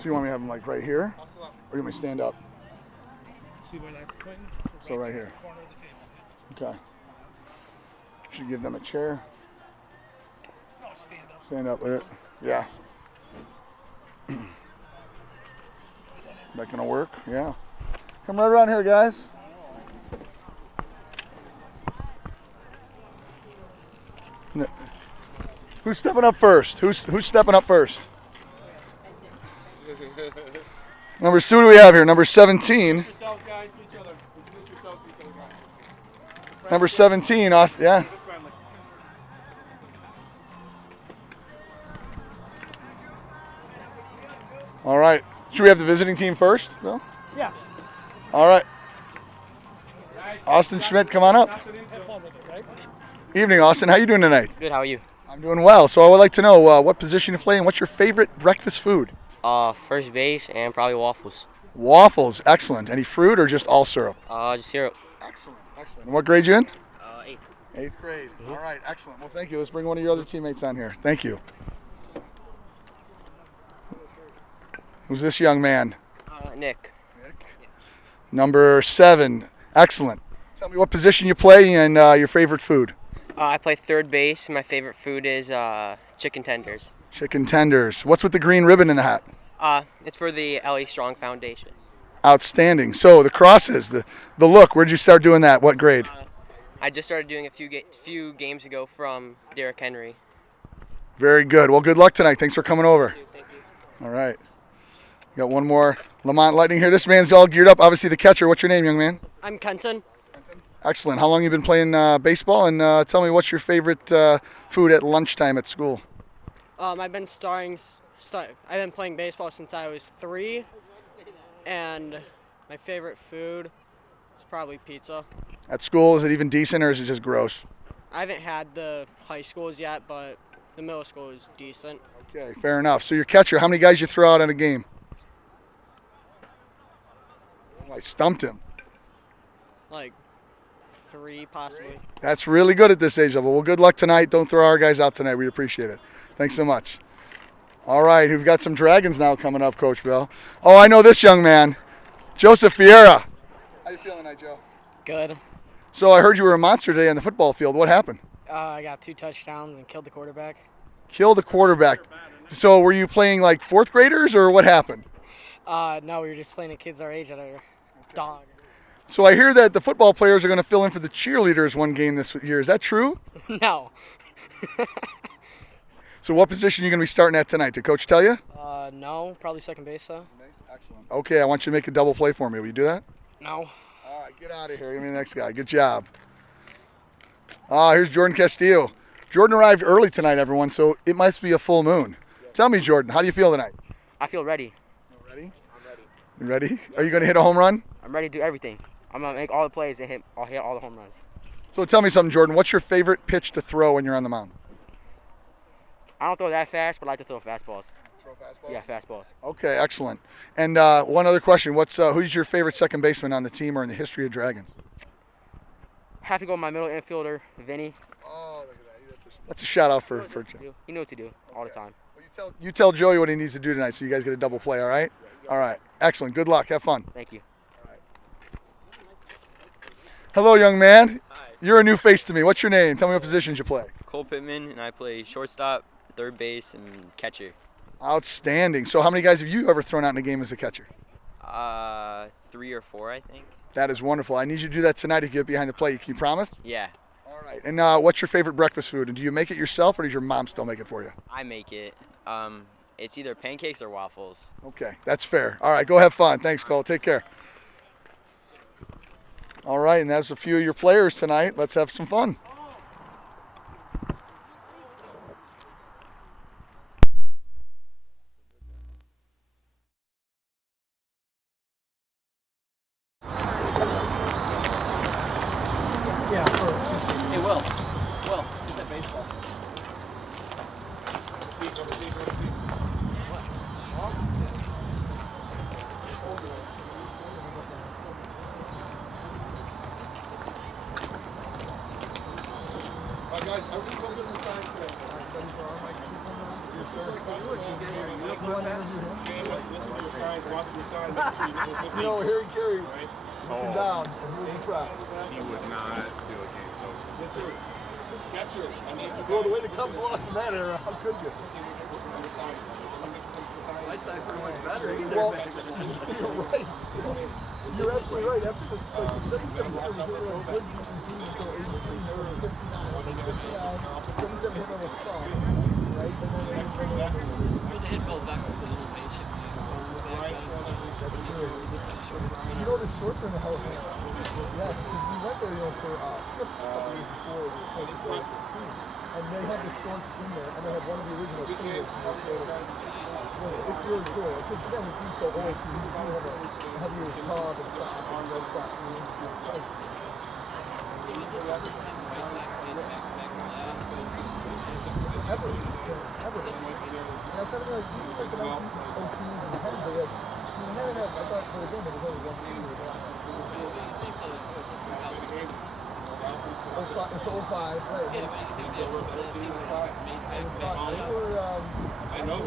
So you want me to have them like right here? Or you want me to stand up? See where that's pointing? So right here. Corner of the table. Okay. Should give them a chair. No, stand up. Stand up with it. Yeah. That gonna work? Yeah. Come right around here, guys. Who's stepping up first? Who's stepping up first? Who do we have here? Number 17. Number 17, Austin. Yeah. All right. Should we have the visiting team first, Bill? Yeah. All right. Austin Schmidt, come on up. Have fun with it, right? Evening, Austin. How you doing tonight? Good, how are you? I'm doing well. So I would like to know what position you play and what's your favorite breakfast food? First base and probably waffles. Waffles. Excellent. Any fruit or just all syrup? Just syrup. Excellent. Excellent. And what grade you in? 8th. 8th grade. All right. Excellent. Well, thank you. Let's bring one of your other teammates on here. Thank you. Who's this young man? Nick. Nick. Number 7. Excellent. Tell me what position you play and your favorite food. I play third base. My favorite food is chicken tenders. Chicken tenders. What's with the green ribbon in the hat? It's for the LA Strong Foundation. Outstanding. So the crosses, the look. Where'd you start doing that? What grade? I just started doing a few games ago from Derrick Henry. Very good. Well, good luck tonight. Thanks for coming over. Thank you. All right. Got one more Lemont Lightning here. This man's all geared up. Obviously the catcher. What's your name, young man? I'm Kenton. Excellent. How long you been playing baseball? And tell me what's your favorite food at lunchtime at school? I've been I've been playing baseball since I was 3, and my favorite food is probably pizza. At school, is it even decent or is it just gross? I haven't had the high schools yet, but the middle school is decent. Okay, fair enough. So your catcher, how many guys you throw out in a game? Oh, I stumped him. Like 3 possibly. That's really good at this age level. Well, good luck tonight. Don't throw our guys out tonight. We appreciate it. Thanks so much. All right, we've got some Dragons now coming up, Coach Bill. Oh, I know this young man, Joseph Fiera. How you feeling tonight, Joe? Good. So I heard you were a monster today on the football field. What happened? I got 2 touchdowns and killed the quarterback. Killed the quarterback. So were you playing like 4th graders or what happened? No, we were just playing at kids our age that are dog. So I hear that the football players are going to fill in for the cheerleaders one game this year. Is that true? No. So what position are you going to be starting at tonight? Did Coach tell you? No, probably second base though. Excellent. Okay, I want you to make a double play for me. Will you do that? No. All right, get out of here. Give me the next guy. Good job. Here's Jordan Castillo. Jordan arrived early tonight, everyone, so it must be a full moon. Tell me, Jordan, how do you feel tonight? I feel ready. Ready? I'm ready. You ready? Are you going to hit a home run? I'm ready to do everything. I'm going to make all the plays and I'll hit all the home runs. So tell me something, Jordan. What's your favorite pitch to throw when you're on the mound? I don't throw that fast, but I like to throw fastballs. Throw fastballs? Yeah, fastballs. Okay, excellent. And one other question. Who's your favorite second baseman on the team or in the history of Dragons? Have to go with my middle infielder, Vinny. Oh, look at that. That's a shout out for Joe. You know what to do all the time. Well, you tell Joey what he needs to do tonight so you guys get a double play, all right? All right. Excellent. Good luck. Have fun. Thank you. All right. Hello, young man. Hi. You're a new face to me. What's your name? Tell me what positions you play. Cole Pittman, and I play shortstop, third base, and catcher. Outstanding. So how many guys have you ever thrown out in a game as a catcher? 3 or 4, I think. That is wonderful. I need you to do that tonight to get behind the plate. Can you promise? Yeah, All right. And what's your favorite breakfast food? And do you make it yourself or does your mom still make it for you? I make it. It's either pancakes or waffles. Okay, that's fair. All right, go have fun. Thanks, Cole. Take care. All right, and that's a few of your players tonight. Let's have some fun. Hey, Will, is that baseball? sir. You want to interview him? Listen to your signs, watch your signs, make sure you get those You know, Harry Carey looking down, and he would be proud. He would not do a game coach. Catchers. I need to Well, the way the Cubs lost in that era, how could you? Well, you're right. You're absolutely right. After this, like the 77 hitter was really a good decent team until 83 or 59. 77 hitter was soft, right? And then it was hit Bill back with the little patient. That's true. You know the shorts are in the Hall of Fame. Yes, because we went there, for a trip a couple years before we played the Bears team. And they had the shorts in there, and they had one of the original players from the It's really cool, because again, the team's so old, so you do have a heavier cob and sock on the red sock. Ever. Now, something like, even like the 1902s and 10s, they had, I thought for the game there was only one team. It's 05, right. They were, I know.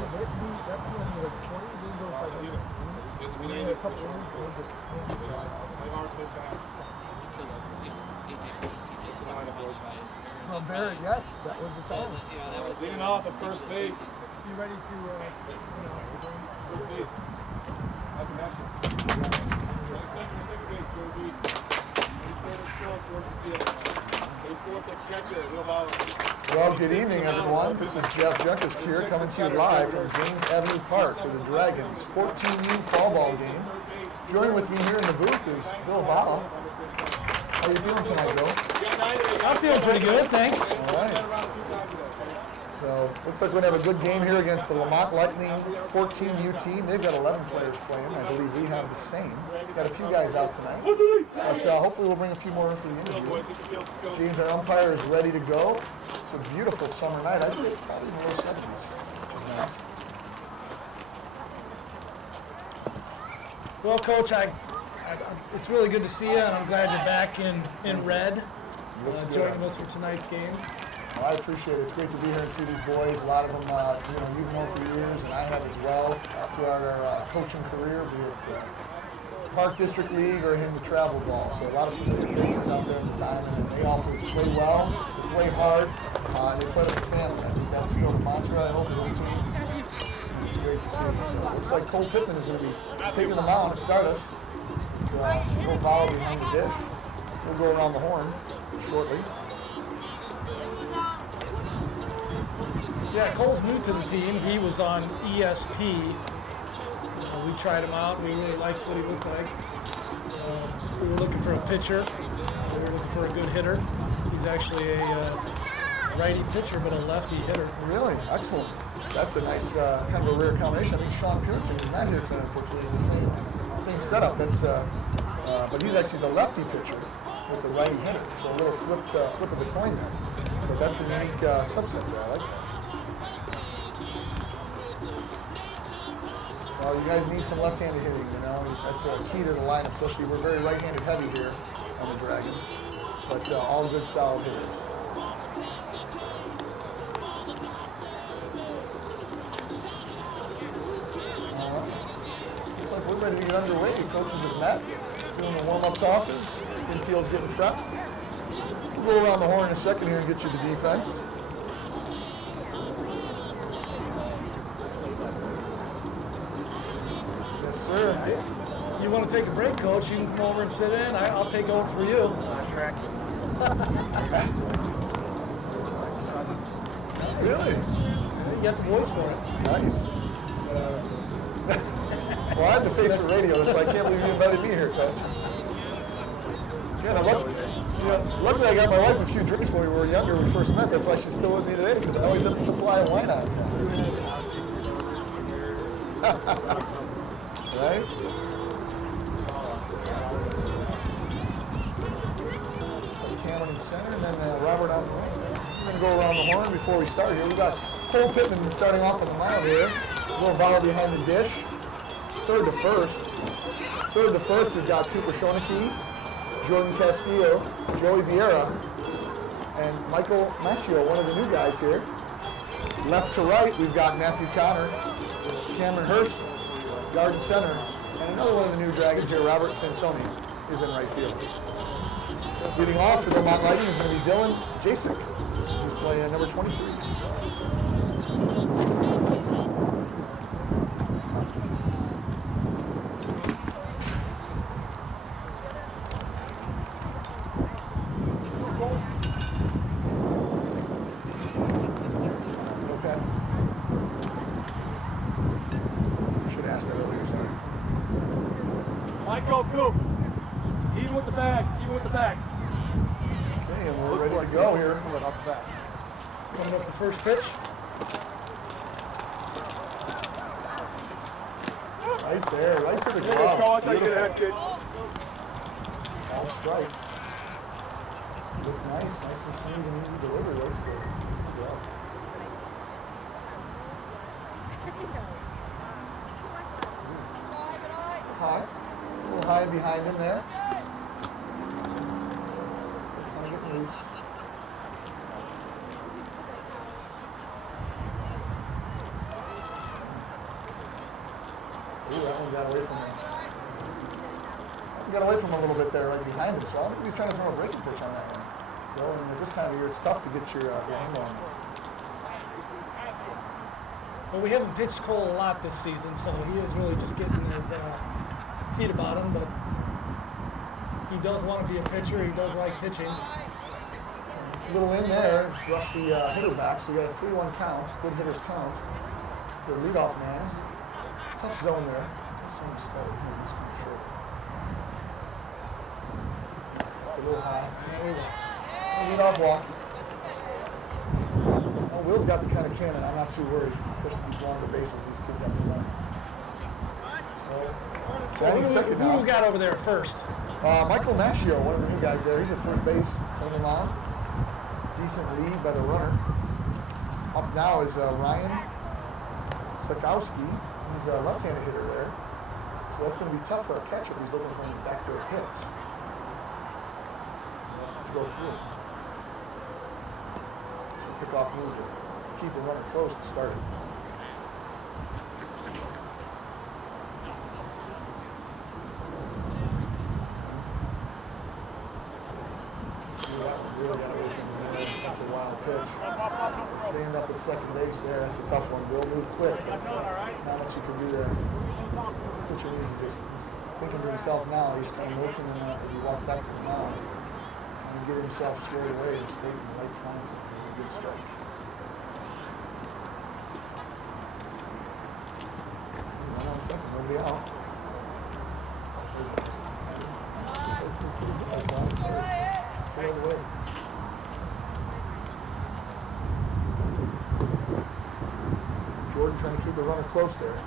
that team had like 20 games over 500. We had a couple of years where they just From Barrett, yes, that was the time. Leading off at first base. You ready to, First base. At the national. Second base, Georgie. Georgie Steele. Fourth at catcher, Will Bauer. Well, good evening, everyone. This is Jeff Junkis here, coming to you live from James Avenue Park for the Dragons' 14U fall ball game. Joining with me here in the booth is Bill Valla. How you feeling tonight, Bill? I'm feeling pretty good, thanks. All right. So, looks like we're going to have a good game here against the Lemont Lightning 14U team. They've got 11 players playing. I believe we have the same. Got a few guys out tonight. But hopefully we'll bring a few more in for the interview. James, our umpire, is ready to go. It's a beautiful summer night. I'd say it's probably in the low 70s. Well, Coach, it's really good to see you, and I'm glad you're back in red, joining us for tonight's game. Well, I appreciate it. It's great to be here and see these boys. A lot of them, you've known for years, and I have as well throughout our coaching career, be it Park District League or in the travel ball. So a lot of familiar faces out there in the diamond, and they all play well, they play hard, and they play like a family. I think that's still the mantra, I hope, of this team. It's great to see. So looks like Cole Pittman is going to be taking the mound to start us. We'll follow behind the dish. We'll go around the horn shortly. Yeah, Cole's new to the team. He was on ESP. We tried him out. We really liked what he looked like. We were looking for a pitcher. We were looking for a good hitter. He's actually a righty pitcher, but a lefty hitter. Really? Excellent. That's a nice kind of a rare combination. I think Sean Puritan is not here tonight, unfortunately. It's the same setup. But he's actually the lefty pitcher with the righty hitter. So a little flip of the coin there. But that's a unique subset there. I like that. Well, you guys need some left-handed hitting, That's a key to the lineup, especially we're very right-handed heavy here on the Dragons. But all good, solid hitters. Looks like we're ready to get underway. Coaches have met, doing the warm-up tosses. Infield's getting prepped. We'll go around the horn in a second here and get you the defense. Sir. You want to take a break, Coach? You can come over and sit in. I'll take over for you. Really? You got the voice for it. Nice. Well, I have the face for radio, so I can't believe you invited me here, Coach. Yeah, luckily I got my wife a few drinks when we were younger when we first met. That's why she's still with me today, because I always have a supply of wine on. Right? So Cameron in center, and then Robert on the wing. We're going to go around the horn before we start here. We've got Cole Pittman starting off on the mound here. Little volley behind the dish. Third to first, we've got Cooper Shoneke, Jordan Castillo, Joey Vieira, and Michael Maschio, one of the new guys here. Left to right, we've got Matthew Connor, Cameron Hurst, Garden Center, and another one of the new Dragons here, Robert Sansoni, is in right field. Leading off for the Lemont Lightning is going to be Dylan Jasek. He's playing number 23. Okay. Should have asked that earlier, sorry. Michael, Coop. Even with the bags, even with the bags. Okay, and we're ready to go here. Right off the bat. Coming up the first pitch. Right there, right to the There you glove. go. That's how you get Beautiful. that, kid. All strike. Look nice, nice and smooth and easy delivery. Looks good. Yeah. High. A little high behind him there. Kind of getting loose. Ooh, that one got away from him. Got away from him a little bit there, right behind him. So I don't think he's trying to throw a breaking pitch on that one. Well, and at this time of year, it's tough to get your angle on it. Well, we haven't pitched Cole a lot this season, so he is really just getting his feet about him. But he does want to be a pitcher. He does like pitching. A little in there, brush the hitter back, so we got a 3-1 count, good hitters count. The leadoff man. Tough zone there. This one is slow. He's kind of short. A little high. Leadoff walk. Oh, Will's got the kind of cannon. I'm not too worried, especially these longer bases these kids have to run. Batting second Who now. we got over there first? Michael Mascio, one of the new guys there. He's at first base, coming along. Decent lead by the runner. Up now is Ryan Sakowski. He's a left-handed hitter there. So that's going to be tough for a catcher if he's looking for his backdoor pitch. Let's go through. Pick-off move to keep the runner close to start it. Really got away from him there. That's a wild pitch. Stand up at second base there. That's a tough one. Will move quick, but not much you can do there. Pitcher needs to just thinking to himself now. He's kind of looking as he walks back to the mound and get himself scared away and straight and right find something. A good strike. Run on second, nobody out. Stay away. Jordan trying to keep the runner close there.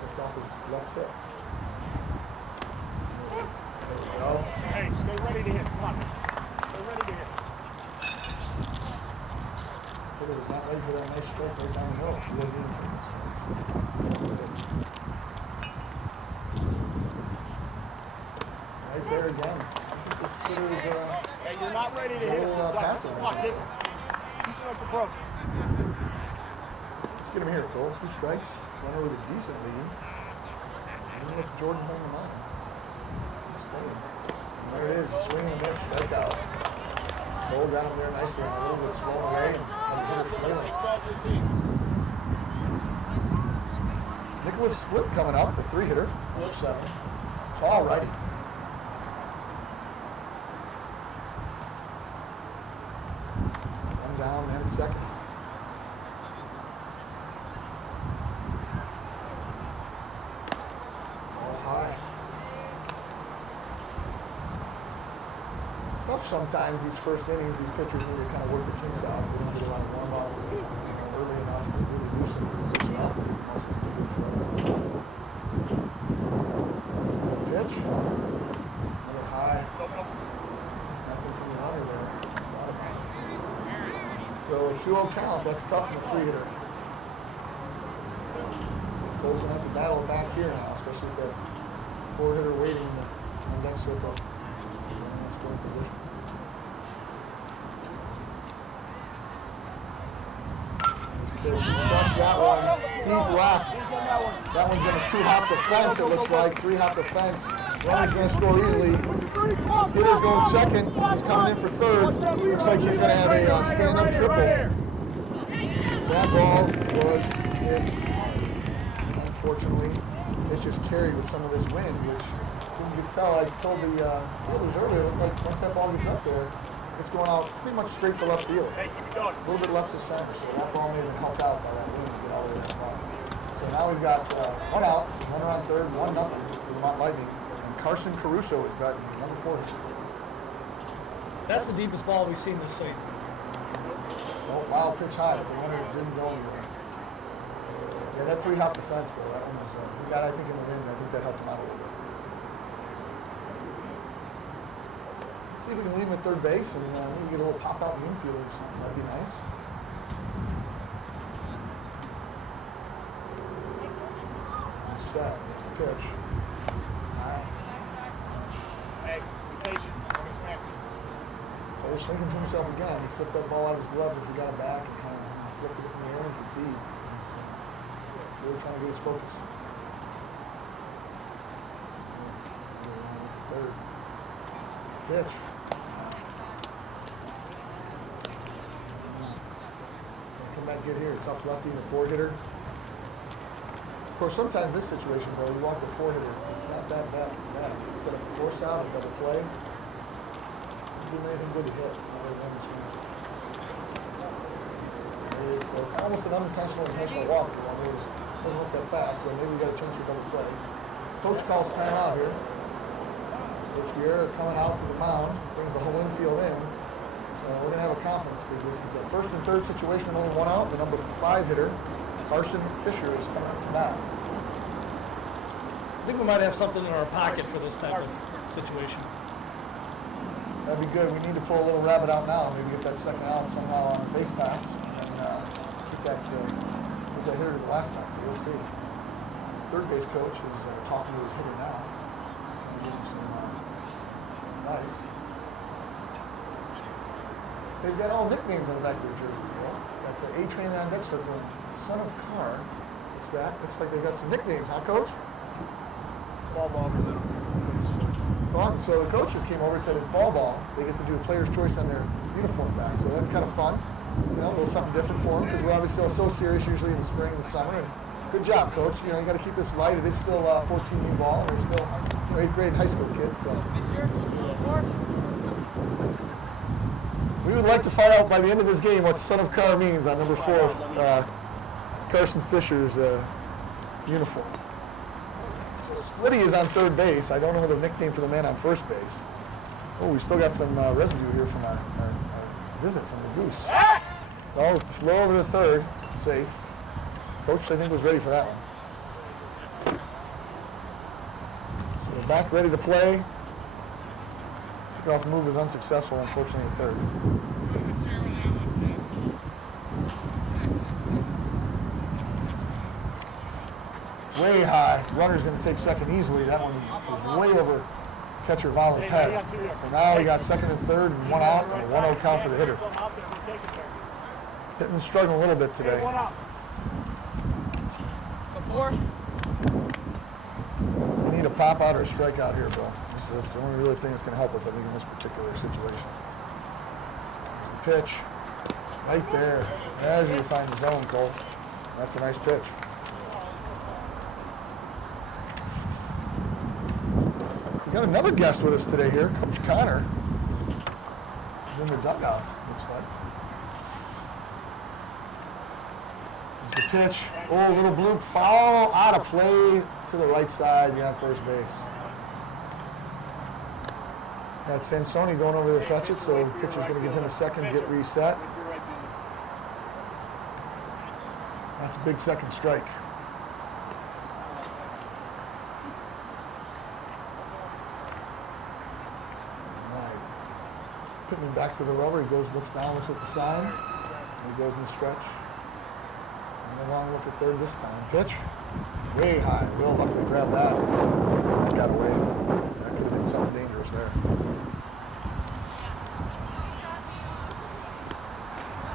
Just off his left hip. There we go. Hey, stay ready to hit. Come on. Stay ready to hit. Hitter was not ready for that nice strike right down the middle. He wasn't even thinking strike. Right there again. I think this hitter is Hey, you're not ready to hit it. little passive. Come on, kid. You should like the pro. Let's get him here, Cole. 2 strikes. Runner with a decent lead. And let's Jordan home the line. He's staying. And there it is. Swing and miss. Strikeout. Cole got him there nicely. A little bit slow away. And the hitter flailing. Nicholas Split coming up. The 3-hitter. 7. Tall righty. One down and second. High. Tough sometimes these first innings, these pitchers need to kind of work the kinks out. They don't get a lot of warm up early enough to really loosen up. Pitch. Another high. Nothing from the runner there. So a 2-0 count, that's tough in the 3-hitter. Cole's going to have to battle it back here now, especially with that 4-hitter waiting in the on deck circle. And scoring position. Crush that one. Deep left. That one's going to 2-hop the fence, it looks like. 3-hop the fence. Runner's going to score easily. Hitter's going second. He's coming in for third. Looks like he's going to have a stand-up triple. That ball was hit. Unfortunately, it just carried with some of this wind, which you can tell. I told the fielders earlier, like once that ball gets up there, it's going out pretty much straight to left field. A little bit left to center, so that ball may have been helped out by that wind to get all the way that far. So now we've got one out, runner on third, 1-0 for the Mont Lightning. And Carson Caruso is batting number 4. That's the deepest ball we've seen this season. Oh, wild pitch high, but the runner didn't go anywhere. Yeah, that 3-hop defense, bro, that one was, he got, I think, in the wind. I think that helped him out a little bit. Let's see if we can leave him at third base and maybe get a little pop out in the infield or something. That'd be nice. Set. Pitch. All right. Hey, be patient. Almost back. I was thinking to himself again, he flipped that ball out of his glove if he got it back and kind of flipped it in the air and could see. He's really trying to get his focus. Third. Pitch. Come back get here. Tough lefty and a 4-hitter. Of course, sometimes this situation, though, you walk the 4-hitter. It's not that bad. Instead of a force out or double play, do anything good to hit. It is almost an intentional walk. It doesn't look that fast, so maybe we got a chance for double play. Coach calls timeout here. Coach Vieira coming out to the mound, brings the whole infield in. So we're going to have a conference because this is a first and third situation, only 1 out. The number 5 hitter, Carson Fisher, is coming up to bat. I think we might have something in our pocket for this type of situation. That'd be good. We need to pull a little rabbit out now. Maybe get that second out somehow on a base pass and get that hitter to the last time. So we'll see. Third base coach is talking to his hitter now. Give him some advice. They've got all nicknames on the back of their jersey. Got A-Train on next circle. Son of Car. What's that? Looks like they've got some nicknames, huh, Coach? Ball ball for them. Fun. So the coaches came over and said in fall ball, they get to do a player's choice on their uniform back. So that's kind of fun. You know, a little something different for them because we're obviously so serious usually in the spring and the summer. And good job, Coach. You know, you got to keep this light. It is still 14U ball, and they're still 8th grade high school kids. So we would like to find out by the end of this game what Son of Car means on number 4, Carson Fisher's uniform. Splitty is on third base. I don't know the nickname for the man on first base. Oh, we still got some residue here from our visit from the Goose. Oh, flow over to third. Safe. Coach, I think, was ready for that one. So we're back ready to play. Kickoff move was unsuccessful, unfortunately, at third. Way high. Runner's going to take second easily. That one was way over catcher Valla's head. So now we got second and third, and 1 out, and a 1-0 count for the hitter. Hitting and struggling a little bit today. We need a pop out or a strikeout here, Bill. That's the only really thing that's going to help us, I think, in this particular situation. There's the pitch. Right there. As you find the zone, Cole. That's a nice pitch. We got another guest with us today here, Coach Connor. He's in the dugout, looks like. There's the pitch. Oh, little bloop foul, out of play to the right side beyond first base. That's Sansoni going over to fetch it, so the pitcher's going to give him a second, get reset. That's a big second strike. Pittman back to the rubber. He goes, looks down, looks at the sign. He goes in the stretch. And a long look at third this time. Pitch. Way high. Will luckily grab that. That got away. That could have been something dangerous there.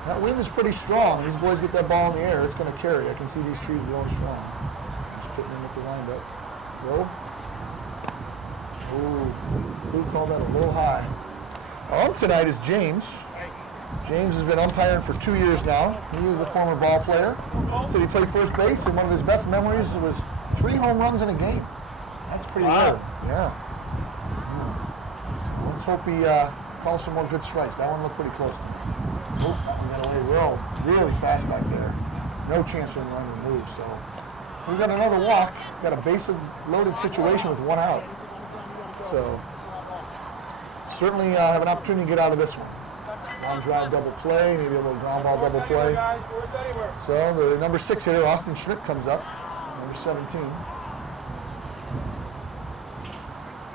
That wind is pretty strong. These boys get that ball in the air, it's going to carry. I can see these trees blowing strong. Just putting in at the windup. Throw. Ooh, Blue called that a little high. On tonight is James. James has been umpiring for 2 years now. He is a former ball player. Said he played first base, and one of his best memories was 3 home runs in a game. That's pretty rare. Yeah. Let's hope he calls some more good strikes. That one looked pretty close to me. Oh, that one got away really fast back there. No chance for him to run and move. So we've got another walk. Got a bases loaded situation with 1 out. So certainly have an opportunity to get out of this one. Long drive double play, maybe a little ground ball double play. So the number 6 hitter, Austin Schmidt, comes up. Number 17.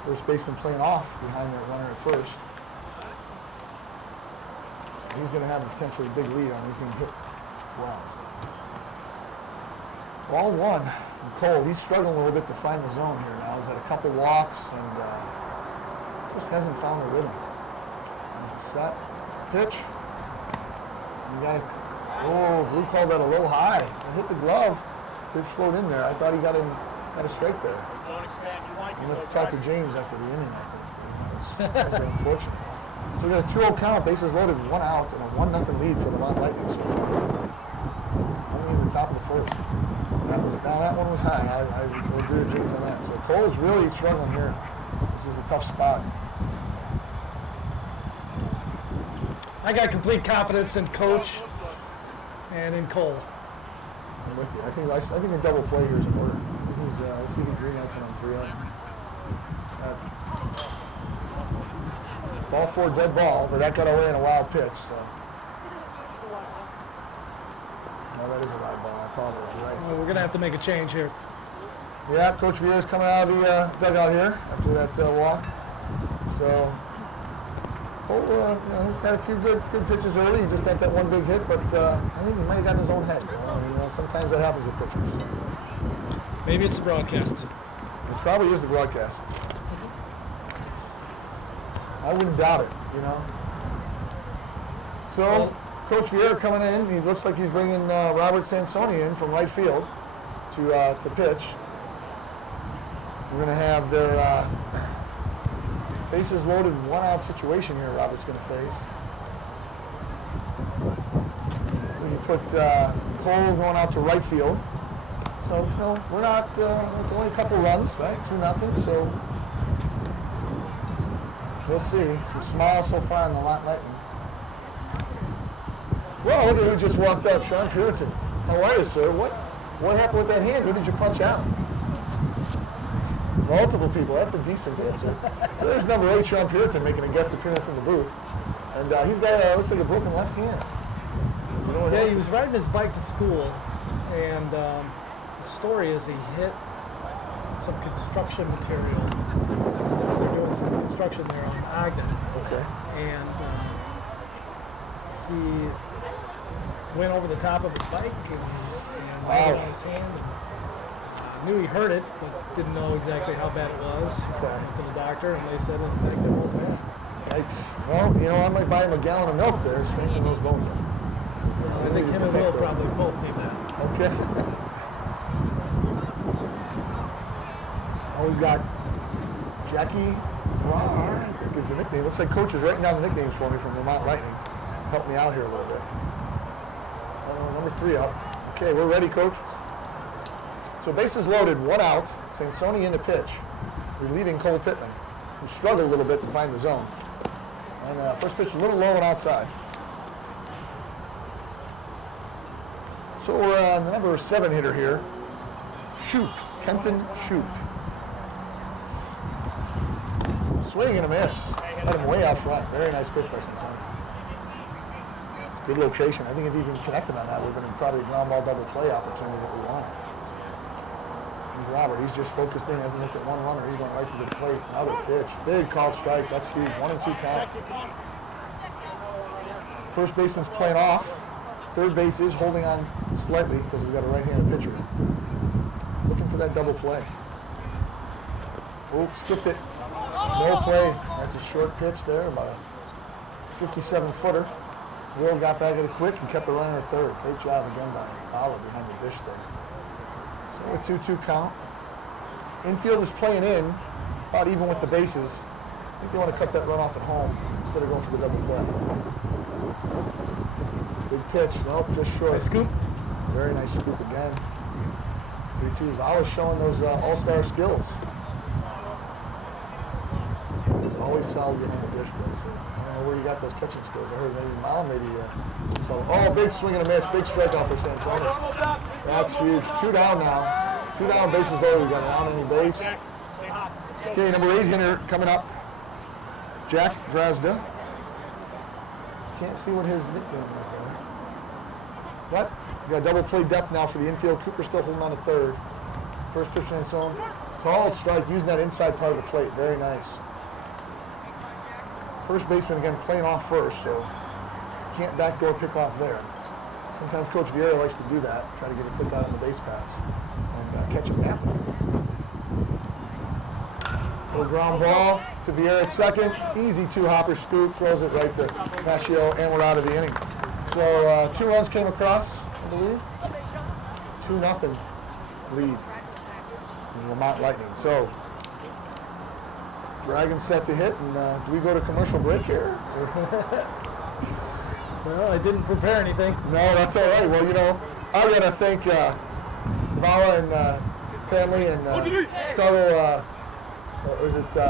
First baseman playing off behind that runner at first. He's going to have a potentially big lead on anything hit well. Ball 1. And Cole, he's struggling a little bit to find the zone here now. He's had a couple walks and just hasn't found the rhythm. There's a set. Pitch. You got Blue called that a little high. It hit the glove. It float in there. I thought he got a strike there. We'll have to talk to James after the inning, I think. That's unfortunate. So we got a 2-0 count, bases loaded, 1 out, and a 1-0 lead for the Lemont Lightning so far. Only in the top of the first. That one was high. I will agree with James on that. So Cole's really struggling here. This is a tough spot. I got complete confidence in Coach and in Cole. I'm with you. I think a double play here is in order. Let's see if he green outs on 3-0. Ball 4, dead ball, but that got away in a wild pitch. So. No, that is a wild ball. I apologize. You're right. Well, we're going to have to make a change here. Yeah, Coach Vieira's coming out of the dugout here after that walk. So, he's had a few good pitches early. He just got that one big hit, but I think he might have gotten his own head. Sometimes that happens with pitchers. So. Maybe it's the broadcast. It probably is the broadcast. I wouldn't doubt it, So, Coach Vieira coming in. He looks like he's bringing Robert Sansoni in from right field to pitch. We're going to have their bases loaded, 1 out situation here. Robert's going to face. So you put Cole going out to right field. So, we're not, it's only a couple runs, right? 2-0, so we'll see. Some smiles so far in the Lightning. Well, look at who just walked up, Sean Puritan. How are you, sir? What happened with that hand? Who did you punch out? Multiple people. That's a decent answer. So there's number 8, Sean Puritan, making a guest appearance in the booth. And he's got, looks like a broken left hand. Yeah, he was riding his bike to school, and the story is he hit some construction material. Because they're doing some construction there on Ogden. Okay. And he went over the top of his bike and landed on his hand. Knew he hurt it, but didn't know exactly how bad it was. Went to the doctor, and they said, in fact, it was bad. Yikes. Well, I might buy him a gallon of milk there, strengthen those bones. So I think him and Will probably both need that. Okay. We've got Jackie Rar, I think is the nickname. Looks like Coach is writing down the nicknames for me from Lemont Lightning. Help me out here a little bit. Number 3 up. Okay, we're ready, Coach. So bases loaded, 1 out. Sansoni in the pitch, relieving Cole Pittman, who struggled a little bit to find the zone. And first pitch a little low and outside. So we're on the number 7 hitter here, Shoop, Kenton Shoop. Swing and a miss. Got him way out front. Very nice pitch by Sansoni. Good location. I think if he even connected on that, would have been probably a ground ball double play opportunity that we wanted. Here's Robert. He's just focused in. Hasn't looked at one runner. He's going right to the plate. Another pitch. Big called strike. That's huge. 1 and 2 count. First baseman's playing off. Third base is holding on slightly because we've got a right-handed pitcher. Looking for that double play. Oh, skipped it. No play. That's a short pitch there, about a 57-footer. Will got back at it quick and kept the runner at third. Great job again by Olive behind the dish there. So a 2-2 count. Infield is playing in, about even with the bases. I think they want to cut that run off at home instead of going for the double play. Big pitch, nope, just short. Nice scoop. Very nice scoop again. 3-2. Vala's showing those all-star skills. He's always solid behind the dish, but I don't know where you got those catching skills. I heard maybe Mile oh, big swing and a miss, big strikeout for Sansoni. That's huge. 2 down now. 2 down, bases loaded. We got an out any base. Okay, number 8 hitter coming up. Jack Drasda. Can't see what his nickname is there. But we got double play depth now for the infield. Cooper still holding on to third. First pitch in his zone. Called strike, using that inside part of the plate. Very nice. First baseman again playing off first, so can't backdoor pick off there. Sometimes Coach Vieira likes to do that, try to get a quick out on the base paths and catch him napping. Little ground ball to Vieira at second. Easy 2-hopper scoop, throws it right to Mascio, and we're out of the inning. So 2 runs came across, I believe. 2-0 lead in Lemont Lightning. So Dragons set to hit, and do we go to commercial break here? Well, I didn't prepare anything. No, that's all right. Well, you know, I got to thank Vala and family and Chicago,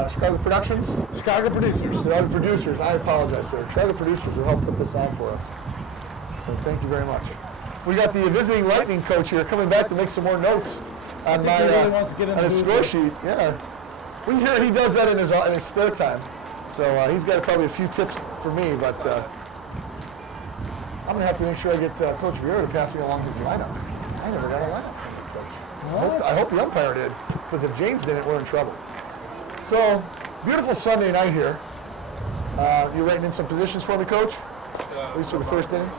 Chicago Productions? Chicago producers. Chicago Producers. I apologize, sir. Chicago Producers who helped put this on for us. So thank you very much. We got the visiting Lightning coach here coming back to make some more notes on my really wants to get in on the his booth. score sheet. Yeah, we hear he does that in his spare time. So he's got probably a few tips for me, but I'm gonna have to make sure I get Coach Vieira to pass me along his lineup. I never got a lineup from the coach. I hope the umpire did, because if James didn't, we're in trouble. So beautiful Sunday night here. You writing in some positions for me, Coach? At least for the first inning.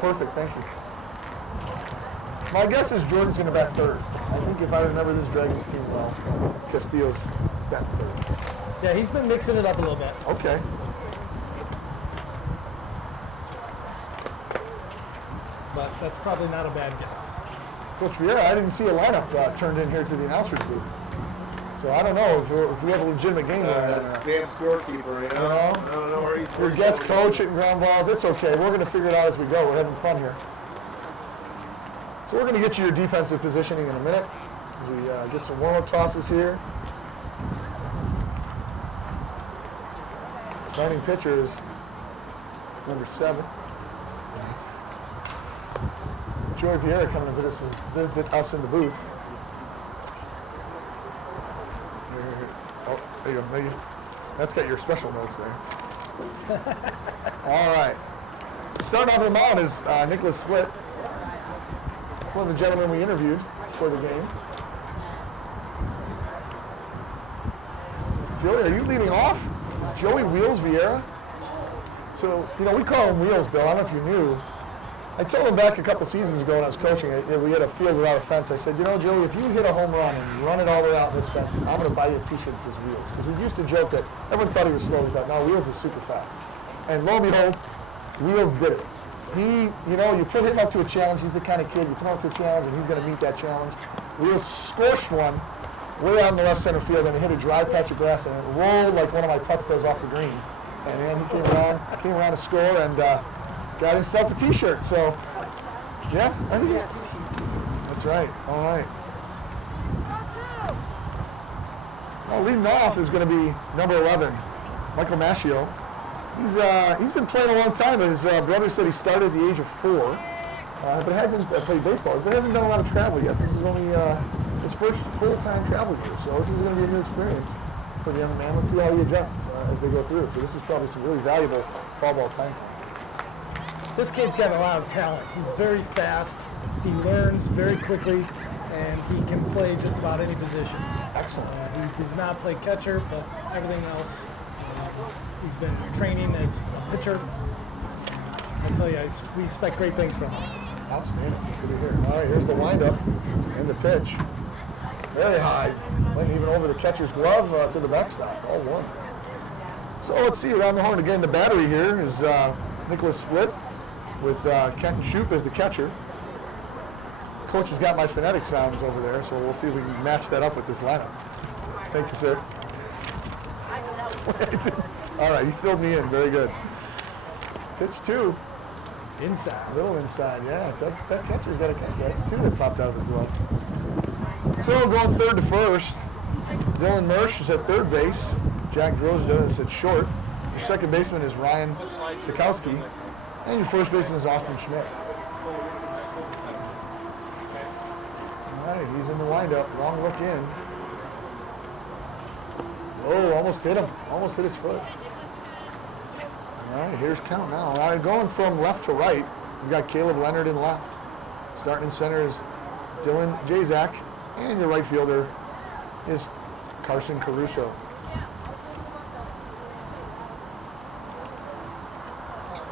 Perfect, thank you. My guess is Jordan's going to bat third. I think if I remember this Dragons team well, Castillo's bat third. Yeah, he's been mixing it up a little bit. Okay. But that's probably not a bad guess. Coach Vieira, I didn't see a lineup turned in here to the announcer's booth. So I don't know if we have a legitimate game going on. Damn scorekeeper, you know? I don't know where he's Your guest coach hitting ground balls, it's okay. We're going to figure it out as we go. We're having fun here. So we're going to get you your defensive positioning in a minute. We get some warm-up tosses here. Starting pitcher is number 7. Joey Vieira coming to visit us in the booth. Oh, there you go. There you, that's got your special notes there. All right. Starting off the mound is Nicholas Split, one of the gentlemen we interviewed for the game. Joey, are you leading off? Is Joey Wheels Vieira? So, you know, we call him Wheels, Bill. I don't know if you knew. I told him back a couple seasons ago when I was coaching, we had a field without a fence. I said, you know, Joey, if you hit a home run and run it all the way out this fence, I'm going to buy you a t-shirt that says Wheels. Because we used to joke that everyone thought he was slow. We thought, no, Wheels is super fast. And lo and behold, Wheels did it. He, you know, you put him up to a challenge. He's the kind of kid, you put him up to a challenge and he's going to meet that challenge. Wheels scorched one way out in the left center field and it hit a dry patch of grass and it rolled like one of my putts does off the green. And then he came around to score and got himself a t-shirt. So, yeah, I think that's right. All right. Well, leading off is going to be number 11, Michael Mascio. He's been playing a long time. His brother said he started at the age of 4, but hasn't played baseball. But hasn't done a lot of travel yet. This is only his first full-time travel year, so this is going to be a new experience for the young man. Let's see how he adjusts as they go through. So this is probably some really valuable fall ball time. This kid's got a lot of talent. He's very fast. He learns very quickly, and he can play just about any position. Excellent. He does not play catcher, but everything else. He's been training as a pitcher. I tell you, we expect great things from him. Outstanding. Good to hear. All right, here's the windup and the pitch. Very high. Went even over the catcher's glove to the backstop. All one. So let's see around the horn again. The battery here is Nicholas Split. with Kenton Shoup as the catcher. Coach has got my phonetic sounds over there, so we'll see if we can match that up with this lineup. Thank you, sir. All right, he filled me in. Very good. Pitch 2. Inside. A little inside, yeah. That catcher's got to catch that. That's 2 that popped out of his glove. So going third to first. Dylan Mersch is at third base. Jack Drozda is at short. Your second baseman is Ryan Sikowski. And your first baseman is Austin Schmidt. All right, he's in the windup. Wrong look in. Oh, almost hit him. Almost hit his foot. All right, here's count now. All right, going from left to right, we've got Caleb Leonard in left. Starting in center is Dylan Jazak. And your right fielder is Carson Caruso.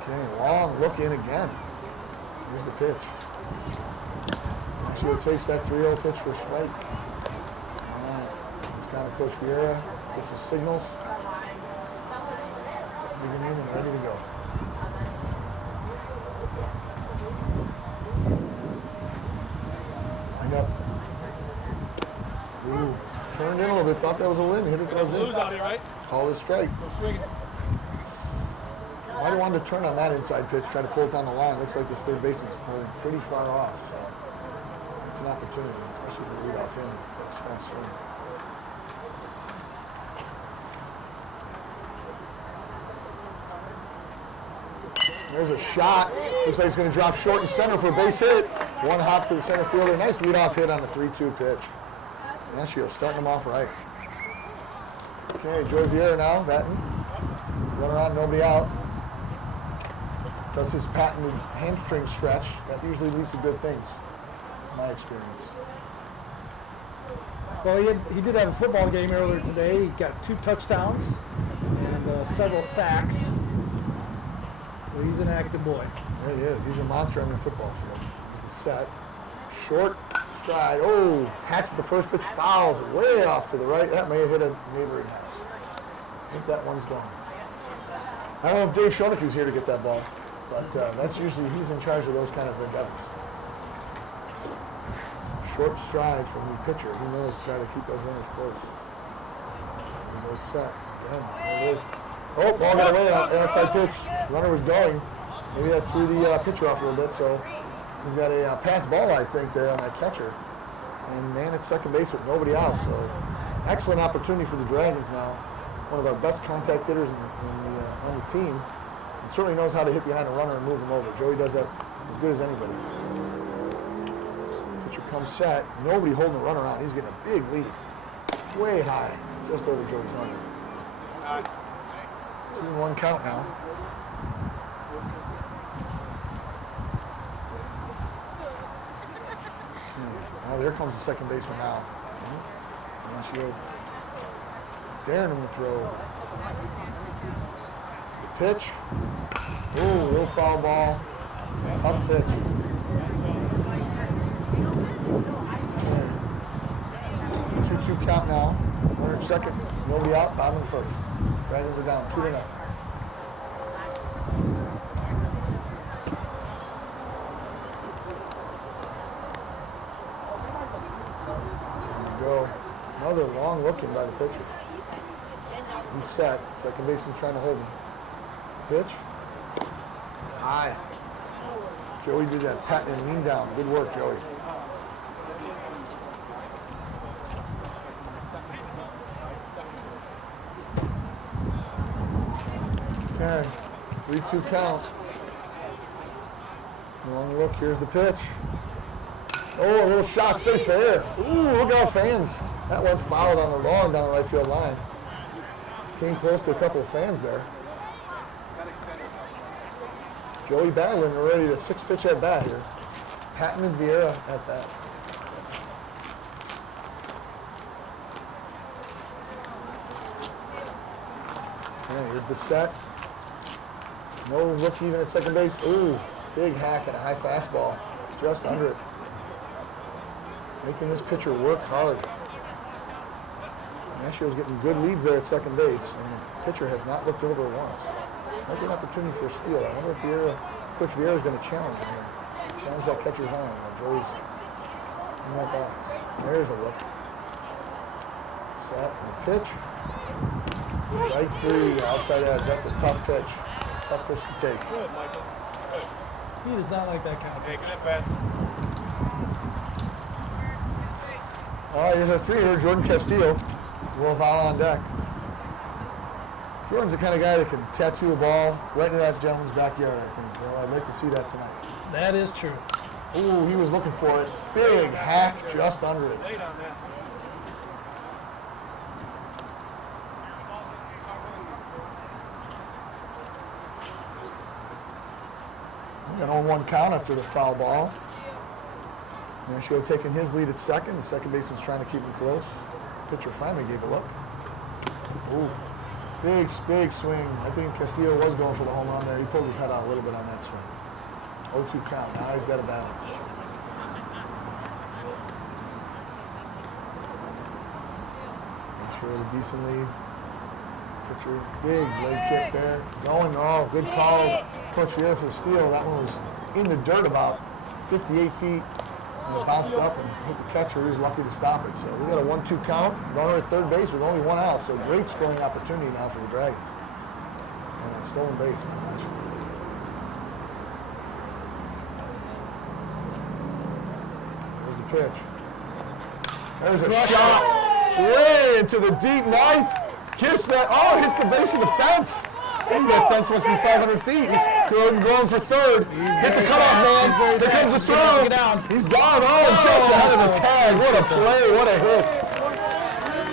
Okay, long look in again. Here's the pitch. Actually, it takes that 3-0 pitch for a strike. All right, it's down to Coach Vieira. Gets his signals. Moving in and ready to go. Wind up. Ooh, turned in a little bit. Thought that was a win. Hit it goes in. Blues out here, right? Call it strike. Go swing it. Might have wanted to turn on that inside pitch, try to pull it down the line. Looks like this third baseman's pulling pretty far off. So it's an opportunity, especially if you lead off him. It's fast swing. There's a shot. Looks like it's going to drop short and center for a base hit. One hop to the center fielder. Nice leadoff hit on the 3-2 pitch. Nashio starting them off right. Okay, Joe Vieira now batting. Runner on, nobody out. Does his patented hamstring stretch. That usually leads to good things, in my experience. Well, he did have a football game earlier today. He got 2 touchdowns and several sacks. So he's an active boy. There he is. He's a monster on the football field. He's set. Short stride. Oh, hacks at the first pitch, fouls way off to the right. That may have hit a neighboring house. I think that one's gone. I don't know if Dave Schoeneck is here to get that ball, but that's usually, he's in charge of those kind of endeavors. Short stride from the pitcher. He knows to try to keep those runners close. He goes set. Again, there it is. Oh, ball got away on the outside pitch. Runner was going. Maybe that threw the pitcher off a little bit, so we've got a pass ball, I think, there on that catcher. And man at second base with nobody out, so excellent opportunity for the Dragons now. One of our best contact hitters on the team. And certainly knows how to hit behind a runner and move him over. Joey does that as good as anybody. Pitcher comes set. Nobody holding the runner on. He's getting a big lead. Way high. Just over Joey's 100. 2-1 count now. Oh, there comes the second baseman now. Daring him to throw. The pitch. Ooh, little foul ball. Tough pitch. 2-2 count now. Runner at second. Nobody out. Bottom of the first. Dragons are down 2-0. Go. Another long look in by the pitcher. He's set. Second baseman's trying to hold him. Pitch. High. Joey did that pat and lean down. Good work, Joey. Okay. 3-2 count. Long look. Here's the pitch. Oh, a little shot, stay fair. Ooh, look out, fans. That one fouled on the long down the right field line. Came close to a couple of fans there. Joey battling already to 6-pitch at bat here. Patton and Vieira at bat. Okay, here's the set. No look even at second base. Ooh, big hack and a high fastball. Just under it. Making this pitcher work hard. Nashio's getting good leads there at second base, and the pitcher has not looked over once. Might be an opportunity for a steal. I wonder if Vieira Coach Vieira's going to challenge him here. Challenge that catcher's arm. Joey's in that box. There's a look. Set and a pitch. Right three, outside edge. That's a tough pitch. Tough pitch to take. Good, Michael. Good. He does not like that kind of Taking pitch. it back. All right, here's our three-hitter, Jordan Castillo. Will foul on deck. Jordan's the kind of guy that can tattoo a ball right into that gentleman's backyard, I think. Well, I'd like to see that tonight. That is true. Ooh, he was looking for it. Big hack just under it. Late on that. We got 0-1 count after the foul ball. Nashio taking his lead at second. The second baseman's trying to keep him close. Pitcher finally gave a look. Ooh, big swing. I think Castillo was going for the home run there. He pulled his head out a little bit on that swing. 0-2 count. Now he's got a batter. Nashio with a decent lead. Pitcher, big leg kick there. Going, oh, good call. Coach Vieira for the steal. That one was in the dirt about 58 feet. And it bounced up and hit the catcher. He was lucky to stop it. So we got a 1-2 count. Runner at third base with only one out. So great scoring opportunity now for the Dragons. And a stolen base. There's the pitch. There's a shot way into the deep night. Hits that. Oh, hits the base of the fence. I think that fence must be 500 feet. He's going for third. Hit the cutoff, man. Here comes the throw. He's down. Oh, just ahead of the tag. What a play. What a hit.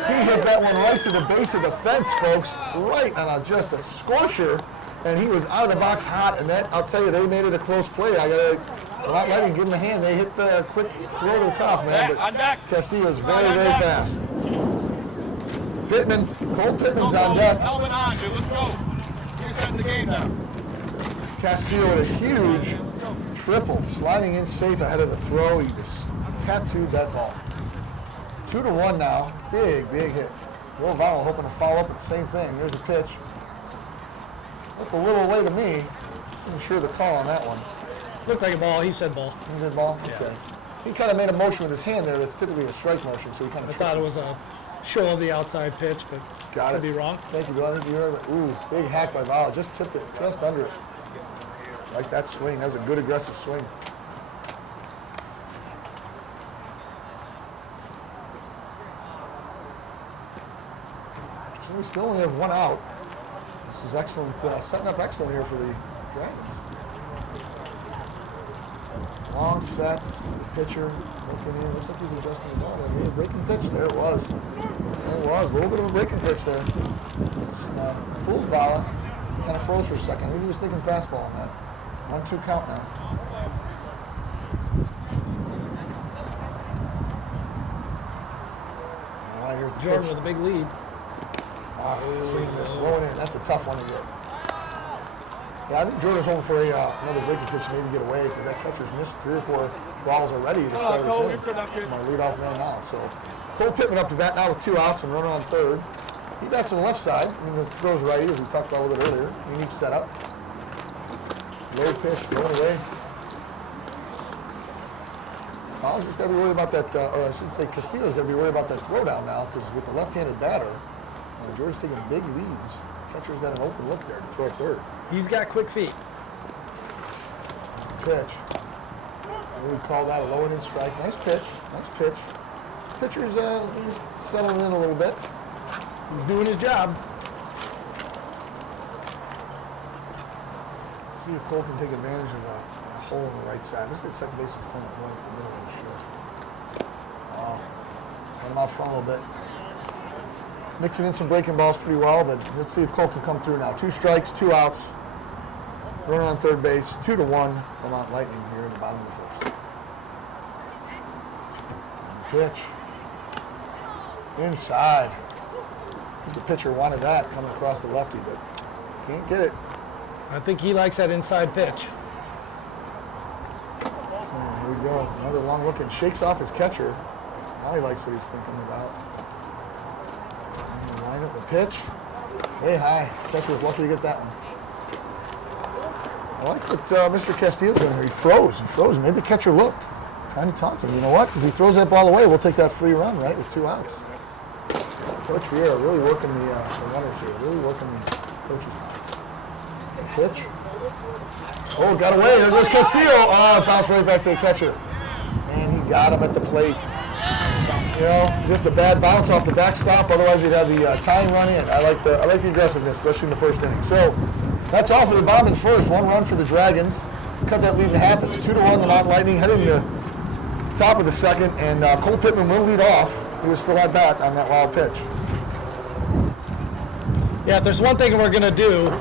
He hit that one right to the base of the fence, folks. Right on just a scorcher. And he was out of the box hot. And that, I'll tell you, they made it a close play. I got to not let him give him a hand. They hit the quick throw to the cutoff, man. But Castillo's very fast. Pittman, Cole Pittman's on deck. Helmet on, dude. Let's go. You're setting the game now. Castillo with a huge triple, sliding in safe ahead of the throw. He just tattooed that ball. 2-1 now. Big hit. Will Vowell hoping to follow up with the same thing. There's a pitch. Looked a little away to me. I'm sure the call on that one. Looked like a ball. He said ball. He did ball? Yeah. Okay. He kind of made a motion with his hand there that's typically a strike motion, so he kind I of thought it was a show of the outside pitch, but Got could it. be wrong. Thank you, Bill. I think you heard it. Ooh, big hack by Vowell. Just tipped it, just under it. Like that swing. That was a good aggressive swing. So we still only have one out. This is excellent, setting up excellent here for the Dragons. Long set, the pitcher looking in. Looks like he's adjusting the ball. Maybe a breaking pitch. There it was. There it was. A little bit of a breaking pitch there. Fooled Vowell. Kind of froze for a second. I think he was thinking fastball on that. 1-2 count now. All right, here's the Jordan pitch. with a big lead. Swing this, low and in. That's a tough one to get. Yeah, I think Jordan's hoping for another breaking pitch, maybe get away, because that catcher's missed 3 or 4 balls already to start this inning. My leadoff man now. So Cole Pittman up to bat now with 2 outs and runner on third. He bats on the left side. I mean, the throws righty, as we talked about a little bit earlier. Unique setup. Low pitch, going away. Paul's just got to be worried about that, or I should say Castillo's got to be worried about that throwdown now, because with the left-handed batter, George's taking big leads. Catcher's got an open look there to throw third. He's got quick feet. That's the pitch. We call that a low and in strike. Nice pitch. Nice pitch. Pitcher's settling in a little bit. He's doing his job. Let's see if Cole can take advantage of a hole on the right side. Looks like second base is playing right in the middle of the show. Oh, had him out front a little bit. Mixing in some breaking balls pretty well, but let's see if Cole can come through now. 2 strikes, 2 outs. Runner on third base, 2-1. Lemont Lightning here in the bottom of the first. Pitch. Inside. I think the pitcher wanted that coming across the lefty, but can't get it. I think he likes that inside pitch. Here we go. Another long look and shakes off his catcher. Now he likes what he's thinking about. Line up the pitch. Hey, high. Catcher was lucky to get that one. I like what Mr. Castillo's doing here. He froze, made the catcher look. Trying to taunt him. You know what? Because he throws that ball away, we'll take that free run, right, with 2 outs. Coach Vieira really working the runners here, really working the coaches. Pitch. Oh, got away. There goes Castillo. Oh, it bounced right back to the catcher. And he got him at the plate. You know, just a bad bounce off the backstop. Otherwise, we'd have the tying run in. I like the aggressiveness, especially in the first inning. So that's all for the bottom of the first. 1 run for the Dragons. Cut that lead in half. It's 2-1. The Mountain Lightning heading to the top of the second, and Cole Pittman will lead off. He was still at bat on that wild pitch. Yeah, if there's one thing we're going to do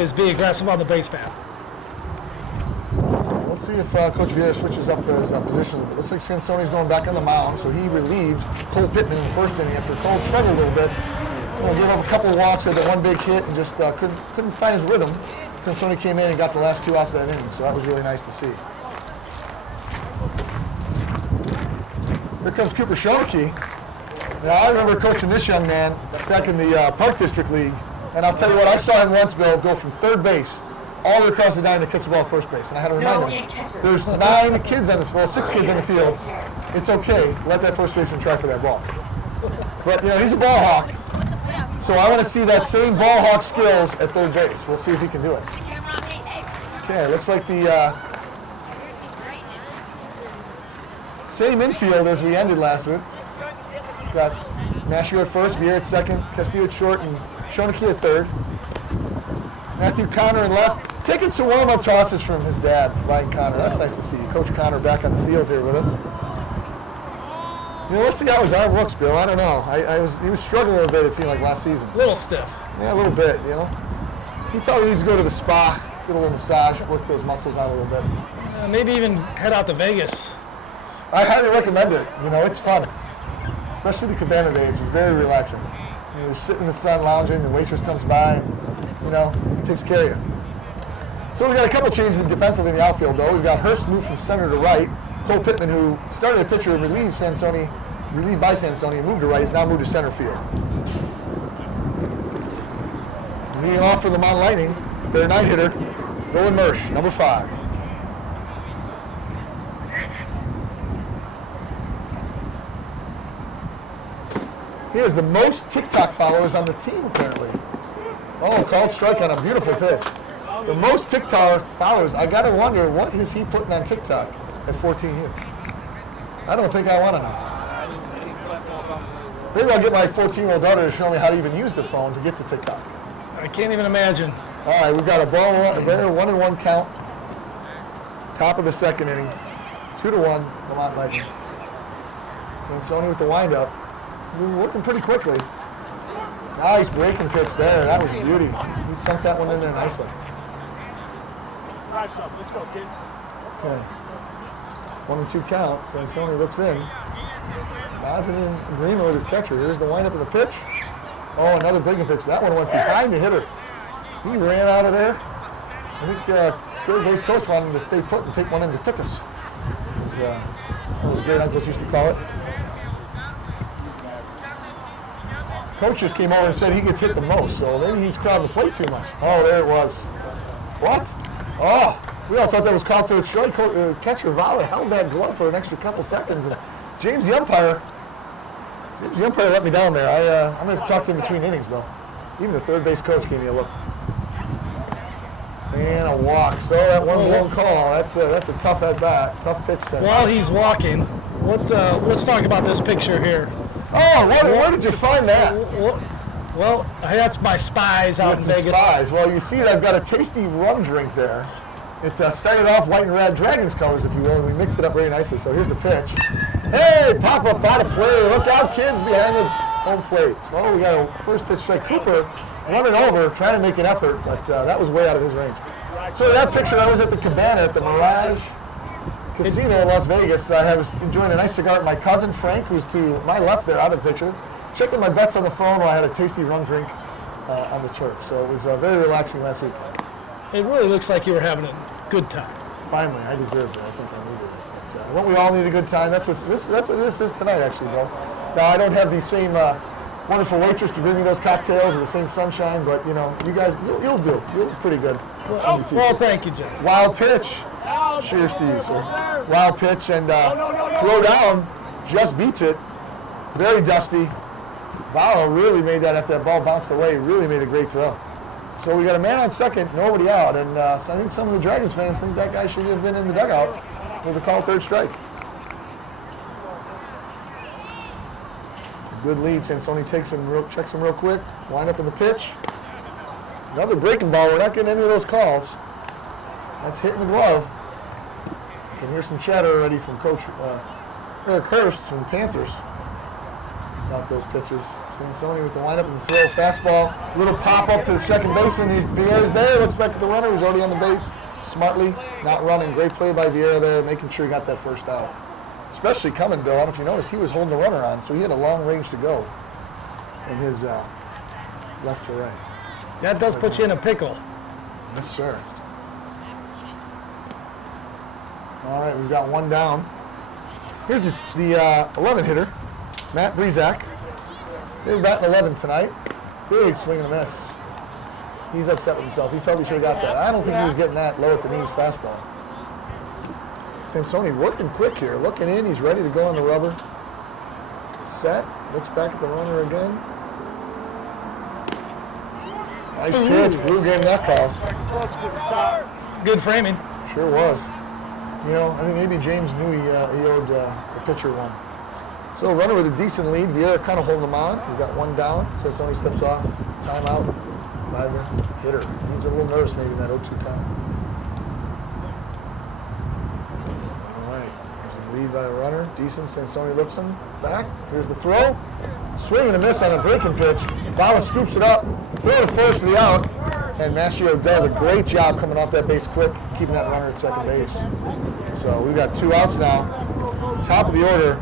is be aggressive on the base path. Let's see if Coach Vieira switches up his position. It looks like Sansoni's going back on the mound, so he relieved Cole Pittman in the first inning after Cole struggled a little bit. Gave up a couple of walks, had that 1 big hit, and just couldn't find his rhythm. Sansoni came in and got the last 2 outs of that inning, so that was really nice to see. Here comes Cooper Schoenke. Now, I remember coaching this young man back in the Park District League, and I'll tell you what, I saw him once, Bill, go from third base all the way across the diamond to catch the ball at first base. And I had to remind him, there's 9 kids on this field, 6 kids on the field. It's okay, let that first baseman try for that ball. But, you know, he's a ball hawk. So I want to see that same ball hawk skills at third base. We'll see if he can do it. Okay, looks like the same infield as we ended last week. Got Nashua at first, Vieira at second, Castillo at short, and Schoenke at third. Matthew Connor in left. Taking some warm-up tosses from his dad, Ryan Connor. That's nice to see. Coach Connor back on the field here with us. You know, let's see how his arm looks, Bill. I don't know. He was struggling a little bit, it seemed like, last season. A little stiff. Yeah, a little bit, you know. He probably needs to go to the spa, get a little massage, work those muscles out a little bit. Maybe even head out to Vegas. I highly recommend it. You know, it's fun. Especially the cabana days. It's very relaxing. You know, you're sitting in the sun, lounging, the waitress comes by, and, you know, takes care of you. So we got a couple changes defensively in the outfield, though. We've got Hurst moved from center to right. Cole Pittman, who started a pitcher and relieved by Sansoni and moved to right, is now moved to center field. Leading off for the Mountain Lightning, their 9-hitter, Nolan Mersch, number 5. He has the most TikTok followers on the team, apparently. Oh, called strike on a beautiful pitch. The most TikTok followers. I gotta wonder, what is he putting on TikTok at 14 here? I don't think I want to know. Maybe I'll get my 14-year-old daughter to show me how to even use the phone to get to TikTok. I can't even imagine. All right, we've got a ball there, 1-1 count. Top of the second inning, 2-1, Lemont Lightning. Sansoni with the windup. We're working pretty quickly. Nice breaking pitch there. That was a beauty. He sunk that one in there nicely. Drive some. Let's go, kid. Okay. 1-2 count. Sansoni looks in. Nods in agreement with his catcher. Here's the windup of the pitch. Oh, another breaking pitch. That one went behind the hitter. He ran out of there. I think third base coach wanted him to stay put and take one into Tickus. That was great uncles used to call it. Coach just came over and said he gets hit the most, so maybe he's crowding the plate too much. Oh, there it was. What? Oh, we all thought that was called to a strike. Catcher Valla held that glove for an extra couple seconds, and James the umpire let me down there. I'm going to talk to him between innings, Bill. Even the third base coach gave me a look. And a walk. So that 1-1 call. That's a tough at bat, tough pitch. While he's walking, let's talk about this picture here. Oh, where did you find that? Well, that's my spies out in Vegas. Spies. Well, you see, I've got a tasty rum drink there. It started off white and red Dragons colors, if you will, and we mixed it up very nicely. So here's the pitch. Hey, pop up out of play. Look out, kids behind the home plate. Well, we got a first pitch strike. Cooper running over, trying to make an effort, but that was way out of his range. So that picture, I was at the Cabana at the Mirage Casino in Las Vegas. I was enjoying a nice cigar with my cousin Frank, who's to my left there out of the picture, checking my bets on the phone while I had a tasty rum drink on the turf. So it was very relaxing last week. It really looks like you were having a good time. Finally, I deserved it. I think I needed it. But, don't we all need a good time? That's what this is tonight, actually, bro. Now, I don't have the same wonderful waitress to bring me those cocktails in the same sunshine, but you know, you guys, you'll do. You'll do pretty good. Well, thank you, Jeff. Wild pitch. Cheers to you, sir. Wild pitch and throw down, just beats it. Very dusty. Valo really made that after that ball bounced away. Really made a great throw. So we got a man on second, nobody out, and so I think some of the Dragons fans think that guy should have been in the dugout with a call third strike. Good lead. Sansoni takes him, checks him real quick. Wind up in the pitch. Another breaking ball. We're not getting any of those calls. That's hitting the glove. You can hear some chatter already from Coach Eric Hurst from the Panthers about those pitches. Sansoni with the windup and the throw. Fastball. Little pop up to the second baseman. Vieira's there. Looks back at the runner who's already on the base. Smartly, not running. Great play by Vieira there, making sure he got that first out. Especially coming, Bill. I don't know if you noticed, he was holding the runner on, so he had a long range to go in his left to right. That does put you in a pickle. Yes, sir. All right, we've got one down. Here's the 11 hitter, Matt Breezak. They're batting 11 tonight. Big swing and a miss. He's upset with himself. He felt he should have got that. I don't think he was getting that low at the knees fastball. Sansoni working quick here, looking in. He's ready to go on the rubber. Set. Looks back at the runner again. Nice pitch. Blue getting that call. Good framing. Sure was. You know, I think maybe James knew he owed the pitcher one. So runner with a decent lead. Vieira kind of holding him on. We've got one down. Sansoni steps off. Timeout by the hitter. He's a little nervous maybe in that 0-2 count. All right. There's a lead by the runner. Decent. Sansoni looks him back. Here's the throw. Swing and a miss on a breaking pitch. Bala scoops it up. Throw to first for the out. And Mastro does a great job coming off that base quick, keeping that runner at second base. So we've got 2 outs now. Top of the order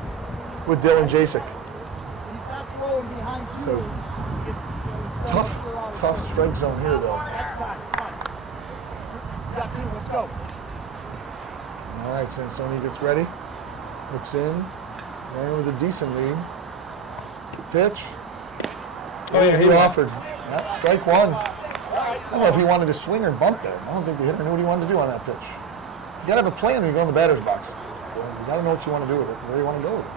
with Dylan Jasek. So tough strike zone here though. All right, Sansoni gets ready. Looks in. Runner with a decent lead. Pitch. Oh yeah, he offered. Yep, strike one. I don't know if he wanted to swing or bunt there. I don't think the hitter knew what he wanted to do on that pitch. You gotta have a plan when you go in the batter's box. You gotta know what you want to do with it, where you want to go with it.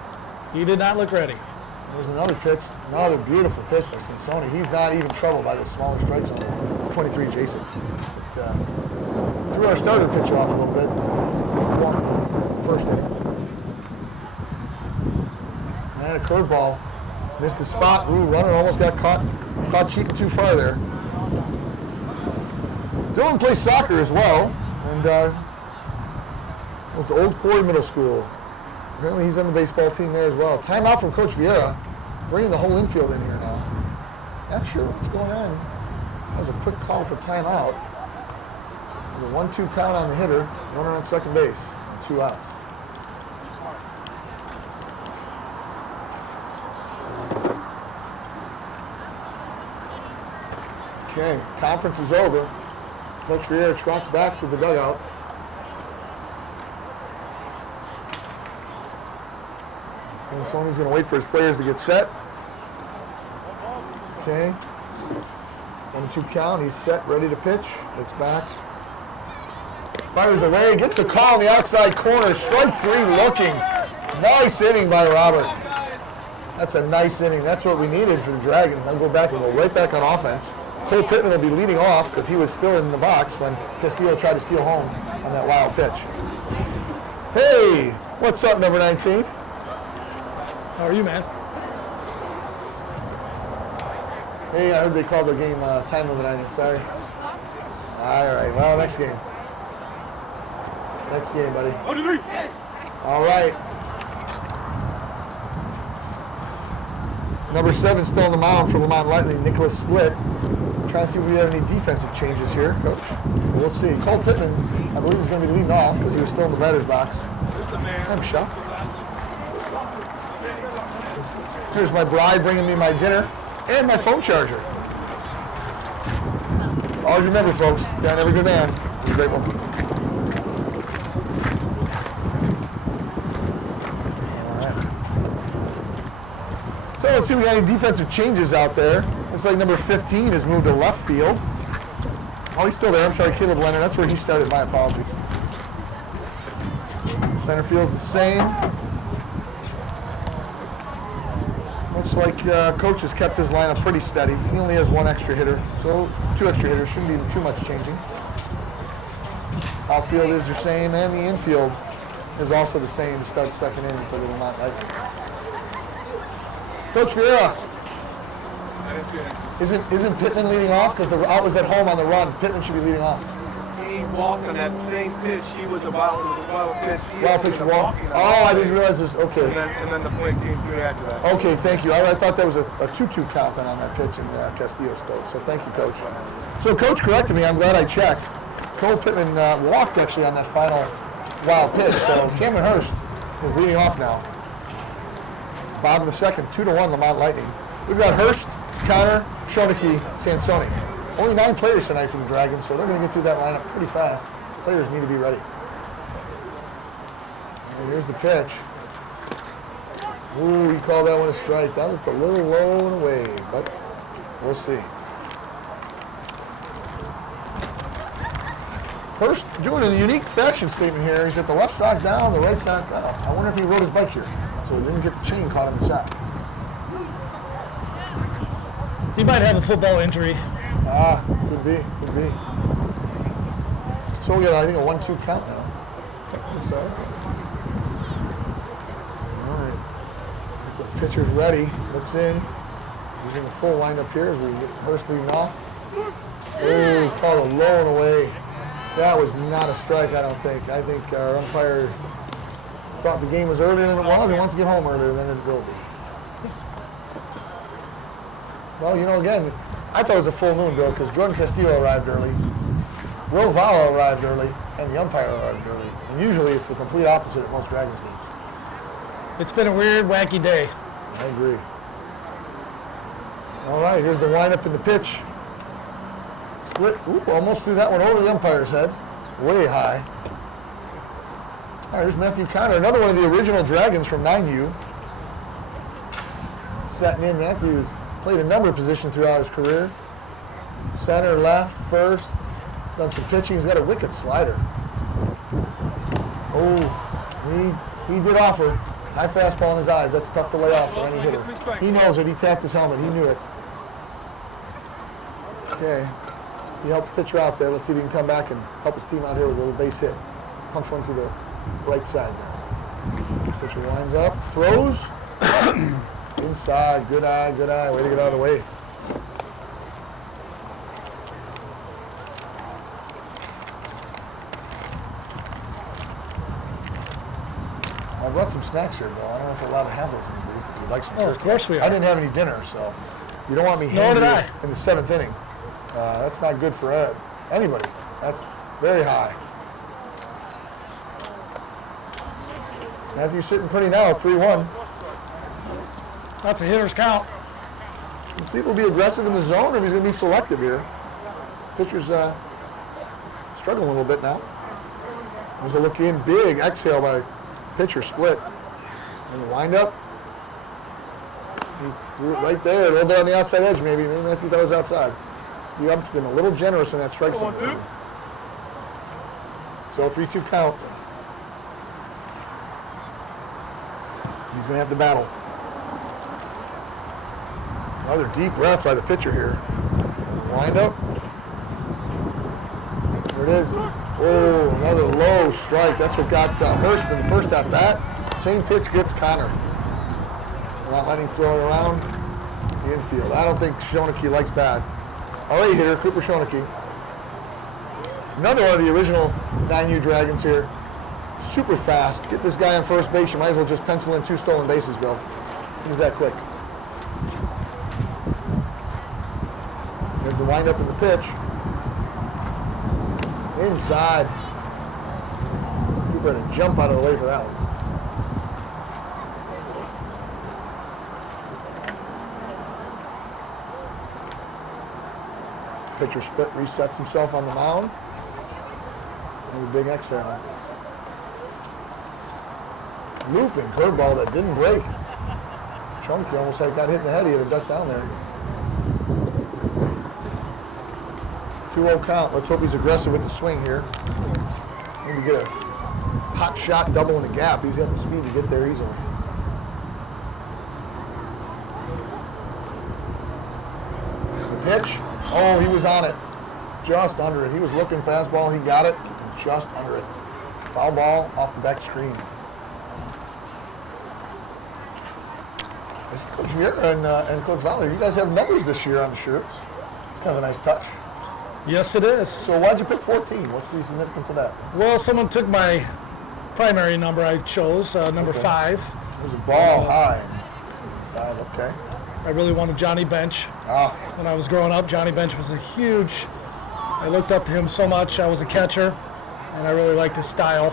He did not look ready. There's another pitch, another beautiful pitch by Sansoni. He's not even troubled by the smaller strike zone. 23 Jason. But, threw our starter pitch off a little bit. Going in the first inning. And a curveball. Missed the spot. Ooh, runner almost got caught cheap too far there. Dylan plays soccer as well, and was Old Quarry Middle School. Apparently he's on the baseball team there as well. Timeout from Coach Vieira, bringing the whole infield in here now. Not sure what's going on. That was a quick call for timeout. There's a 1-2 count on the hitter, runner on second base, and 2 outs. Okay, conference is over. Coach Vieira trots back to the dugout. Sansoni's going to wait for his players to get set. Okay. 1-2 count. He's set, ready to pitch. Looks back. Fires away. Gets the call on the outside corner. Strike 3 looking. Nice inning by Robert. That's a nice inning. That's what we needed for the Dragons. I'll go back and go right back on offense. Cole Pittman will be leading off because he was still in the box when Castillo tried to steal home on that wild pitch. Hey, what's up, number 19? How are you, man? Hey, I heard they called the game time limit on you. Sorry. All right, well, next game. Next game, buddy. 1, 2, 3. All right. Number 7 still on the mound for Lemont Lightning, Nicholas Split. Trying to see if we have any defensive changes here, Coach. We'll see. Cole Pittman, I believe, is going to be leading off because he was still in the batter's box. I'm shocked. Here's my bride bringing me my dinner and my phone charger. Always remember, folks, God, every good man is a great one. All right. So let's see if we got any defensive changes out there. Looks like number 15 has moved to left field. Oh, he's still there. I'm sorry, Caleb Leonard. That's where he started. My apologies. Center field's the same. Looks like coach has kept his lineup pretty steady. He only has one extra hitter, so 2 extra hitters shouldn't be too much changing. Outfield is the same, and the infield is also the same to start second inning for the Lemont Lightning. Coach Vieira, I didn't see anything. isn't Pittman leading off? Because the out was at home on the run. Pittman should be leading off. He walked on that same pitch. He was about the wild pitch. Wild pitch walk. Oh, I didn't realize this. Okay. And then the play came through after that. Okay, thank you. I thought that was a 2-2 count then on that pitch in Castillo's coach. So thank you, Coach. So Coach corrected me. I'm glad I checked. Cole Pittman walked actually on that final wild pitch. So Cameron Hurst is leading off now. Bottom of the second, 2-1 Lemont Lightning. We've got Hurst, Connor, Schoeneke, Sansoni. Only 9 players tonight for the Dragons, so they're going to get through that lineup pretty fast. Players need to be ready. And here's the pitch. Ooh, he called that one a strike. That looked a little low and away, but we'll see. Hurst doing a unique fashion statement here. He's got the left sock down, the right sock up. I wonder if he rode his bike here, so he didn't get the chain caught on the sock. He might have a football injury. Ah, could be. So we got, I think, a 1-2 count now. So, all right. The pitcher's ready. Looks in. He's in the full lineup here as we get Hurst leading off. Oh, called a low and away. That was not a strike, I don't think. I think our umpire thought the game was earlier than it was and wants to get home earlier than it will be. Well, you know, again, I thought it was a full moon, Bill, because Jordan Castillo arrived early, Will Valo arrived early, and the umpire arrived early. And usually it's the complete opposite at most Dragons games. It's been a weird, wacky day. I agree. All right, here's the windup and the pitch. Split, oop, almost threw that one over the umpire's head. Way high. All right, here's Matthew Connor, another one of the original Dragons from 9U. Setting in, Matthew's played a number of positions throughout his career. Center, left, first. He's done some pitching. He's got a wicked slider. Oh, he did offer. High fastball in his eyes. That's tough to lay off for any hitter. He knows it. He tapped his helmet. He knew it. Okay. He helped the pitcher out there. Let's see if he can come back and help his team out here with a little base hit. Punch one to the right side there. Pitcher winds up, throws. Inside, good eye, good eye. Way to get out of the way. I brought some snacks here, Bill. I don't know if we're allowed to have those in the booth. If you'd like some. Oh, of course we are. I didn't have any dinner, so you don't want me Nor did hangry I. in the 7th inning. That's not good for anybody. That's very high. Matthew's sitting pretty now at 3-1. That's a hitter's count. Let's see if he'll be aggressive in the zone or if he's going to be selective here. Pitcher's struggling a little bit now. There's a look in, big exhale by pitcher, split. And the windup. He threw it right there, a little bit on the outside edge maybe. Maybe Matthew thought it was outside. He has been a little generous in that strike zone. So 3-2 count. He's going to have to battle. Another deep breath by the pitcher here. Wind up. There it is. Oh, another low strike. That's what got Hurst in the first at bat. Same pitch gets Connor. Not letting him throw it around the infield. I don't think Schoeneke likes that. All right, hitter, Cooper Schoeneke. Another one of the original 9U Dragons here. Super fast. Get this guy on first base. You might as well just pencil in 2 stolen bases, Bill. He's that quick. There's the windup in the pitch. Inside. Cooper had to jump out of the way for that one. Pitcher split, resets himself on the mound. And a big exhale. Looping curveball that didn't break. Chunky almost got hit in the head. He had a duck down there. 2-0 count. Let's hope he's aggressive with the swing here. Maybe get a hot shot double in the gap. He's got the speed to get there easily. The pitch. Oh, he was on it. Just under it. He was looking fastball. He got it. Just under it. Foul ball off the back screen. Coach Vieira and Coach Valley, you guys have numbers this year on the shirts. It's kind of a nice touch. Yes, it is. So why'd you pick 14? What's the significance of that? Well, someone took my primary number I chose, number 5. There's a ball high. 5, okay. I really wanted Johnny Bench. When I was growing up, Johnny Bench was I looked up to him so much. I was a catcher, and I really liked his style.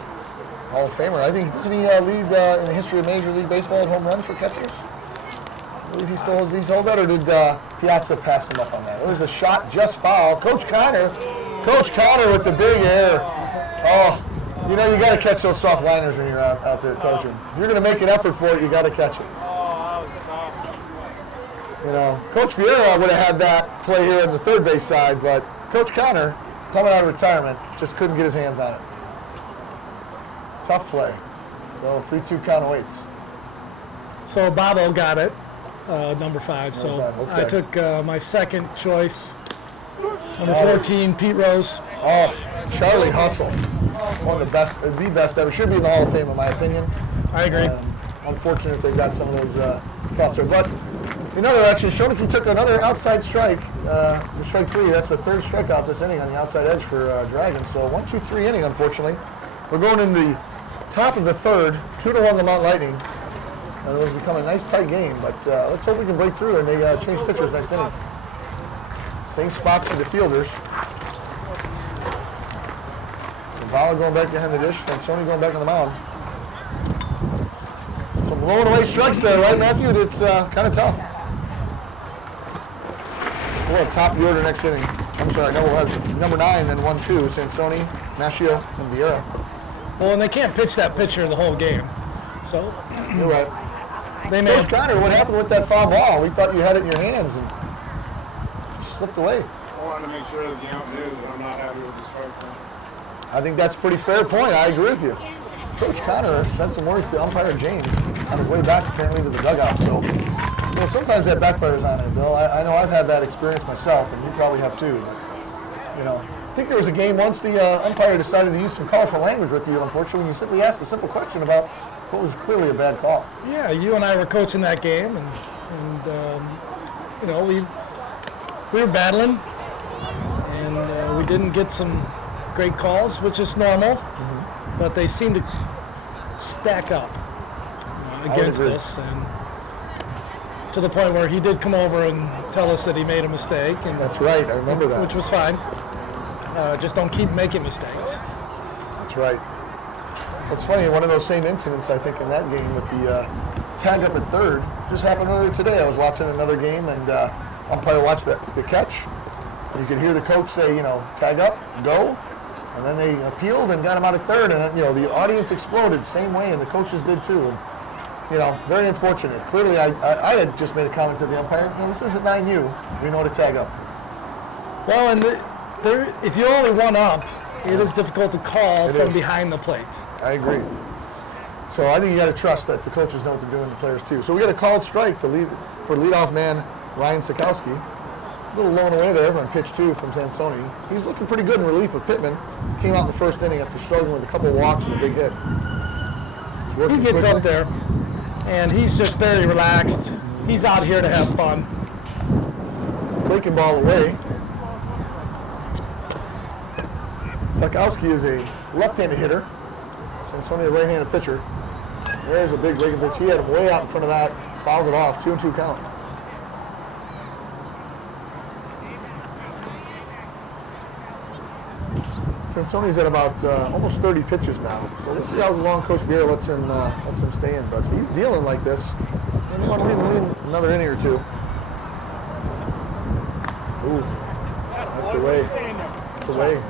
Hall of Famer. I think, doesn't he lead in the history of Major League Baseball at home runs for catchers? I believe he's hold that, or did Piazza pass him up on that? It was a shot just foul. Coach Connor with the big air. Oh, you know you got to catch those soft liners when you're out there coaching. If you're going to make an effort for it, you got to catch it. You know, Coach Vieira would have had that play here on the third base side, but Coach Connor, coming out of retirement, just couldn't get his hands on it. Tough play. So 3-2 count awaits. So Bobo got it. Number 5. So okay. I took my second choice, number 14, Pete Rose. Oh, Charlie Hustle, one of the best ever. Should be in the Hall of Fame, in my opinion. I agree. Unfortunate they got some of those thoughts there, but in other action, Shoneke took another outside strike for strike 3. That's the third strikeout this inning on the outside edge for Dragons. So 1-2-3 inning, unfortunately. We're going in the top of the third, 2-1 Lemont Lightning. And it was become a nice tight game, but let's hope we can break through and they change pitchers next inning. Same spots for the fielders. Zavala going back behind the dish, and Sony going back on the mound. Some blowing away strikes there, right, Matthew? It's kind of tough. We'll have top of the order next inning. I'm sorry, no, we'll have number 9, then 1-2, Sansoni, Mascio, and Vieira. Well, and they can't pitch that pitcher the whole game. So you're right. Coach Connor, what happened with that foul ball? We thought you had it in your hands and just slipped away. I wanted to make sure that the ump knew that I'm not happy with the strike zone. I think that's a pretty fair point. I agree with you. Coach Connor sent some words to umpire James on his way back apparently to the dugout. So, you know, sometimes that backfires on it, Bill. I know I've had that experience myself, and you probably have too. But, you know, I think there was a game once the umpire decided to use some colorful language with you, unfortunately, when you simply asked a simple question about what was clearly a bad call. Yeah, you and I were coaching that game, and you know, we were battling, and we didn't get some great calls, which is normal, but they seemed to stack up against us, and to the point where he did come over and tell us that he made a mistake. And that's right, I remember that. Which was fine. Just don't keep making mistakes. That's right. It's funny, one of those same incidents, I think, in that game with the tag up at third just happened earlier today. I was watching another game, and umpire watched the catch. And you could hear the coach say, you know, tag up, go. And then they appealed and got him out of third, and you know, the audience exploded same way, and the coaches did too. And, you know, very unfortunate. Clearly, I had just made a comment to the umpire, no, this isn't 9U. We know to tag up. Well, and if you're only one up, it is difficult to call from behind the plate. I agree. So I think you got to trust that the coaches know what they're doing, the players too. So we got a called strike for leadoff man Ryan Sikowski. A little low and away there on pitch 2 from Sansoni. He's looking pretty good in relief of Pittman. Came out in the first inning after struggling with a couple of walks and a big hit. He gets up there, and he's just very relaxed. He's out here to have fun. Breaking ball away. Sikowski is a left-handed hitter. Sansoni a right-handed pitcher. There's a big breaking pitch. He had him way out in front of that. Fouls it off. 2-2 count. Sansoni's at about almost 30 pitches now. So let's see how long Coach Vieira lets him stay in. But if he's dealing like this, then you want to leave him another inning or two. Ooh, that's away. That's away.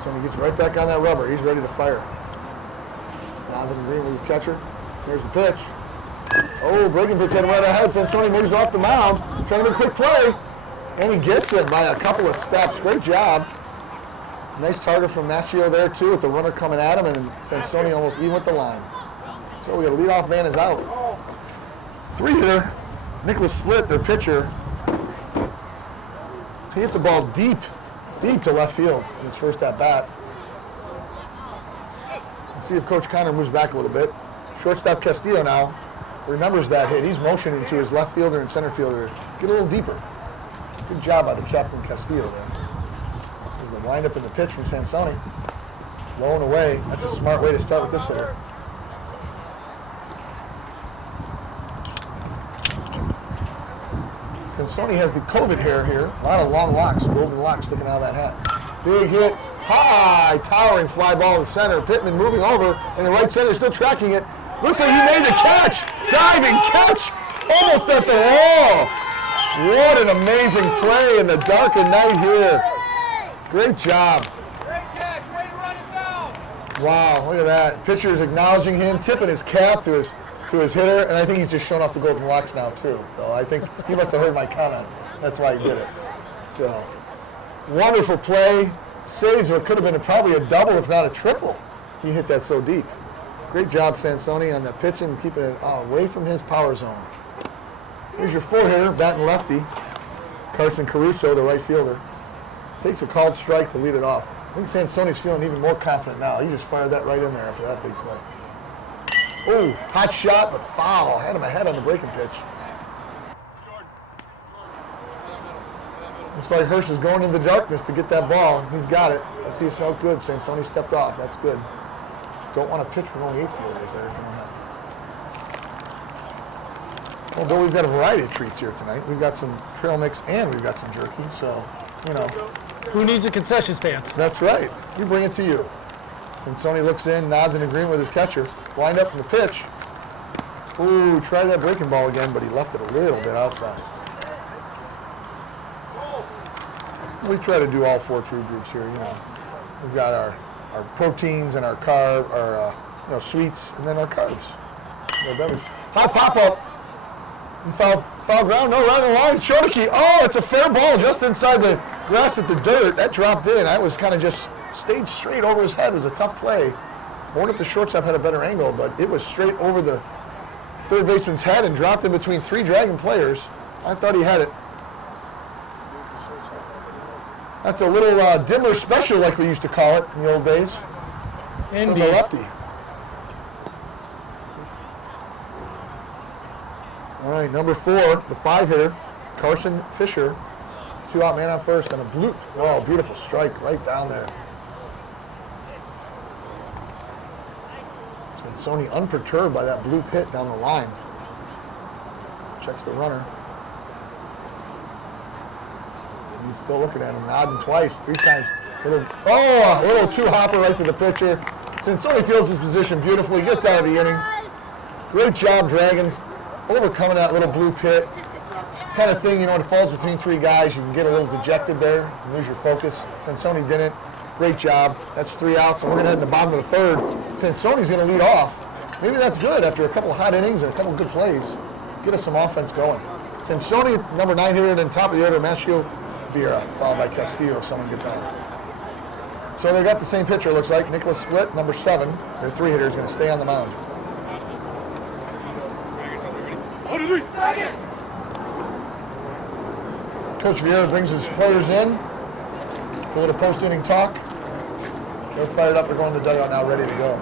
Sansoni gets right back on that rubber. He's ready to fire. Nods in green with his catcher. There's the pitch. Oh, breaking pitch had him right ahead. Sansoni moves off the mound, trying to make a quick play, and he gets it by a couple of steps. Great job. Nice target from Machio there, too, with the runner coming at him, and Sansoni almost even with the line. So we got a leadoff man is out. 3-hitter, Nicholas Split, their pitcher. He hit the ball deep to left field in his first at-bat. Let's see if Coach Connor moves back a little bit. Shortstop Castillo now remembers that hit. He's motioning to his left fielder and center fielder. Get a little deeper. Good job by the captain Castillo there. There's the windup in the pitch from Sansoni. Low and away. That's a smart way to start with this hitter. Sansoni has the COVID hair here. A lot of long locks, golden locks sticking out of that hat. Big hit, high, towering fly ball to center. Pittman moving over, and the right center still tracking it. Looks like he made the catch. Diving catch, almost at the wall. What an amazing play in the dark of night here. Great job. Great catch. Way to run it down. Wow, look at that. Pitcher's acknowledging him, tipping his cap to his hitter, and I think he's just showing off the golden locks now too. So I think he must have heard my comment. That's why he did it. So, wonderful play. Saves what could have been probably a double, if not a triple. He hit that so deep. Great job, Sansoni, on the pitch and keeping it away from his power zone. Here's your 4-hitter, batting lefty. Carson Caruso, the right fielder. Takes a called strike to lead it off. I think Sansoni's feeling even more confident now. He just fired that right in there after that big play. Oh, hot shot, but foul. Had him ahead on the breaking pitch. Looks like Hirsch is going in the darkness to get that ball. He's got it. Let's see how good. Sansoni stepped off. That's good. Don't want to pitch with only 8 fielders there if you don't have. Well, Bill, we've got a variety of treats here tonight. We've got some trail mix and we've got some jerky. So, you know. Who needs a concession stand? That's right. We bring it to you. Sansoni looks in, nods in agreement with his catcher. Wind up in the pitch. Ooh, tried that breaking ball again, but he left it a little bit outside. We try to do all 4 food groups here, you know. We've got our proteins and our carb, our sweets, and then our carbs. No beverage. High pop-up. Foul ground, no, right on the line. Shodeki. Oh, it's a fair ball just inside the grass at the dirt. That dropped in. That was kind of just stayed straight over his head. It was a tough play. I wonder if the shortstop had a better angle, but it was straight over the third baseman's head and dropped in between 3 Dragon players. I thought he had it. That's a little dimmer special, like we used to call it in the old days. From the lefty. All right, number 4, the 5-hitter, Carson Fisher. 2-out man on first and a bloop. Oh, beautiful strike right down there. Sansoni unperturbed by that bloop hit down the line. Checks the runner. He's still looking at him, nodding twice, 3 times. A little 2-hopper right to the pitcher. Sansoni feels his position beautifully, gets out of the inning. Great job, Dragons, overcoming that little bloop hit. Kind of thing, you know, when it falls between 3 guys, you can get a little dejected there and lose your focus. Sansoni didn't. Great job. That's 3 outs, and we're going to head in the bottom of the 3rd. Sansoni's going to lead off. Maybe that's good after a couple of hot innings and a couple of good plays. Get us some offense going. Sansoni, number 9 hitter, and then top of the order, Machio Vieira, followed by Castillo if someone gets on. So they got the same pitcher, looks like. Nicholas Split, number 7. Their 3-hitter is going to stay on the mound. 1, 2, 3. Coach Vieira brings his players in for a little post-inning talk. They're fired up. They're going to the dugout now, ready to go.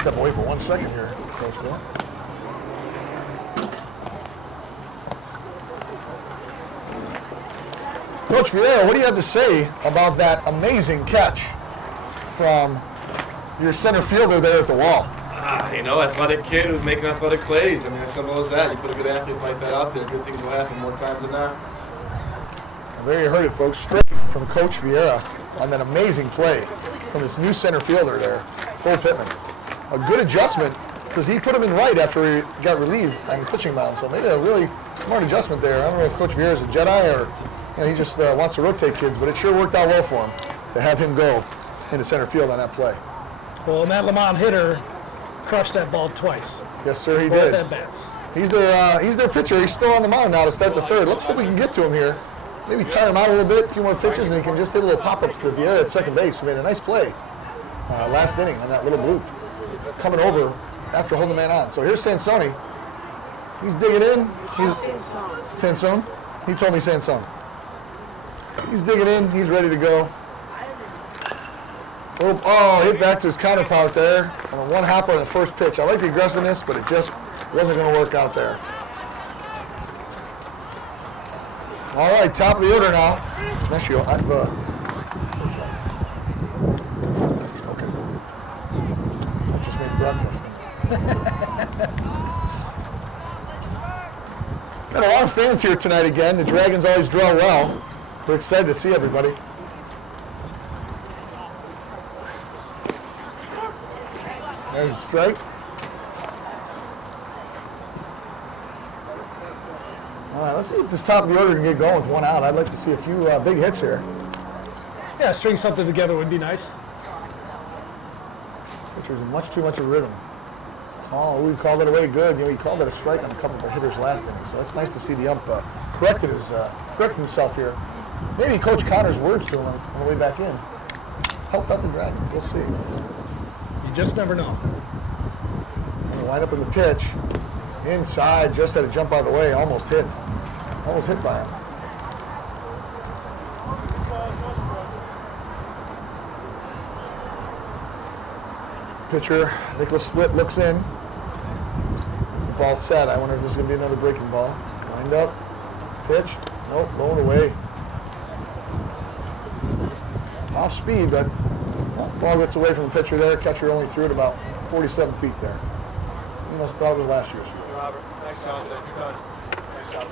Step away for 1 second here, Coach Bill. Coach Vieira, what do you have to say about that amazing catch from your center fielder there at the wall? You know, athletic kid who's making athletic plays. I mean, as simple as that. You put a good athlete like that out there, good things will happen more times than not. Well, there you heard it, folks. Straight from Coach Vieira on that amazing play from his new center fielder there, Cole Pittman. a good adjustment because he put him in right after he got relieved on the pitching mound. So maybe a really smart adjustment there. I don't know if Coach Vieira is a Jedi or he just wants to rotate kids, but it sure worked out well for him to have him go into center field on that play. Well, and that Lemont hitter crushed that ball twice. Yes, sir, he Both did. at bats. He's their pitcher. He's still on the mound now to start the third. Let's hope we can get to him here. Maybe tire him out a little bit, a few more pitches, and he can just hit a little pop-up to Vieira at second base, who made a nice play last inning on that little bloop, coming over after holding the man on. So here's Sansoni. He's digging in. Sansone? He told me Sansone. He's digging in. He's ready to go. Oh, hit back to his counterpart there on a one hopper on the first pitch. I like the aggressiveness, but it just wasn't going to work out there. All right, top of the order now. Okay. I just made breakfast. Got a lot of fans here tonight again. The Dragons always draw well. We're excited to see everybody. There's a strike. All right, let's see if this top of the order can get going with one out. I'd like to see a few big hits here. Yeah, string something together would be nice. Pitcher's in much too much of rhythm. Oh, we called it away good. He called it a strike on a couple of hitters last inning. So it's nice to see the ump correct himself here. Maybe Coach Connor's words to him on the way back in helped out the Dragons. We'll see. You just never know. Gonna line up in the pitch. Inside, just had to jump out of the way. Almost hit. Almost hit by him. Pitcher, Nicholas Split looks in. As the ball's set, I wonder if this is going to be another breaking ball. Lined up. Pitch. Nope, blown away. Off speed, but ball gets away from the pitcher there. Catcher only threw it about 47 feet there. He must have thought it was last year's. Robert, nice job today. Good done. Nice job.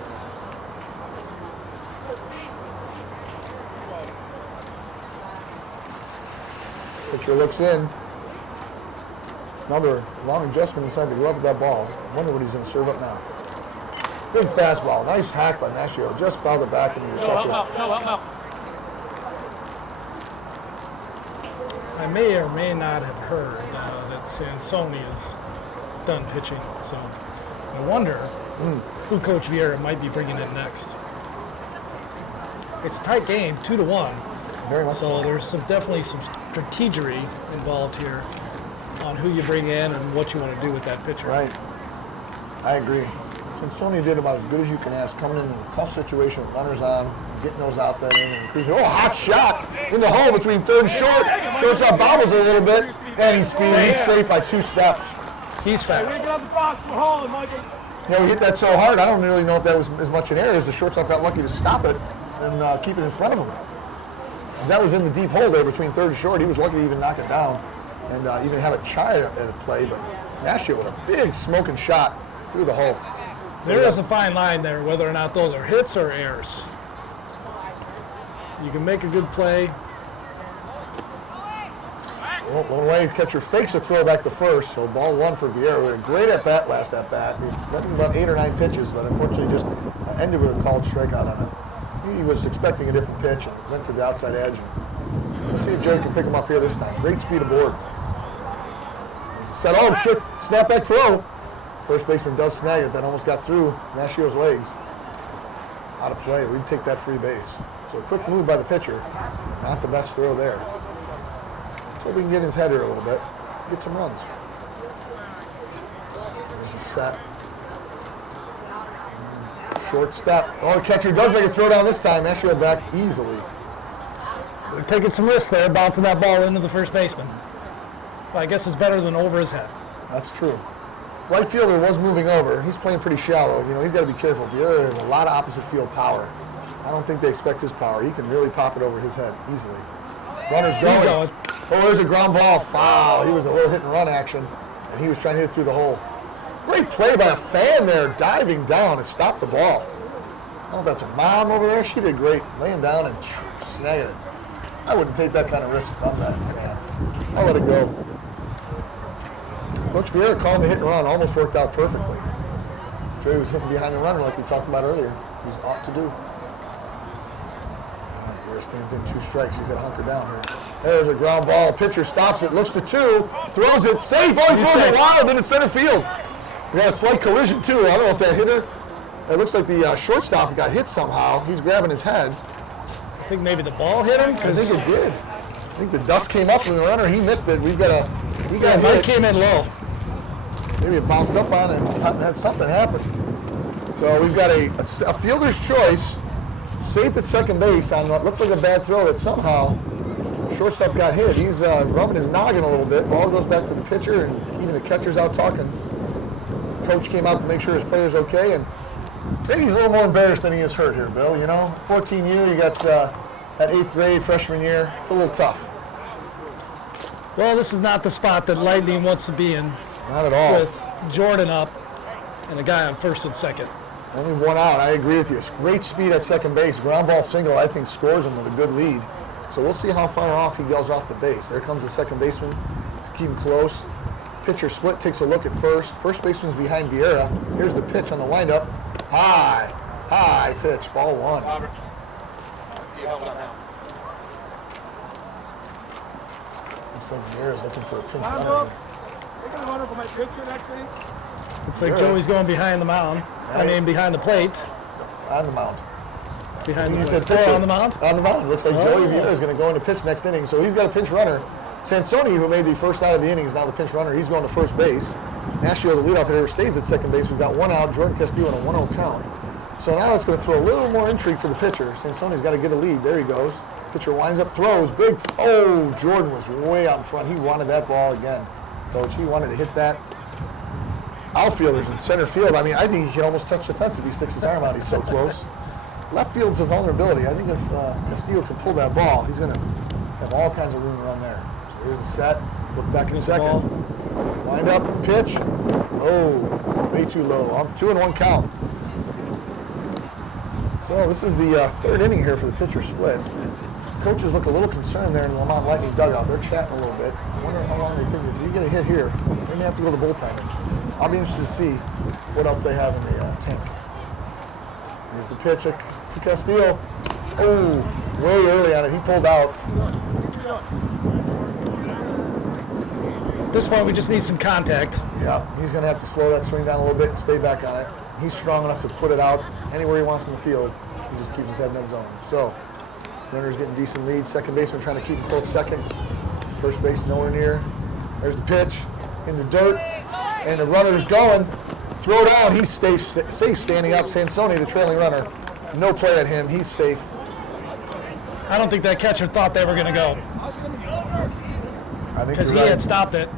Pitcher looks in. Another long adjustment inside the glove of that ball. Wonder what he's going to serve up now. Big fastball. Nice hack by Nashio. Just fouled it back and he was catching it. I may or may not have heard that Sansoni is done pitching. So I wonder who Coach Vieira might be bringing in next. It's a tight game, 2-1. Very much So there's definitely some strategery involved here on who you bring in and what you want to do with that pitcher. Right. I agree. Sansoni did about as good as you can ask, coming in a tough situation with runners on, getting those outs that inning, and cruising. Oh, hot shot in the hole between third and short. Shortstop bobbles a little bit, and he's speedy. He's safe by 2 steps. He's fast. We hit that so hard, I don't really know if that was as much an error as the shortstop got lucky to stop it and keep it in front of him. That was in the deep hole there between third and short. He was lucky to even knock it down and even have it chai at a play, but Nashio with a big smoking shot through the hole. There is a fine line there, whether or not those are hits or errors. You can make a good play. Well, one way catcher fakes a throw back to first, so ball 1 for Vieira. We had a great at-bat last at-bat. He went about 8 or 9 pitches, but unfortunately just ended with a called strikeout on it. He was expecting a different pitch and went to the outside edge. Let's see if Jerry can pick him up here this time. Great speed aboard. Set, quick snap-back throw. First baseman does snag it. That almost got through Nashio's legs. Out of play. We'd take that free base. So a quick move by the pitcher. Not the best throw there. Let's hope we can get in his head here a little bit. Get some runs. There's the set. Short step. Oh, the catcher does make a throw down this time. Nashio back easily. They're taking some risks there, bouncing that ball into the first baseman. Well, I guess it's better than over his head. That's true. Right fielder was moving over. He's playing pretty shallow. He's got to be careful. Vieira has a lot of opposite field power. I don't think they expect his power. He can really pop it over his head easily. Runner's going. Oh, there's a ground ball. Foul. He was a little hit and run action, and he was trying to hit it through the hole. Great play by a fan there, diving down to stop the ball. I don't know if that's a mom over there. She did great, laying down and snagging it. I wouldn't take that kind of risk on that, man. I'll let it go. Coach Vieira calling the hit and run almost worked out perfectly. Joey was hitting behind the runner like we talked about earlier. He's ought to do. Vieira stands in 2 strikes. He's got to hunker down here. There's a ground ball. Pitcher stops it, looks to 2, throws it, safe. Oh, he throws it wild into center field. We got a slight collision too. I don't know if that hitter. It looks like the shortstop got hit somehow. He's grabbing his head. I think maybe the ball hit him. I think it did. I think the dust came up from the runner. He missed it. We got Mike came in low. Maybe it bounced up on it and had something happen. So we've got a fielder's choice, safe at second base on what looked like a bad throw that somehow shortstop got hit. He's rubbing his noggin a little bit. Ball goes back to the pitcher, and even the catcher's out talking. Coach came out to make sure his player's okay, and maybe he's a little more embarrassed than he is hurt here, Bill. 14 year, you got that 8th grade freshman year. It's a little tough. Well, this is not the spot that Lightning wants to be in. Not at all. With Jordan up and a guy on first and second. Only 1 out. I agree with you. Great speed at second base. Ground ball single, I think, scores him with a good lead. So we'll see how far off he goes off the base. There comes the second baseman to keep him close. Pitcher split, takes a look at first. First baseman's behind Vieira. Here's the pitch on the windup. High pitch, ball 1. Robert, you help out now. Looks like Vieira's looking for a pinch runner. You're going to run over my picture next week? Looks like Joey's going behind the mound. Behind the plate. On the mound. Behind You the said plate. pitcher. On the mound? On the mound. Looks like Joey Vieira is going to go into pitch next inning. So he's got a pinch runner. Sansoni, who made the first out of the inning, is now the pinch runner. He's going to first base. Nashio, the leadoff hitter, stays at second base. We've got 1 out. Jordan Castillo on a 1-0 count. So now it's going to throw a little more intrigue for the pitcher. Sansoni's got to get a lead. There he goes. Pitcher winds up, throws. Big. Oh, Jordan was way out in front. He wanted that ball again, Coach. He wanted to hit that. Outfielders in center field. I mean, I think he can almost touch the fence if he sticks his arm out. He's so close. Left field's a vulnerability. I think if Castillo can pull that ball, he's going to have all kinds of room to run there. So here's the set. Look back in a second. Wind up, pitch. Oh, way too low. 2-1 count. So this is the 3rd inning here for the pitcher split. Coaches look a little concerned there in the Lemont Lightning dugout. They're chatting a little bit. I wonder how long they think. If you get a hit here, they may have to go to the bullpen. I'll be interested to see what else they have in the tank. Here's the pitch to Castillo. Oh, way early on it. He pulled out. At this point, we just need some contact. Yeah, he's going to have to slow that swing down a little bit and stay back on it. He's strong enough to put it out anywhere he wants in the field. He just keeps his head in that zone. So, runner's getting decent lead. Second baseman trying to keep him close second. First base nowhere near. There's the pitch in the dirt. And the runner is going. Throw down. He's safe standing up. Sansoni, the trailing runner. No play at him. He's safe. I don't think that catcher thought they were going to go. I think Because he right. had stopped it.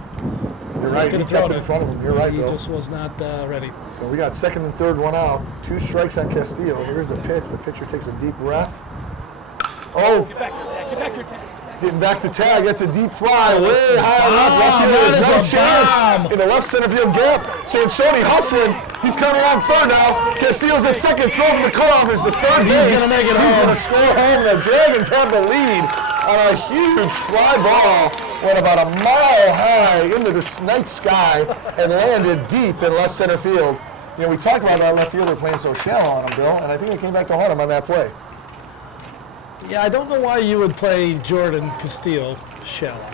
You're right. He kept it in front of him. You're right, He Bill. just was not ready. So we got second and third, 1 out. 2 strikes on Castillo. Here's the pitch. The pitcher takes a deep breath. Oh! Get back here, Ted. Getting back to tag. That's a deep fly. Way high left. Left field. There's no chance in the left center field gap. Sansoni hustling. He's coming around third now. Castillo's at second. Throw from the cutoff is the third base. He's going to make it home. He's going to score home. The Dragons have the lead on a huge fly ball. Went about a mile high into the night sky and landed deep in left center field. You know, we talked about that left fielder playing so shallow on him, Bill, and I think they came back to haunt him on that play. Yeah, I don't know why you would play Jordan Castillo shallow.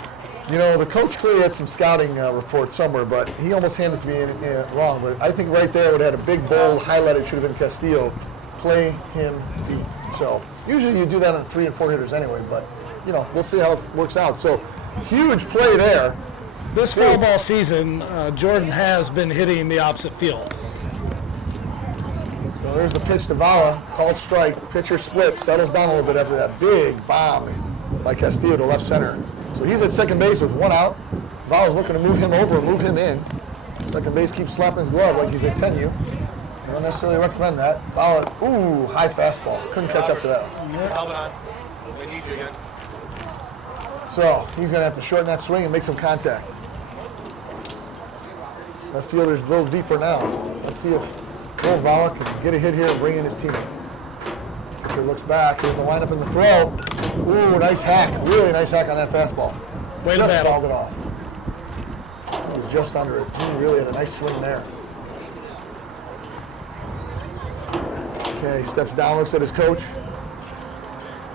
You know, the coach clearly had some scouting reports somewhere, but he almost handed it to me wrong. But I think right there would have had a big, bold highlight. It should have been Castillo. Play him deep. So usually you do that on 3 and 4 hitters anyway, but, you know, we'll see how it works out. So huge play there. This fall ball season, Jordan has been hitting the opposite field. So there's the pitch to Vala, called strike. Pitcher splits, settles down a little bit after that big bomb by Castillo to left center. So he's at second base with 1 out. Vala's looking to move him over, move him in. Second base keeps slapping his glove like he's at 10U. I don't necessarily recommend that. Vala, ooh, high fastball. Couldn't catch up to that. Helmet on. We need you again. So he's going to have to shorten that swing and make some contact. That fielder's a little deeper now. Let's see if Will Vala can get a hit here and bring in his teammate. Pitcher looks back. Here's the lineup in the throw. Ooh, nice hack. Really nice hack on that fastball. Way to Just battle. fouled it off. That was just under it. He really had a nice swing there. Okay, steps down, looks at his coach.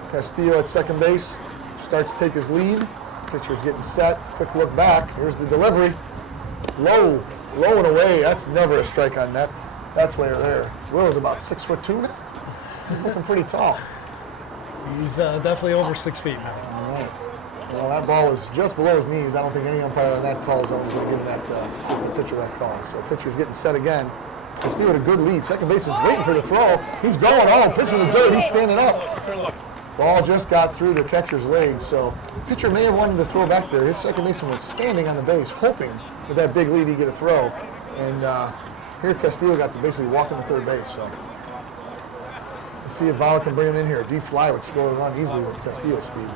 Castillo at second base, starts to take his lead. Pitcher's getting set, quick look back. Here's the delivery. Low and away. That's never a strike on that player there. Will's about 6'2" now. He's looking pretty tall. He's definitely over 6 feet now. All right. Well, that ball was just below his knees. I don't think any umpire in that tall zone is going to give the pitcher that call. So pitcher's getting set again. Castillo with a good lead. Second baseman's waiting for the throw. He's going. Oh, pitch in the dirt. He's standing up. Ball just got through the catcher's legs. So pitcher may have wanted to throw back there. His second baseman was standing on the base, hoping with that big lead he'd get a throw. And here Castillo got to basically walk into third base. So let's see if Vala can bring him in here. A deep fly would score a run easily with Castillo's speed.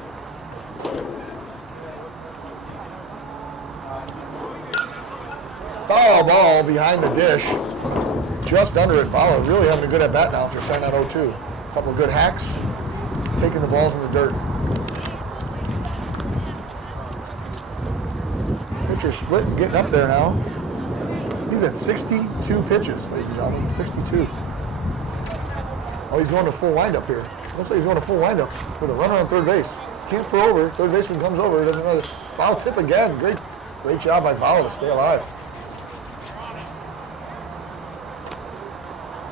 Foul ball behind the dish. Just under it. Vala really having a good at-bat now after starting at 0-2. A couple of good hacks. Taking the balls in the dirt. Pitcher split is getting up there now. He's at 62 pitches, ladies and gentlemen. 62. Oh, he's going to full windup here. Looks like he's going to full windup with a runner on third base. Can't throw over. Third baseman comes over. Doesn't know. Foul tip again. Great job by Vala to stay alive.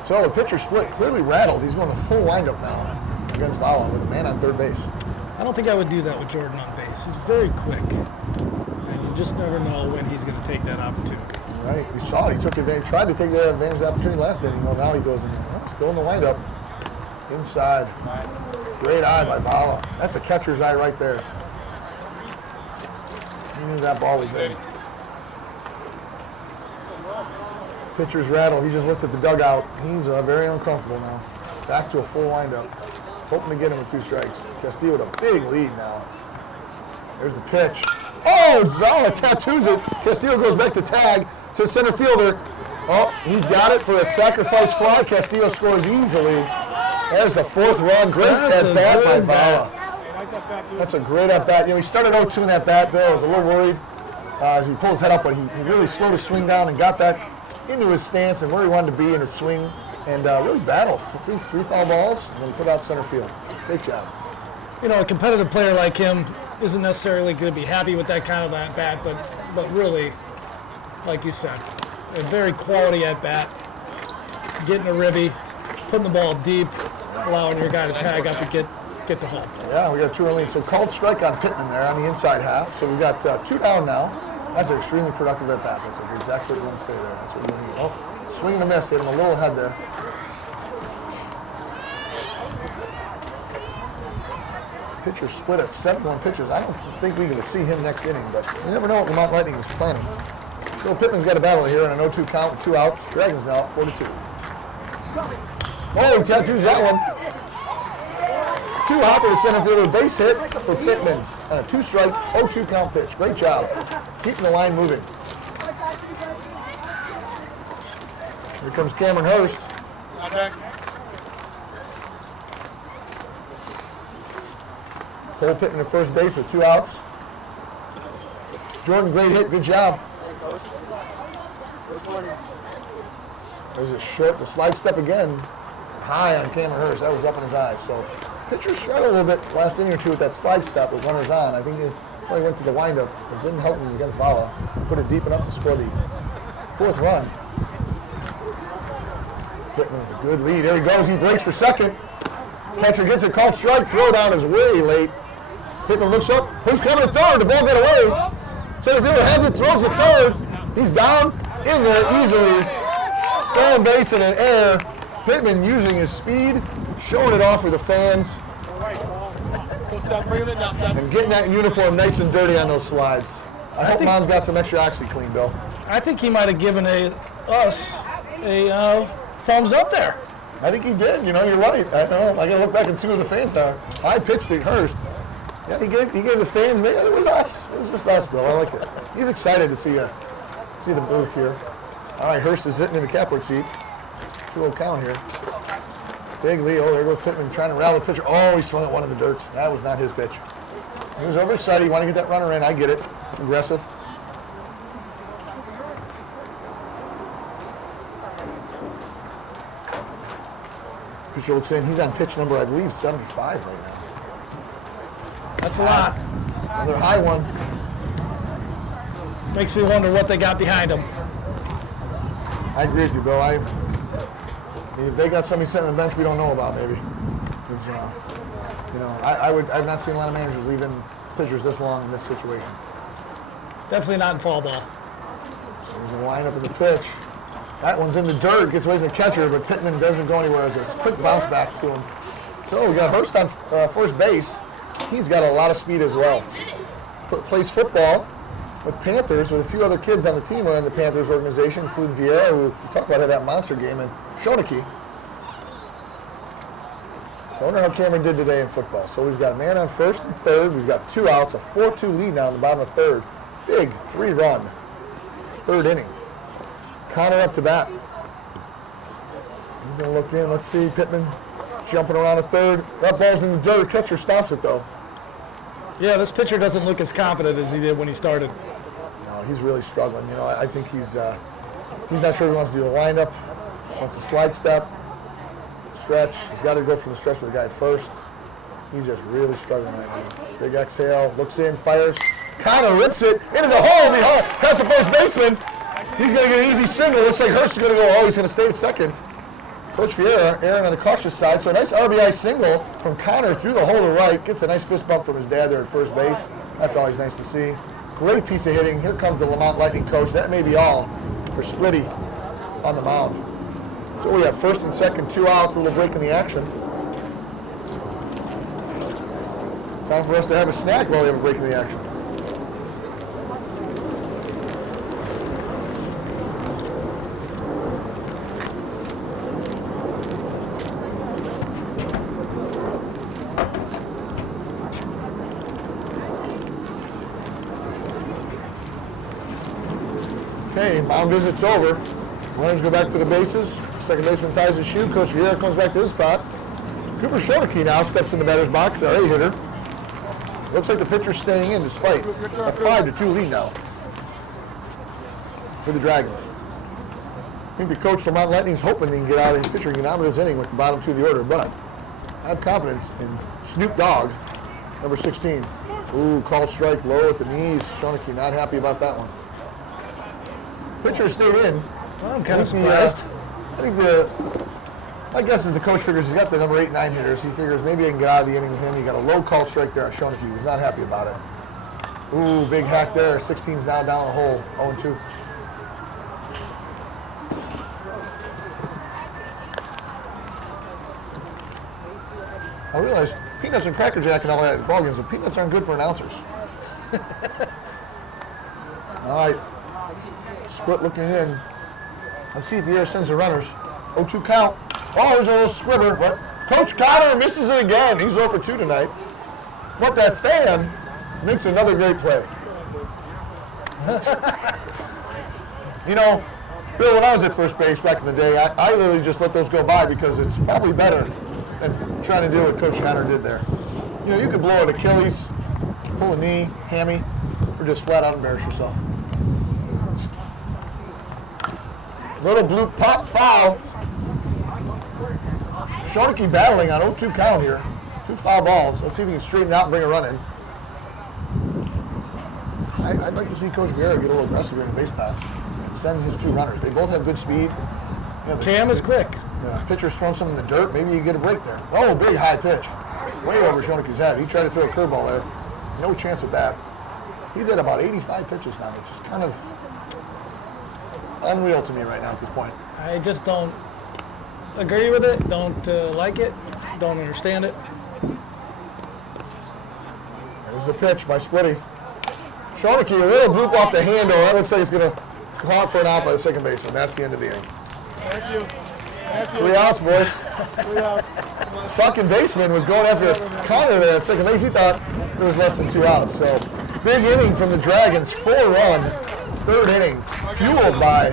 So the pitcher split clearly rattled. He's going to full windup now against Vala with a man on third base. I don't think I would do that with Jordan on base. He's very quick. And you just never know when he's going to take that opportunity. Right, we saw it. He took advantage, tried to take the advantage of the opportunity last inning. Well, now he goes in there. Oh, still in the windup. Inside. Great eye by Vala. That's a catcher's eye right there. He knew that ball was in. Pitcher's rattle. He just looked at the dugout. He's very uncomfortable now. Back to a full windup. Hoping to get him with 2 strikes. Castillo with a big lead now. There's the pitch. Oh, Vala tattoos it. Castillo goes back to tag to center fielder. Oh, he's got it for a sacrifice fly. Castillo scores easily. There's the 4th run. Great at-bat by Vala. That's a great at-bat. You know, he started 0-2 in that bat, Bill. I was a little worried. He pulled his head up, but he really slowed his swing down and got back into his stance and where he wanted to be in his swing. And really battled for three foul balls, and then put out center field. Great job. You know, a competitive player like him isn't necessarily going to be happy with that kind of at-bat, but really, like you said, a very quality at-bat, getting a ribby, putting the ball deep, allowing your guy to tag up and get the home. Yeah, we got 2 early. So called strike on Pittman there on the inside half. So we've got 2 down now. That's an extremely productive at-bat. That's exactly what you want to say there. That's what you need. Oh, swing and a miss, hitting a little head there. Pitcher split at 71 pitches. I don't think we can see him next inning, but you never know what Lemont Lightning is planning. So Pittman's got a battle here on a 0-2 count with 2 outs. Dragons now at 4-2. Oh, he tattoos that one. 2 hopper to center fielder, base hit for Pittman on a 2-strike, 0-2 count pitch. Great job. Keeping the line moving. Here comes Cameron Hurst. Cole Pittman at first base with 2 outs. Jordan, great hit, good job. There's a short, the slide step again. High on Cameron Hurst, that was up in his eyes. So pitcher struggled a little bit last inning or 2 with that slide step with runners on. I think he probably went to the windup. It didn't help him against Vala. Put it deep enough to score the 4th run. Pittman with a good lead. There he goes, he breaks for second. Catcher gets it, called strike, throw down is way late. Pittman looks up, who's coming to third? The ball got away. Center fielder has it, throws to third. He's down in there easily. Stolen base in an air. Pittman using his speed, showing it off for the fans. And getting that uniform nice and dirty on those slides. I hope Mom's got some extra OxyClean, Bill. I think he might have given us a thumbs up there. I think he did. You know, you're right. I gotta look back and see who the fans are. I pitched to Hurst. Yeah, he gave the fans. Maybe it was us. It was just us, Bill. I like it. He's excited to see the booth here. All right, Hurst is sitting in the catbird seat. 2-0 count here. Big lead. Oh, there goes Pittman trying to rally the pitcher. Oh, he swung at one in the dirt. That was not his pitch. He was overexcited. He wanted to get that runner in. I get it. Aggressive. Pitcher looks in. He's on pitch number, I believe, 75 right now. That's a lot. Another high one. Makes me wonder what they got behind them. I agree with you, Bill. If they got somebody sitting on the bench we don't know about, maybe. 'Cause, I've not seen a lot of managers leaving pitchers this long in this situation. Definitely not in fall ball. There's a lineup in the pitch. That one's in the dirt, gets away from the catcher, but Pittman doesn't go anywhere. It's a quick bounce back to him. So we got Hurst on first base. He's got a lot of speed as well. Plays football with Panthers, with a few other kids on the team who are in the Panthers organization, including Vieira, who we talked about had that monster game, and Schoeneke. I wonder how Cameron did today in football. So we've got a man on first and third. We've got 2 outs, a 4-2 lead now in the bottom of the third. Big 3-run third inning. Connor up to bat. He's going to look in. Let's see. Pittman jumping around at third. That ball's in the dirt. Catcher stops it, though. Yeah, this pitcher doesn't look as confident as he did when he started. No, he's really struggling. I think he's not sure he wants to do a windup. Wants a slide step, stretch. He's got to go from the stretch to the guy at first. He's just really struggling right now. Big exhale. Looks in. Fires. Connor rips it into the hole behind. Past the first baseman. He's going to get an easy single. Looks like Hurst is going to go. Oh, he's going to stay at second. Coach Vieira, Aaron on the cautious side. So a nice RBI single from Connor through the hole to right. Gets a nice fist bump from his dad there at first base. That's always nice to see. Great piece of hitting. Here comes the Lemont Lightning coach. That may be all for Splitty on the mound. So we have first and second, 2 outs, a little break in the action. Time for us to have a snack while we have a break in the action. Okay, mound visit's over. Runners go back to the bases. Second baseman ties his shoe. Coach Vieira comes back to his spot. Cooper Schoeneke now steps in the batter's box, our A-hitter. Looks like the pitcher's staying in despite a 5-2 lead now for the Dragons. I think the coach from Mount Lightning's hoping he can get out of his pitcher and get out of this inning with the bottom 2 of the order, but I have confidence in Snoop Dogg, number 16. Ooh, called strike low at the knees. Schoeneke not happy about that one. Pitcher stayed in. Well, I'm kind of surprised. My guess is the coach figures he's got the number 8, 9 hitters. He figures maybe I can get out of the inning with him. He got a low call strike there on Schoeneke. He was not happy about it. Ooh, big hack there. 16's now down the hole. 0-2. I realize peanuts and Cracker Jack and all that at ball games, but peanuts aren't good for announcers. All right. Split looking in. Let's see if Vieira sends the runners. 0-2 count. Oh, there's a little squibber, but Coach Connor misses it again. He's 0 for 2 tonight. But that fan makes another great play. Bill, when I was at first base back in the day, I literally just let those go by because it's probably better than trying to do what Coach Connor did there. You could blow an Achilles, pull a knee, hammy, or just flat out embarrass yourself. Little blue pop foul. Schoeneke battling on 0-2 count here. 2 foul balls. Let's see if he can straighten out and bring a run in. I'd like to see Coach Vieira get a little aggressive here in the base paths and send his 2 runners. They both have good speed. Cam is quick. Pitcher's thrown some in the dirt. Maybe you get a break there. Oh, big high pitch. Way over Schoeneke's head. He tried to throw a curveball there. No chance with that. He's at about 85 pitches now, which is kind of unreal to me right now at this point. I just don't agree with it, don't like it, don't understand it. There's the pitch by Splitty. Schoeneke, a little bloop off the handle. That looks like it's going to call out for an out by the second baseman. That's the end of the inning. Thank you. 3 outs, boys. 3 outs. Second baseman was going after Connor there at second base. He thought there was less than 2 outs. So big inning from the Dragons. 4-run, third inning, fueled by a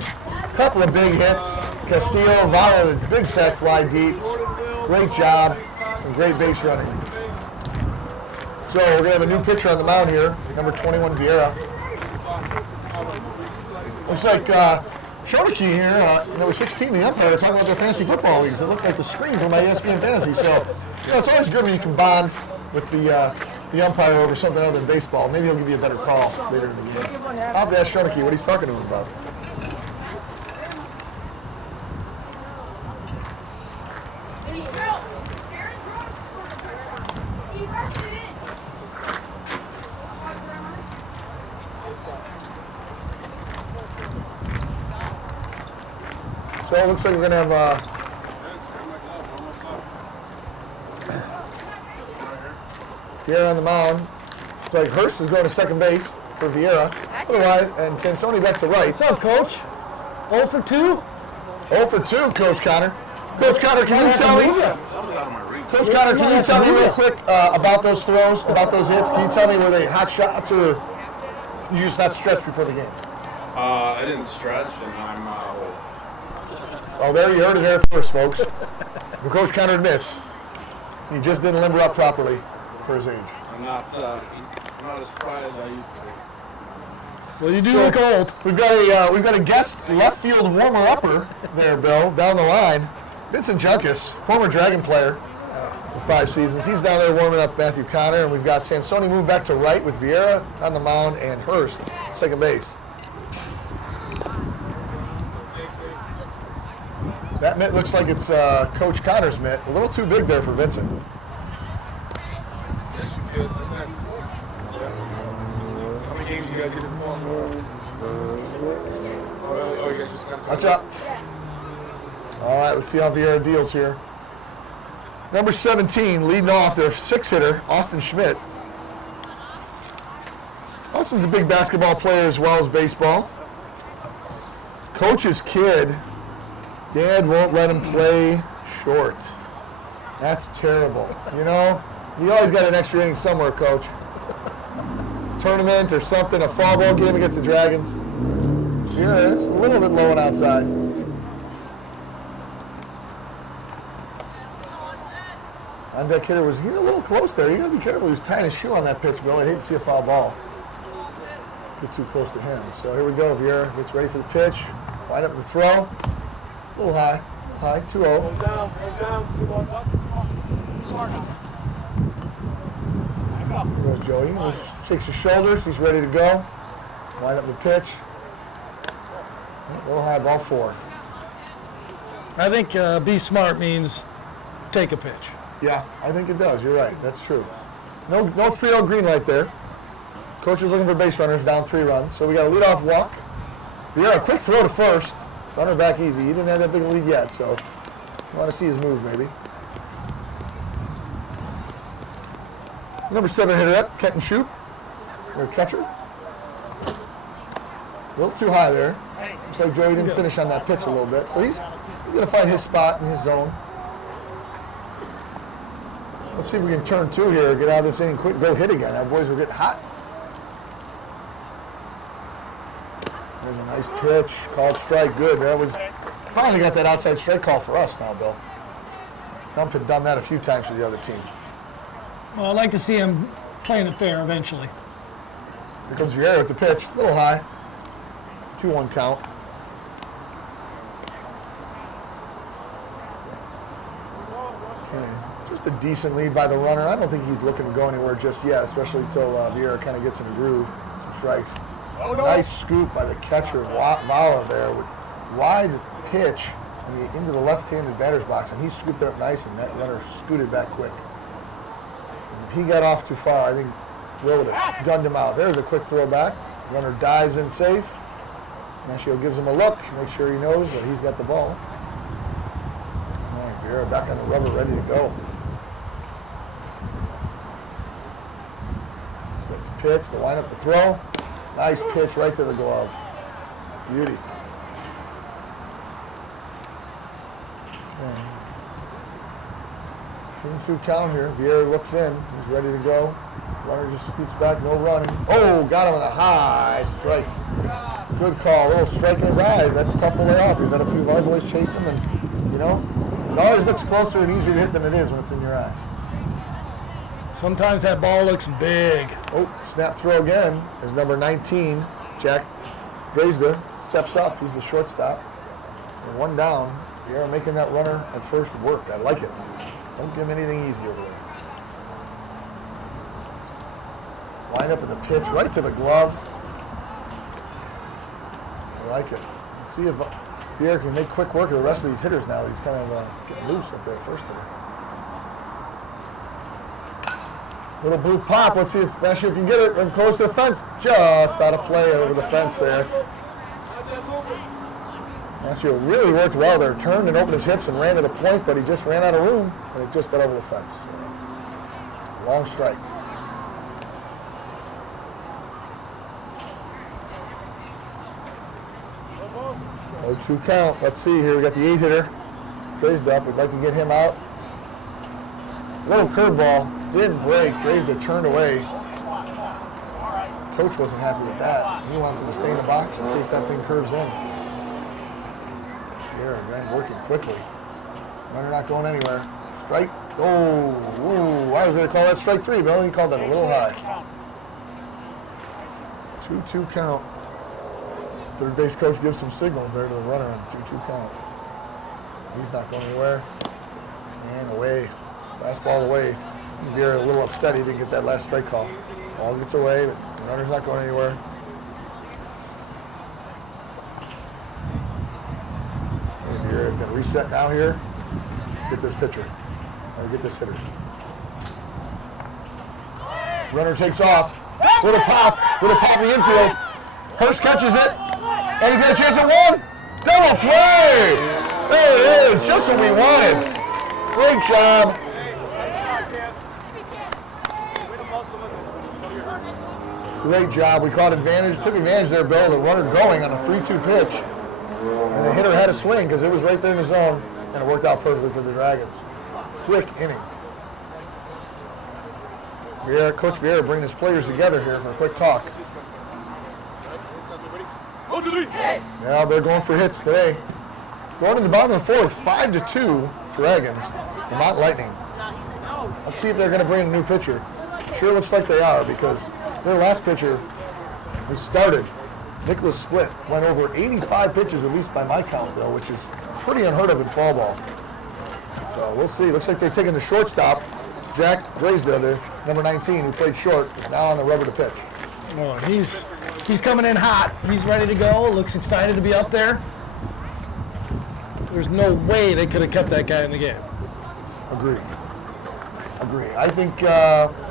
couple of big hits. Castillo, Valo, a big sac fly deep. Great job and great base running. So we're going to have a new pitcher on the mound here, number 21, Vieira. Looks like Shorty here, number 16, the umpire, talking about their fantasy football leagues. It looked like the screen from my ESPN Fantasy. So, it's always good when you can bond with the umpire over something other than baseball. Maybe he'll give you a better call later in the game. I'll have to ask Shorty what he's talking to him about. So it looks like we're going to have Vieira on the mound. It's like Hurst is going to second base for Vieira. Otherwise, and Sansoni back to right. What's up, Coach? 0 for 2? 0 for 2, Coach Connor. Coach Connor, can you tell me? Coach Connor, can you tell me real quick about those throws, about those hits? Can you tell me, were they hot shots or you just not stretch before the game? I didn't stretch, and I'm old. Oh, there, you heard it there first, folks. But Coach Connor admits he just didn't limber up properly for his age. I'm not as quiet as I used to be. Well, you do look old. We've got a guest left field warmer upper there, Bill, down the line. Vincent Junkus, former Dragon player for 5 seasons. He's down there warming up Matthew Connor, and we've got Sansoni moved back to right with Vieira on the mound and Hurst second base. That mitt looks like it's Coach Connor's mitt. A little too big there for Vincent. Yes, you could. How many games you guys get involved in? Oh, you guys just got Watch out. All right, let's see how Vieira deals here. Number 17, leading off, their 6-hitter, Austin Schmidt. Austin's a big basketball player as well as baseball. Coach's kid. Dad won't let him play short. That's terrible. You know, you always got an extra inning somewhere, Coach. Tournament or something, a fall ball game against the Dragons. Here, it's a little bit low and outside. Linebacker hitter he's a little close there. You gotta be careful. He was tying his shoe on that pitch, Bill. I hate to see a foul ball get too close to him. So here we go. Vieira gets ready for the pitch. Line up the throw. A little high. 2-0. Goes down, 2 balls up. Here goes Joey. He shakes his shoulders. He's ready to go. Line up the pitch. A little high, ball 4. I think be smart means take a pitch. Yeah, I think it does. You're right. That's true. No 3-0 green light there. Coach is looking for base runners, down 3 runs. So we got a leadoff walk. Vieira, a quick throw to first. Runner back easy. He didn't have that big a lead yet, so you want to see his move maybe. Number 7 hitter up, Kenton Shoup, their catcher. A little too high there. Looks like Joey didn't finish on that pitch a little bit, so he's going to find his spot in his zone. Let's see if we can turn 2 here, get out of this inning quick, go hit again. Our boys are getting hot. There's a nice pitch, called strike, good. That was, finally got that outside strike call for us now, Bill. Trump had done that a few times for the other team. Well, I'd like to see him playing it fair eventually. Here comes Vieira with the pitch, a little high. 2-1 count. Okay, just a decent lead by the runner. I don't think he's looking to go anywhere just yet, especially until Vieira kind of gets in the groove. Some strikes. Nice scoop by the catcher, Vala there, with wide pitch into the left-handed batter's box, and he scooped it up nice, and that runner scooted back quick. And if he got off too far, I think Will would have gunned him out. There's a quick throw back. Runner dives in safe. Nashio gives him a look, make sure he knows that he's got the ball. All right, Vieira back on the rubber, ready to go. Set the pitch, the line up the throw. Nice pitch right to the glove. Beauty. Okay. 2-2 count here. Vieira looks in. He's ready to go. Runner just scoots back, no running. Oh, got him with a high strike. Good call. A little strike in his eyes. That's tough to lay off. We've had a few of our boys chase him, and, you know, it always looks closer and easier to hit than it is when it's in your eyes. Sometimes that ball looks big. Oh, snap throw again is number 19, Jack Dresda steps up. He's the shortstop. And 1 down. They're making that runner at first work. I like it. Don't give him anything easy over there. Line up in the pitch, right to the glove. I like it. Let's see if Pierre can make quick work of the rest of these hitters now. He's kind of getting loose up there first hitter. Little blue pop. Let's see if Mashu can get it and close to the fence. Just out of play over the fence there. Mashu really worked well there. Turned and opened his hips and ran to the point, but he just ran out of room and it just got over the fence. Long strike. 0-2 count. Let's see here. We got the 8-hitter. Dresda up. We'd like to get him out. Little curveball. Didn't break. Dresda turned away. Coach wasn't happy with that. He wants him to stay in the box in case that thing curves in. Here, again, working quickly. Runner not going anywhere. Strike. Oh, ooh, I was going to call that strike 3, but he called that a little high. 2-2 count. Third base coach gives some signals there to the runner on the 2-2 count. He's not going anywhere. And away. Fastball away. You're a little upset he didn't get that last strike call. Ball gets away, but the runner's not going anywhere. And here is going to reset now here. Let's get this pitcher. Or get this hitter. Runner takes off. With a pop in the infield. Hurst catches it. And he's got a chance at 1. Double play! There it is, just what we wanted. Great job. Great job. We caught advantage, took advantage there, Bill. The runner going on a 3-2 pitch. And the hitter had a swing because it was right there in the zone, and it worked out perfectly for the Dragons. Quick inning. Coach Vieira bringing his players together here for a quick talk. Now they're going for hits today. Going to the bottom of the 4th, 5-2 Dragons, Lemont Lightning. Let's see if they're going to bring a new pitcher. Sure looks like they are because their last pitcher who started, Nicholas Split, went over 85 pitches, at least by my count, Bill, which is pretty unheard of in fall ball. So we'll see. Looks like they're taking the shortstop, Jack Dresda, the number 19, who played short, is now on the rubber to pitch. Oh, he's coming in hot. He's ready to go. Looks excited to be up there. There's no way they could have kept that guy in the game. Agree. I think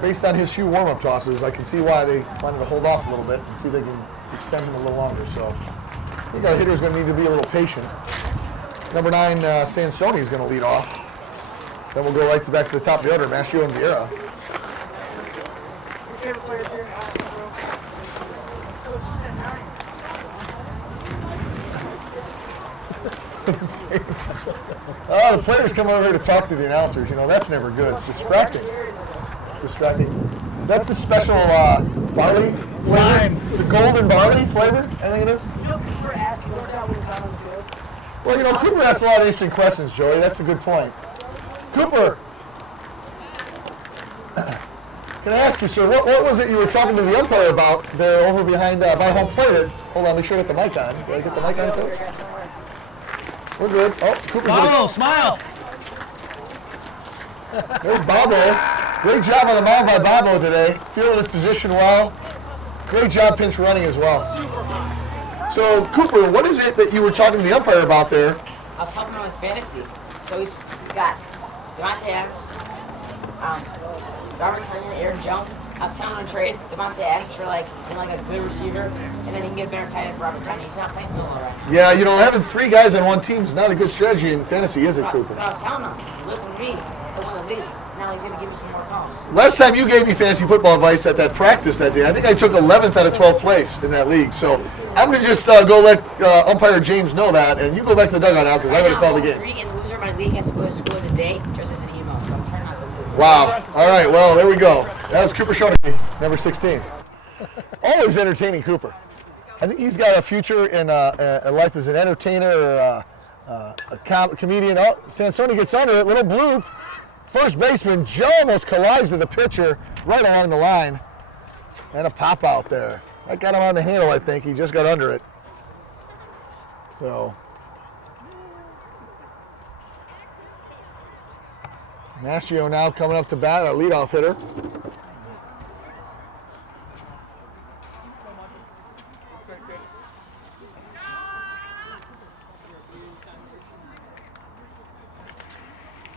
based on his few warm-up tosses, I can see why they wanted to hold off a little bit and see if they can extend him a little longer. So I think our hitter's going to need to be a little patient. Number 9, Sansoni is going to lead off. Then we'll go right back to the top of the order, Mascio and Vieira. Oh, the players come over here to talk to the announcers. You know, that's never good. It's distracting. That's the special barley flavor. The golden barley flavor, I think it is. Well, you know, Cooper asked a lot of interesting questions, Joey. That's a good point. Cooper, can I ask you, sir, what was it you were talking to the umpire about there over behind by home plate? Hold on, make sure I get the mic on. Do I get the mic on, Coach? We're good. Oh, Cooper's Bobo, smile. There's Bobo. Great job on the mound by Bobo today. Feeling his position well. Great job pinch running as well. So, Cooper, what is it that you were talking to the umpire about there? I was helping him with fantasy. So he's got Devontae Adams, Robert Tonyan, Aaron Jones. I was telling him to trade Devontae Adams for like a good receiver, and then he can get a better tight end for Robert Tonyan. He's not playing so well right now. Yeah, you know, having 3 guys on one team is not a good strategy in fantasy, is it, Cooper? But I was telling him, listen to me, I won the league. Now he's going to give me some more calls. Last time you gave me fantasy football advice at that practice that day, I think I took 11th out of 12th place in that league. So I'm going to just go let umpire James know that, and you go back to the dugout now because I'm going to call the game. And the loser of my league has to go to school a day just as an emo, so I'm trying not to lose. Wow. All right, well, there we go. That was Cooper Shoney, number 16. Always entertaining Cooper. I think he's got a future in life as an entertainer or a comedian. Oh, Sansoni gets under it, little bloop. First baseman Joe almost collides with the pitcher right along the line. And a pop out there. That got him on the handle, I think. He just got under it. So Mastio now coming up to bat, our leadoff hitter.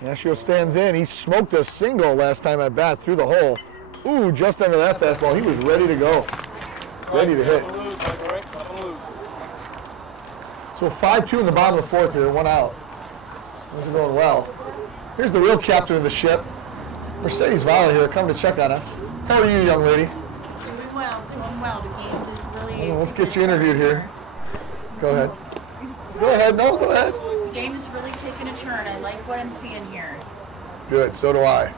Mastio stands in. He smoked a single last time at bat through the hole. Ooh, just under that fastball. He was ready to go. Ready to hit. So 5-2 in the bottom of the fourth here, 1 out. Things are going well. Here's the real captain of the ship. Mercedes Valla here, come to check on us. How are you, young lady? Doing well. The game is really... Let's get you interviewed here. Go ahead. Go ahead. No, go ahead. The game is really taking a turn. I like what I'm seeing here. Good, so do I.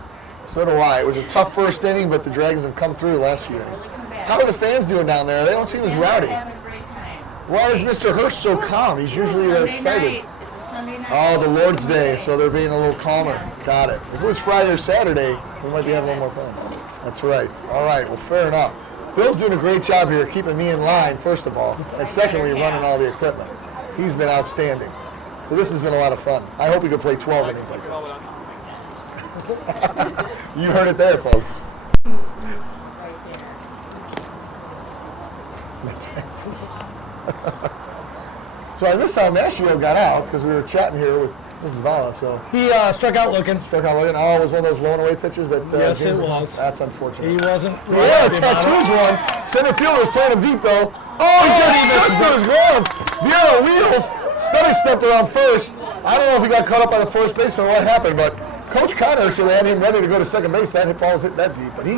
So do I. It was a tough first inning, but the Dragons have come through last few innings. Really come back. How are the fans doing down there? They don't seem as rowdy. Having a great time. Why is Mr. Hurst so calm? He's usually excited. Night. It's a Sunday night. Oh, the Lord's Day, so they're being a little calmer. Yes. Got it. If it was Friday or Saturday, we might be having a little more fun. That's right. All right, well, fair enough. Bill's doing a great job here keeping me in line, first of all, and secondly, running all the equipment. He's been outstanding. So this has been a lot of fun. I hope we could play 12 innings like this. You heard it there, folks. That's right. So I missed how Mastio got out because we were chatting here with Mrs. Valla. So He struck out looking. struck out looking. Oh, it was one of those blown away pitches that. Yes, James it was. That's unfortunate. He wasn't. Yeah, Tattoos one. Center fielder was playing him deep though. Oh, he just missed his glove. Bureau wheels. Study stepped around first. I don't know if he got caught up by the first baseman or what happened, but Coach Connor should have had him ready to go to second base. That hit ball was hit that deep, but he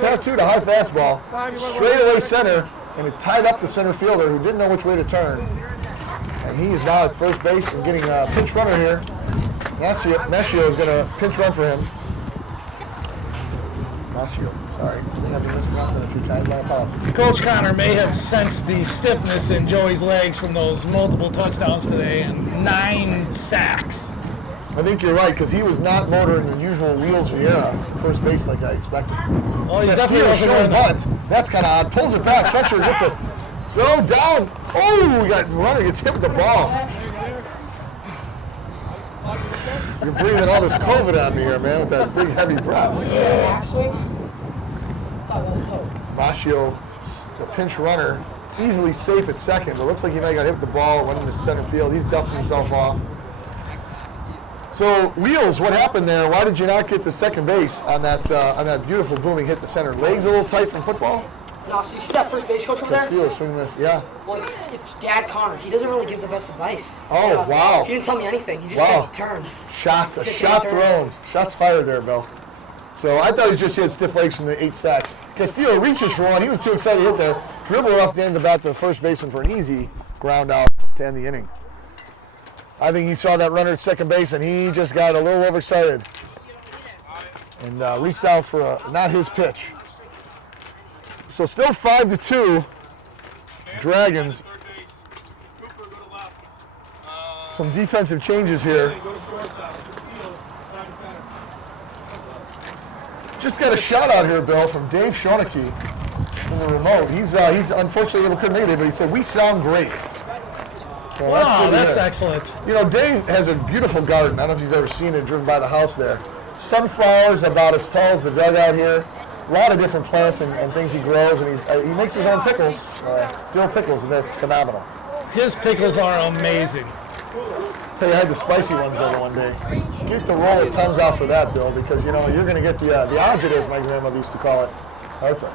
tattooed a high fastball straight away center, and it tied up the center fielder who didn't know which way to turn. And he is now at first base and getting a pinch runner here. Mastio is going to pinch run for him. Mastio, sorry. I have to mispronounce it a few times. My apologies. Coach Connor may have sensed the stiffness in Joey's legs from those multiple touchdowns today and 9 sacks. I think you're right, because he was not motoring the usual wheels Vieira first base like I expected. Oh, he Yes, definitely Vieira wasn't showing running. bunt. That's kind of odd. Pulls it back. Fletcher gets a throw down. Oh, we got runner gets hit with the ball. You're breathing all this COVID on me here, man, with that big heavy breath. Mastio, the pinch runner, easily safe at second, but looks like he might have got hit with the ball. It went into center field. He's dusting himself off. So, Wheels, what happened there? Why did you not get to second base on that beautiful booming hit to center? Legs a little tight from football? No, so you see that first base coach over there? Castillo swinging this, yeah. Well, it's Dad Connor. He doesn't really give the best advice. Oh, wow. He didn't tell me anything. He just Wow. said turn. Shot Turn. thrown. Shots fired there, Bill. So I thought he just had stiff legs from the 8 sacks. Castillo reaches for one. He was too excited to hit there. Dribbled off the end of the bat to the first baseman for an easy ground out to end the inning. I think he saw that runner at second base and he just got a little overexcited and reached out for not his pitch. So still 5-2, Dragons. Some defensive changes here. Just got a shout out here, Bill, from Dave Schoeneke from the remote. He's unfortunately couldn't make it, but he said we sound great. So Wow, good to that's hear. excellent. You know, Dave has a beautiful garden. I don't know if you've ever seen it, driven by the house there. Sunflowers about as tall as the dugout here. A lot of different plants and things he grows, and he makes his own pickles, dill pickles, and they're phenomenal. His pickles are amazing. Tell you, I had the spicy ones over one day. Get the roll of Tums out for that, Bill, because you know you're going to get the agita, as my grandmother used to call it, Harper.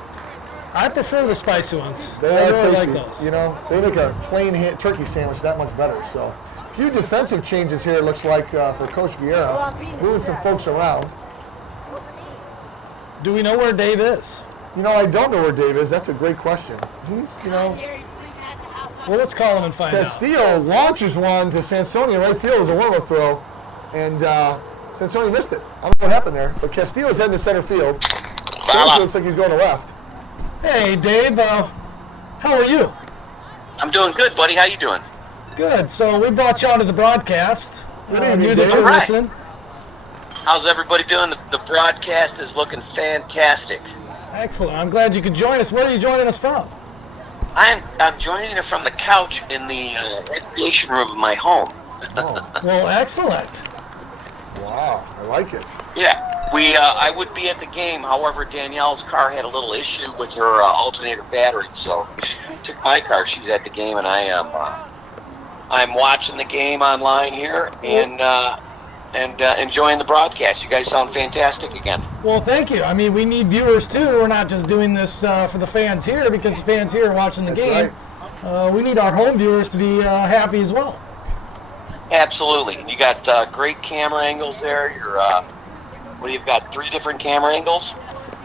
I prefer the spicy ones. They I are really tasty. like those. You know, they make a plain turkey sandwich that much better. So, a few defensive changes here. It looks like for Coach Vieira, moving some folks around. Do we know where Dave is? You know, I don't know where Dave is. That's a great question. He's, you know, Well, let's call him and find out. Castillo launches one to Sansoni in right field as a warm-up throw, and Sansoni missed it. I don't know what happened there, but Castillo's heading to center field. Center field looks like he's going to left. Hey, Dave. How are you? I'm doing good, buddy. How you doing? Good. So we brought you onto the broadcast. Good evening, You that Dave. you're All right. listening. How's everybody doing? The broadcast is looking fantastic. Excellent. I'm glad you could join us. Where are you joining us from? I'm joining you from the couch in the recreation room of my home. Oh, Well, excellent. wow. I like it. Yeah, I would be at the game. However, Danielle's car had a little issue with her alternator battery, so she took my car. She's at the game, and I'm watching the game online here and enjoying the broadcast. You guys sound fantastic again. Well, thank you. I mean, we need viewers too. We're not just doing this for the fans here because the fans here are watching the game. Right. We need our home viewers to be happy as well. Absolutely. And you got great camera angles there. You've got 3 different camera angles?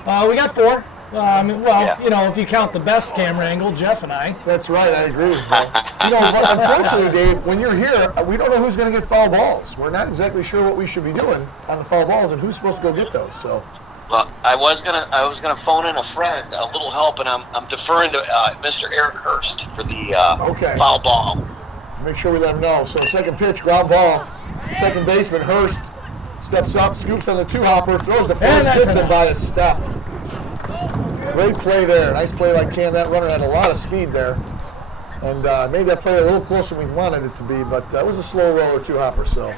We got 4. If you count the best camera angle, Jeff and I. That's right, I agree with you. But unfortunately, Dave, when you're here, we don't know who's going to get foul balls. We're not exactly sure what we should be doing on the foul balls and who's supposed to go get those. So, well, I was gonna phone in a friend, a little help, and I'm deferring to Mr. Eric Hurst for the foul ball. Make sure we let him know. So, second pitch, ground ball. Second baseman Hurst steps up, scoops on the 2-hopper, throws the first, hits him by a step. Great play there. Nice play by Cam. That runner had a lot of speed there. And made that play a little closer than we wanted it to be, but it was a slow roller 2-hopper. So.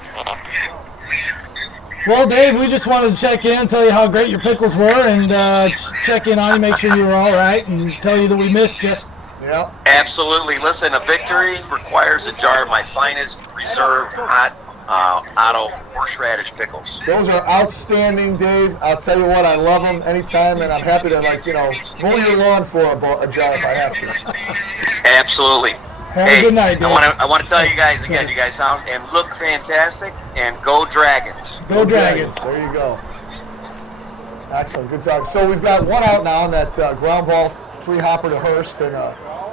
Well, Dave, we just wanted to check in, tell you how great your pickles were, and check in on you, make sure you were all right, and tell you that we missed you. Yeah. Absolutely. Listen, a victory requires a jar of my finest reserved hot Otto horseradish pickles. Those are outstanding, Dave. I'll tell you what, I love them anytime, and I'm happy to, mow your lawn for a jar if I have to. Absolutely. Have a good night, Dave. I want to tell you guys again, you guys sound and look fantastic, and go Dragons. Go Dragons. There you go. Excellent, good talk. So we've got 1 out now on that ground ball 3-hopper to Hurst, and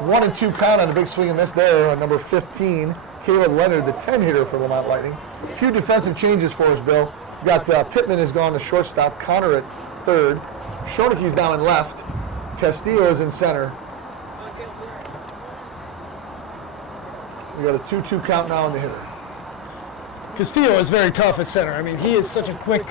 1-2 count on a big swing and miss there on number 15. Caleb Leonard, the 10-hitter for Lemont Lightning. A few defensive changes for us, Bill. We've got Pittman has gone to shortstop, Connor at third. Schoeneke's now in left. Castillo is in center. We got a 2-2 count now on the hitter. Castillo is very tough at center. I mean, he is such a quick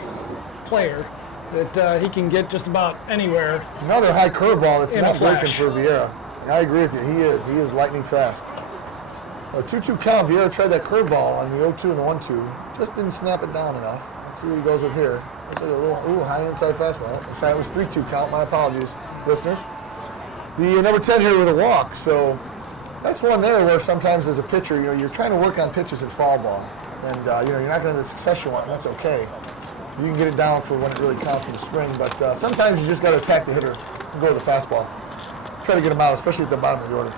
player that he can get just about anywhere. Another high curveball that's in not a breaking flash. for Vieira. I agree with you. He is lightning fast. A 2-2 count. Vieira tried that curveball on the 0-2 and the 1-2. Just didn't snap it down enough. Let's see what he goes with here. Looks like a little high inside fastball. Sorry, it was 3-2 count. My apologies, listeners. The number 10 here with a walk. So that's one there where sometimes as a pitcher, you're trying to work on pitches at fall ball, and you're not going to have the success you want, and that's okay. You can get it down for when it really counts in the spring, but sometimes you just got to attack the hitter and go with the fastball. Try to get him out, especially at the bottom of the order.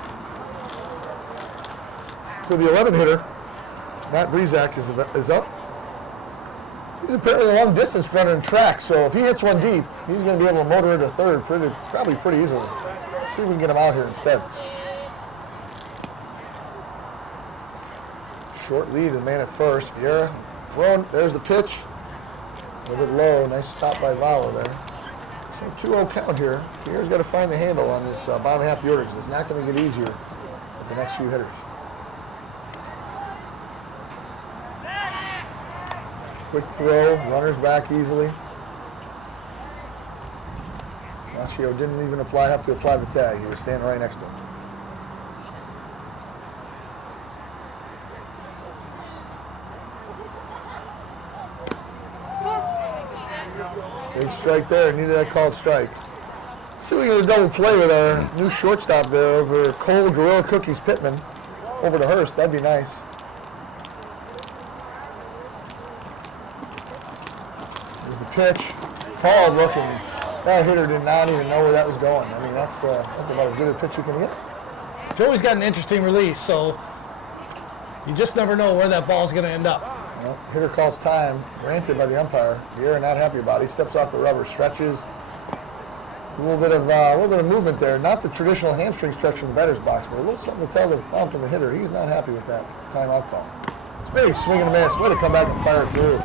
So the 11th hitter, Matt Breezak, is up. He's apparently a long distance runner in track, so if he hits one deep, he's going to be able to motor into third probably pretty easily. Let's see if we can get him out here instead. Short lead, the man at first. Vieira thrown. There's the pitch. A little bit low. Nice stop by Valo there. So 2-0 count here. Vieira's got to find the handle on this bottom half of the order because it's not going to get easier with the next few hitters. Quick throw. Runners back easily. Machio didn't even have to apply the tag. He was standing right next to him. Big strike there. Needed that called strike. Let's see if we can get a double play with our new shortstop there over Cold Gorilla Cookies Pittman over to Hurst. That'd be nice. There's the pitch. Called looking. That hitter did not even know where that was going. I mean, that's about as good a pitch you can get. Joey's got an interesting release, so you just never know where that ball's going to end up. Well, hitter calls time, granted by the umpire. Vieira not happy about it. He steps off the rubber, stretches. A little bit of movement there. Not the traditional hamstring stretch from the batter's box, but a little something to tell the ump and the hitter. He's not happy with that timeout call. It's a big swing and a miss. Way to come back and fire it through.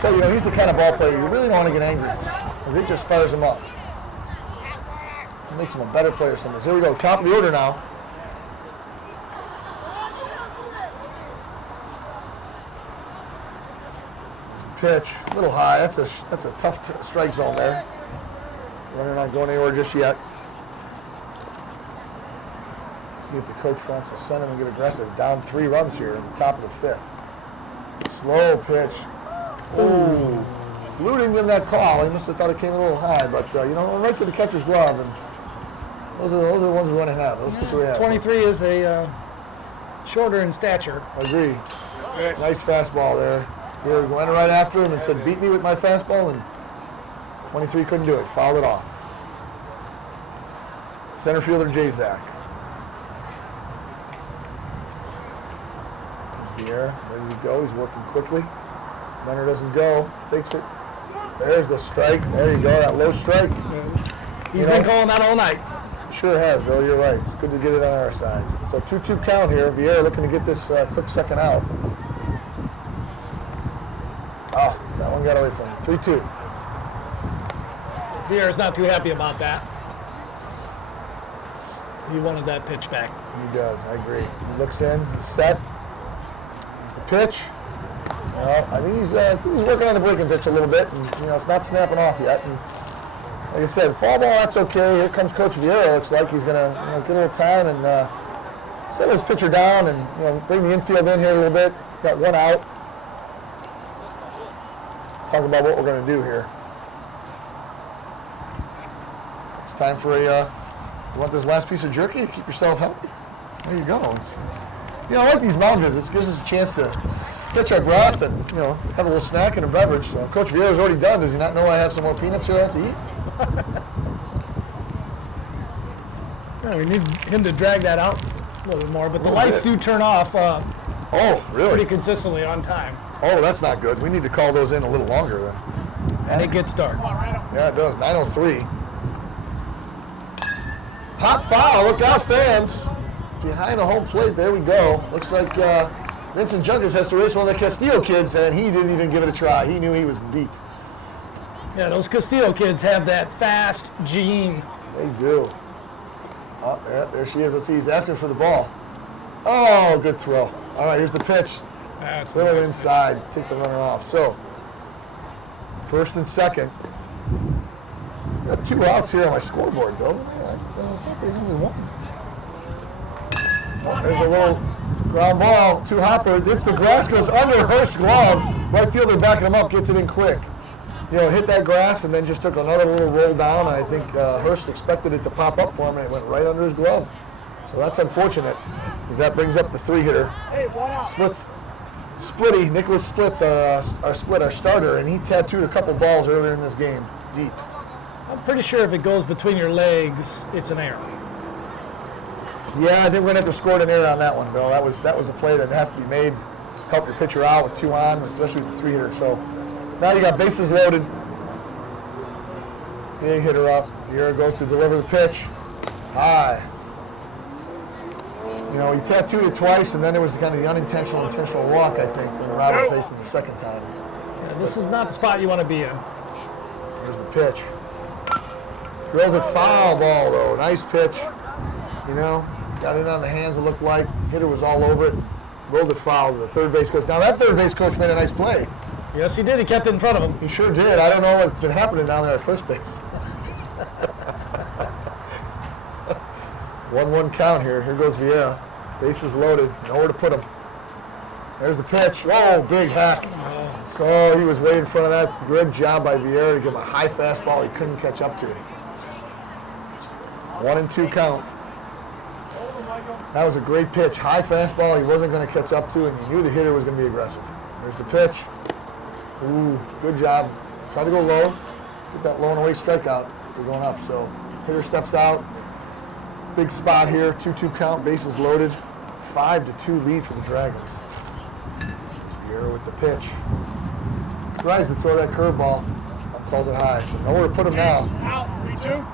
So, he's the kind of ball player you really don't want to get angry because it just fires him up. It makes him a better player sometimes. Here we go. Top of the order now. Pitch, a little high. That's a tough strike zone there. Runner not going anywhere just yet. See if the coach wants to send him and get aggressive. Down 3 runs here in the top of the 5th. Slow pitch. Ooh. Lou didn't give him that call. He must have thought it came a little high, but right to the catcher's glove, and those are the ones we want to have. Those pitches we have. 23 is a shorter in stature. Agree. Nice fastball there. Here went right after him and said, "Beat me with my fastball," and 23 couldn't do it. Fouled it off. Center fielder Jazak. Here, ready to go. He's working quickly. Runner doesn't go. Fakes it. There's the strike. There you go. That low strike. He's been calling that all night. Sure has, Bill. You're right. It's good to get it on our side. So 2-2 count here. Vieira looking to get this quick second out. Oh, that one got away from him. 3-2. Vieira's not too happy about that. He wanted that pitch back. He does. I agree. He looks in. He's set. Here's the pitch. Well, I think he's working on the breaking pitch a little bit, and it's not snapping off yet. And like I said, fall ball, that's okay. Here comes Coach Vieira. Looks like he's gonna get a little time and set his pitcher down and bring the infield in here a little bit. Got one out. Talk about what we're gonna do here. It's time for you want this last piece of jerky to keep yourself healthy? There you go. I like these mountains. It gives us a chance to catch our breath and have a little snack and a beverage. So Coach Vieira's already done. Does he not know I have some more peanuts here I have to eat? Yeah, we need him to drag that out a little bit more, but the lights do turn off really? pretty consistently on time. Oh, that's not good. We need to call those in a little longer then. And it gets dark. Yeah, it does. 9:03. Hot foul. Look out, fans. Behind the home plate. There we go. Looks like Vincent Junkins has to race one of the Castillo kids, and he didn't even give it a try. He knew he was beat. Yeah, those Castillo kids have that fast gene. They do. Oh, yeah, there she is. Let's see. He's asking for the ball. Oh, good throw. All right, here's the pitch. That's a little inside. Take the runner off. So, first and second. Got 2 outs here on my scoreboard, Bill. I thought there's only 1. Oh, there's a little ground ball to Hopper. It's the grass goes under Hurst's glove. Right fielder backing him up, gets it in quick. Hit that grass and then just took another little roll down. And I think Hurst expected it to pop up for him, and it went right under his glove. So that's unfortunate, because that brings up the 3-hitter. Splitty, Nicholas Splits, our starter, and he tattooed a couple balls earlier in this game, deep. I'm pretty sure if it goes between your legs, it's an error. Yeah, I think we're gonna have to score an error on that one, Bill. That was a play that has to be made. Help your pitcher out with 2 on, especially with the 3-hitter. So now you got bases loaded. Big hitter up. Here goes to deliver the pitch. High. He tattooed it twice, and then it was kind of the intentional walk, I think, when Robert faced him the second time. Yeah, this is not the spot you want to be in. Here's the pitch. Drills a foul ball, though. Nice pitch. Got it on the hands, it looked like. Hitter was all over it. Rolled it foul to the third base coach. Now, that third base coach made a nice play. Yes, he did. He kept it in front of him. He sure did. I don't know what's been happening down there at first base. 1-1 count here. Here goes Vieira. Bases loaded. Nowhere to put him. There's the pitch. Oh, big hack. Oh. So he was way in front of that. Good job by Vieira to give him a high fastball he couldn't catch up to. 1-2 count. That was a great pitch. High fastball he wasn't going to catch up to, and he knew the hitter was going to be aggressive. There's the pitch. Ooh, good job. Try to go low. Get that low and away strikeout. They're going up. So hitter steps out. Big spot here. 2-2 count. Bases loaded. 5-2 lead for the Dragons. Vieira with the pitch. Tries to throw that curveball. Calls it high. So nowhere to put him now. Out. 3-2.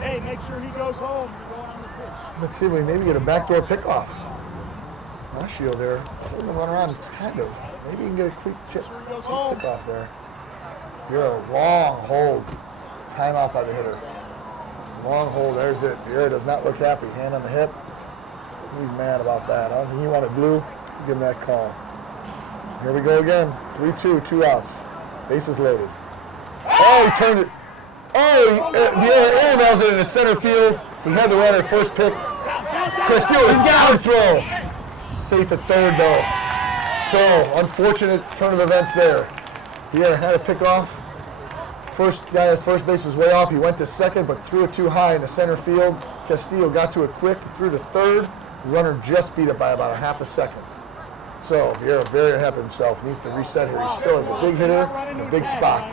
Hey, make sure he goes home. You're going on the pitch. Let's see if we maybe get a backdoor pickoff. Shield there. Put him run around. Kind of. Maybe you can get a quick pickoff there. Vieira, long hold. Timeout by the hitter. Long hold. There's it. Vieira does not look happy. Hand on the hip. He's mad about that. I don't think he wanted blue. Give him that call. Here we go again. 3-2, 2 outs. Bases loaded. Oh, he turned it. Oh, Vieira airmails it in the center field. He had the runner first picked. Castillo, he's got a throw. Safe at third, though. So, unfortunate turn of events there. Pierre had to pick off. First guy at first base was way off. He went to second, but threw it too high in the center field. Castillo got to it quick, threw to third. The runner just beat it by about a half a second. So, Pierre very unhappy with himself. Needs to reset here. He still has a big hitter in a big spot.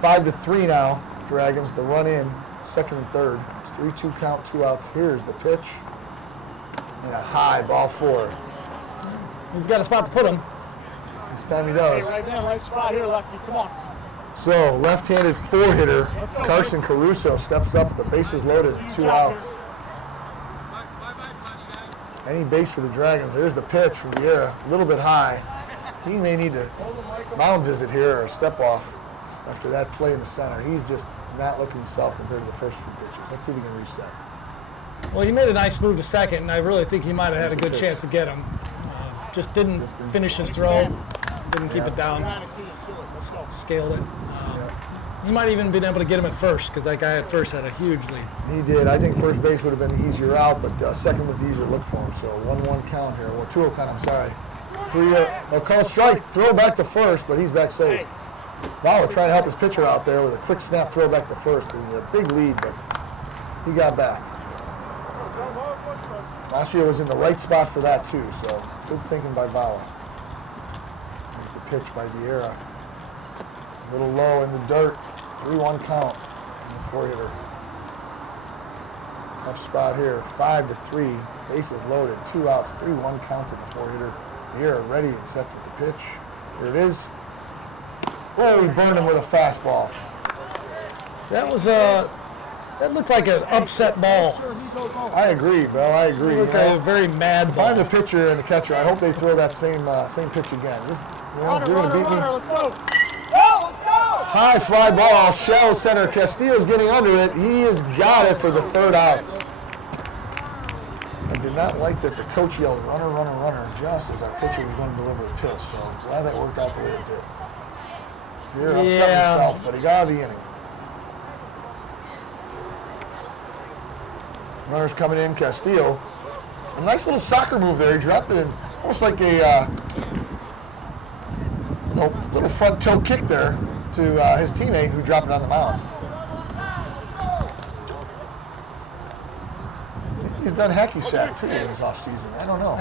5-3 now. Dragons, the run in, second and third. 3-2 count, 2 outs. Here's the pitch. And a high ball 4. He's got a spot to put him. This time he does. Right there, right spot here, lefty. Come on. So, left-handed 4-hitter Carson Caruso steps up. The bases loaded, 2 outs. Any base for the Dragons. There's the pitch from Vieira, a little bit high. He may need to mound visit here or a step off after that play in the center. He's just not looking himself compared to the first few pitches. Let's see if he can reset. Well, he made a nice move to second, and I really think he might have had a good chance to get him. Just didn't finish his throw, didn't keep it down, scaled it. He might even been able to get him at first, because that guy at first had a huge lead. He did. I think first base would have been the easier out, but second was the easier look for him. So 1-1 count here. Well, 2-0 count, I'm sorry. 3-0. Call strike. Throw back to first, but he's back safe. Wow, we're trying to help his pitcher out there with a quick snap throw back to first. He had a big lead, but he got back. Last year was in the right spot for that, too, so good thinking by Vala. There's the pitch by Vieira. A little low in the dirt. 3-1 count in the 4-hitter. Tough spot here. 5-3. Bases loaded. 2 outs. 3-1 count to the 4-hitter. Vieira ready and set with the pitch. Here it is. Oh, we burned him with a fastball. That was that looked like an upset ball. I agree, Bill. I agree. It looked like a very mad ball. Find the pitcher and the catcher. I hope they throw that same pitch again. Just, you're going to beat me. Let's go. High fly ball, shallow center. Castillo's getting under it. He has got it for the 3rd out. I did not like that the coach yelled, runner, runner, runner, just as our pitcher was going to deliver a pitch. So glad that worked out the way it did. Here upset himself, but he got out of the inning. Runners coming in, Castillo. A nice little soccer move there. He dropped it in almost like a little front toe kick there to his teammate who dropped it on the mound. He's done hacky sack too in his offseason. I don't know.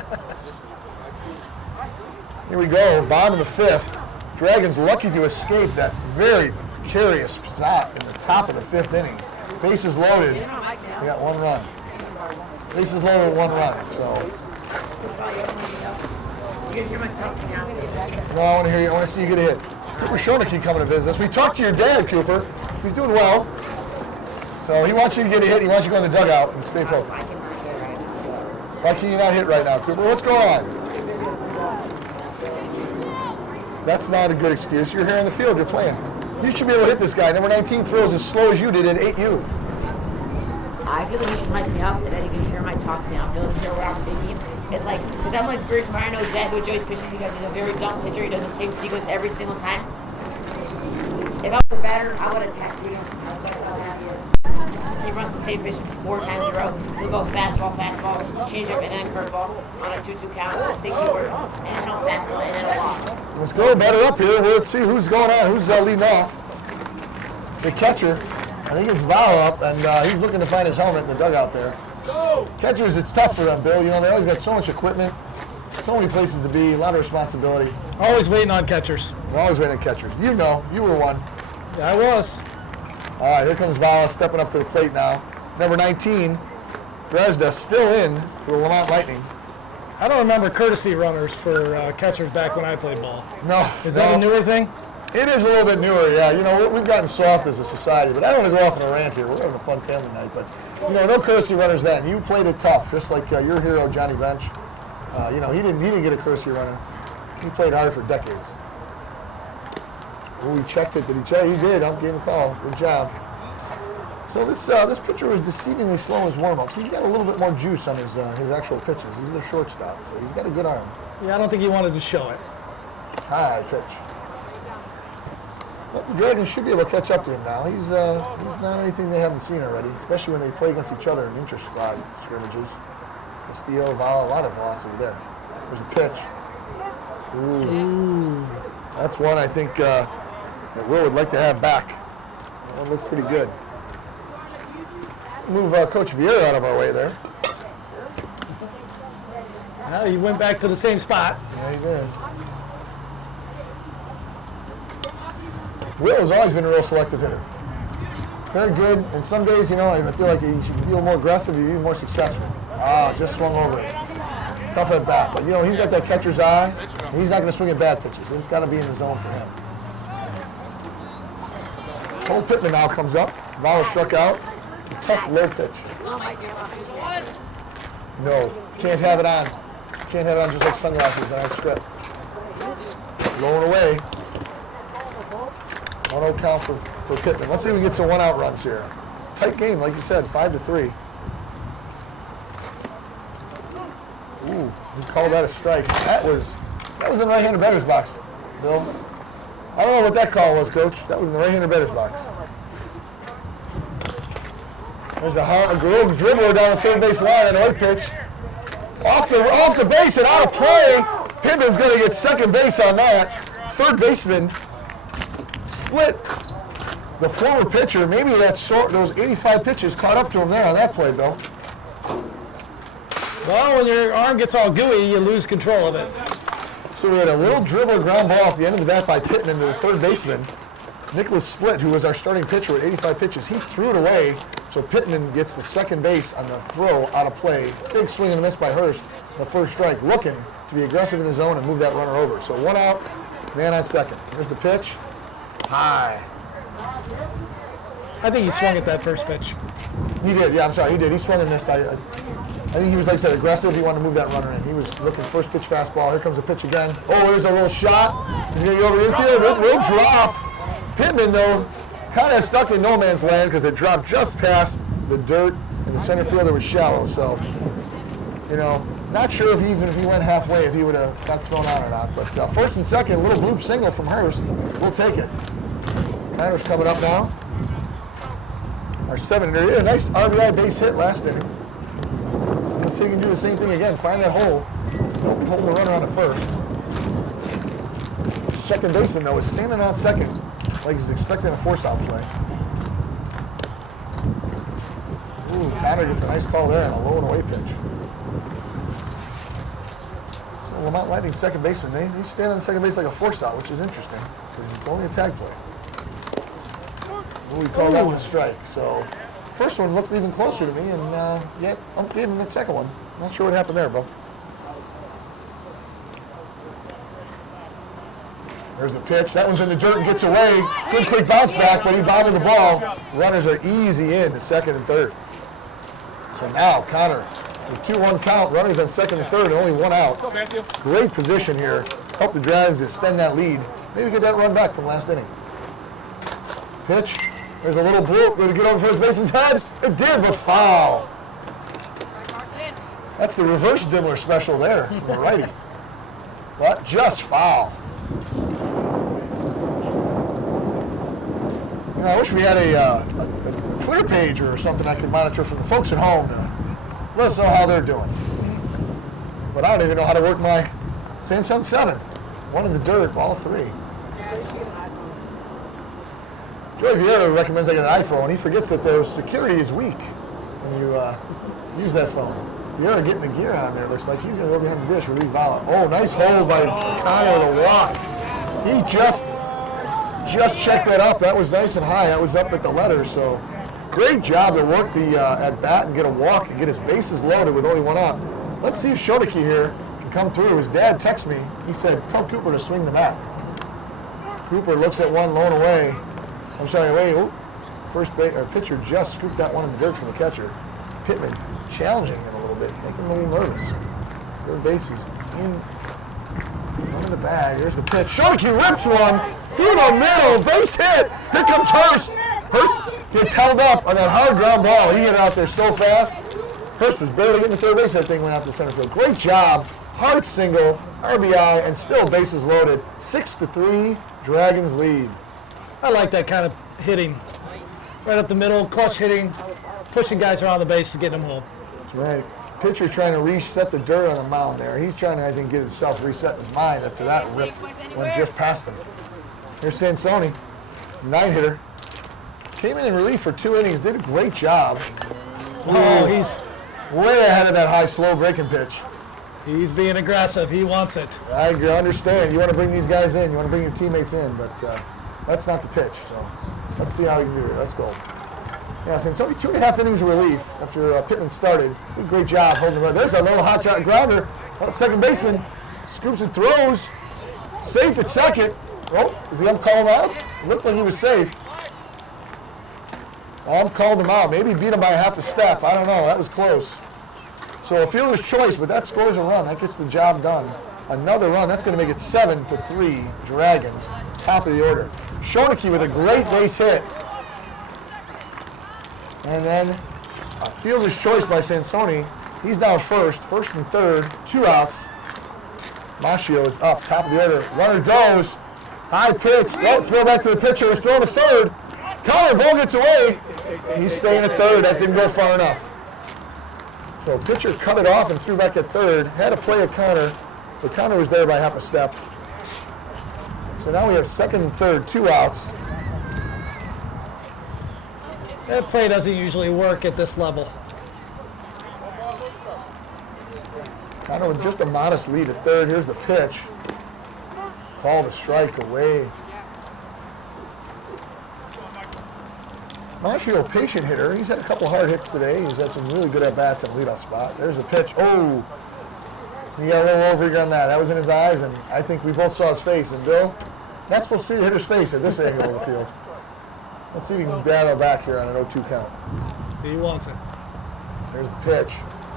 Here we go, bottom of the 5th. Dragons lucky to escape that very precarious spot in the top of the 5th inning. Bases loaded. We got 1 run. Bases loaded, 1 run. So. No, I want to hear you. I want to see you get a hit. Cooper Schoeneke coming to visit us. We talked to your dad, Cooper. He's doing well. So he wants you to get a hit. He wants you to go in the dugout and stay focused. Why can you not hit right now, Cooper? What's going on? That's not a good excuse. You're here on the field. You're playing. You should be able to hit this guy. Number 19 throws as slow as you did and ate you. I feel like you should mic me up, and then you can hear my talks now. I feel like hear what I'm thinking. It's like, because I'm like Bruce Meyer knows exactly what Joey's pitching because he's a very dumb pitcher. He does the same sequence every single time. If I were better, I would attack you. That's how happy he is. He runs the same pitch 4 times in a row. We'll go fastball, change up, and then curveball on a 2-2 count. I think he works. And then on fastball, and then a walk. Let's go better up here. Let's see who's going on. Who's leading off? The catcher. I think it's Val up, and he's looking to find his helmet in the dugout there. Catchers, it's tough for them, Bill. You know, they always got so much equipment, so many places to be, a lot of responsibility. Always waiting on catchers. We're always waiting on catchers. You know, you were one. Yeah, I was. All right, here comes Vala stepping up to the plate now. Number 19, Dresda, still in for the Lemont Lightning. I don't remember courtesy runners for catchers back when I played ball. No. Is that a newer thing? It is a little bit newer, yeah. You know, we've gotten soft as a society, but I don't want to go off on a rant here. We're having a fun family night, but, you know, no courtesy runners then. You played it tough, just like your hero, Johnny Bench. You know, he didn't get a courtesy runner. He played hard for decades. Oh, he checked it. Did he check? He did. I'm giving a call. Good job. So this pitcher was deceivingly slow in his warm-ups. He's got a little bit more juice on his actual pitches. He's a shortstop, so he's got a good arm. Yeah, I don't think he wanted to show it. High pitch. But the Dragons should be able to catch up to him now. He's not anything they haven't seen already, especially when they play against each other in inter-squad scrimmages. Castillo, Vala, a lot of velocity there. There's a pitch. Ooh. That's one I think that Will would like to have back. That one looked pretty good. Move Coach Vieira out of our way there. Well, he went back to the same spot. Yeah, he did. Will has always been a real selective hitter. Very good, and some days, you know, I feel like he should be a little more aggressive, he'd be more successful. Ah, just swung over it. Tough at bat, but you know, he's got that catcher's eye. He's not going to swing at bad pitches. It's got to be in the zone for him. Cole Pittman now comes up. Vala struck out. A tough low pitch. No, can't have it on. Can't have it on just like sunglasses on that strip. Low and away. 1-0 count for Pittman. Let's see if we get some one-out runs here. Tight game, like you said, 5-3. Ooh, he called that a strike. That was in the right-handed batter's box, Bill. I don't know what that call was, Coach. That was in the right-handed batter's box. There's a little dribbler down the third base line on the right pitch. Off the base and out of play. Pittman's going to get second base on that. Third baseman split the former pitcher. Maybe those 85 pitches caught up to him there on that play, Bill. Well, when your arm gets all gooey, you lose control of it. So we had a little dribble ground ball off the end of the bat by Pittman to the third baseman. Nicholas Split, who was our starting pitcher at 85 pitches, he threw it away. So Pittman gets the second base on the throw out of play. Big swing and a miss by Hurst. The first strike, looking to be aggressive in the zone and move that runner over. So 1 out, man on second. Here's the pitch. High. I think he swung at that first pitch. He did, yeah, I'm sorry, he did. He swung and missed. I think he was, like I said, aggressive. He wanted to move that runner in. He was looking first pitch fastball. Here comes the pitch again. Oh, there's a little shot. He's going to go over the infield. It will drop. Pittman, though, kind of stuck in no man's land because it dropped just past the dirt and the center fielder was shallow. So, you know, not sure if he went halfway, if he would have got thrown out or not. But first and second, a little bloop single from Hurst. We'll take it. Connor's coming up now. Our seven hitter. Yeah, a nice RBI base hit last inning. Let's see if he can do the same thing again. Find that hole. Nope, hold the runner on the first. Second baseman, though, is standing on second, like he's expecting a force-out play. Ooh, Connor gets a nice call there on a low and away pitch. So Lemont Lightning second baseman, they stand on the second base like a force-out, which is interesting, because it's only a tag play. Ooh, we call that one a strike. So first one looked even closer to me, and yet I'm getting the second one. Not sure what happened there, bro. There's a pitch. That one's in the dirt and gets away. Good quick bounce back, but he bobbled the ball. Runners are easy in to second and third. So now Connor, with 2-1 count, runners on second and third, and only 1 out. Great position here. Help the Dragons extend that lead. Maybe get that run back from last inning. Pitch. There's a little bloop. Did it get over first baseman's head? It did, but foul. That's the reverse Dimmler special there from the righty. But just foul. You know, I wish we had a Twitter page or something I could monitor from the folks at home to let us know how they're doing. But I don't even know how to work my Samsung 7. One in the dirt, all 3. Joey Vieira recommends I get an iPhone. He forgets that their security is weak when you use that phone. Vieira getting the gear on there. Looks like he's going to go behind the dish, relieve Vala. Oh, nice hold by Connor to walk. He just checked that up. That was nice and high. That was up at the letter. So great job to work the at bat and get a walk and get his bases loaded with only 1 out. Let's see if Shodeke here can come through. His dad texted me. He said, tell Cooper to swing the bat. Cooper looks at one, lone away. I'm sorry, wait. Oh, pitcher just scooped that one in the dirt from the catcher. Pittman challenging him a little bit, making him a little nervous. Third base is in front of the bag. Here's the pitch. Shodeke rips one through the middle. Base hit. Here comes Hurst. Hurst gets held up on that hard ground ball. He hit it out there so fast. Hurst was barely getting to third base. That thing went out to center field. Great job. Hard single, RBI, and still bases loaded. 6-3, Dragons lead. I like that kind of hitting. Right up the middle, clutch hitting, pushing guys around the base to get them home. That's right. Pitcher's trying to reset the dirt on the mound there. He's trying to, I think, get himself reset in his mind after that rip went just past him. Here's Sansoni, 9-hitter. Came in relief for 2 innings, did a great job. Oh, he's way ahead of that high, slow breaking pitch. He's being aggressive. He wants it. I understand. You want to bring these guys in. You want to bring your teammates in, but that's not the pitch. So let's see how you can do it. Let's go. Yeah, Sansoni, 2.5 innings of relief after Pittman started. Did a great job holding the run. There's a little hot shot grounder. Second baseman scoops and throws. Safe at second. Oh, is the ump calling him out? Looked like he was safe. Ump called him out. Maybe beat him by half a step. I don't know. That was close. So a fielder's choice, but that scores a run. That gets the job done. Another run. That's going to make it 7-3 Dragons. Top of the order. Schoeneke with a great base hit. And then a fielder's choice by Sansoni. He's down first and third, 2 outs. Machio is up, top of the order. Runner goes. High pitch. Oh, throw back to the pitcher. Was thrown to third. Connor, ball gets away. He's staying at third. That didn't go far enough. So pitcher cut it off and threw back at third. Had a play at Connor, but Connor was there by half a step. So now we have second and third, 2 outs. That play doesn't usually work at this level. Connor with just a modest lead at third. Here's the pitch. Call the strike away. Machio, patient hitter. He's had a couple hard hits today. He's had some really good at-bats at leadoff spot. There's a pitch. Oh! He got a little over on that. That was in his eyes, and I think we both saw his face. And Bill, not supposed to see the hitter's face at this angle of the field. Let's see if we can battle back here on an 0-2 count. He wants it. There's the pitch.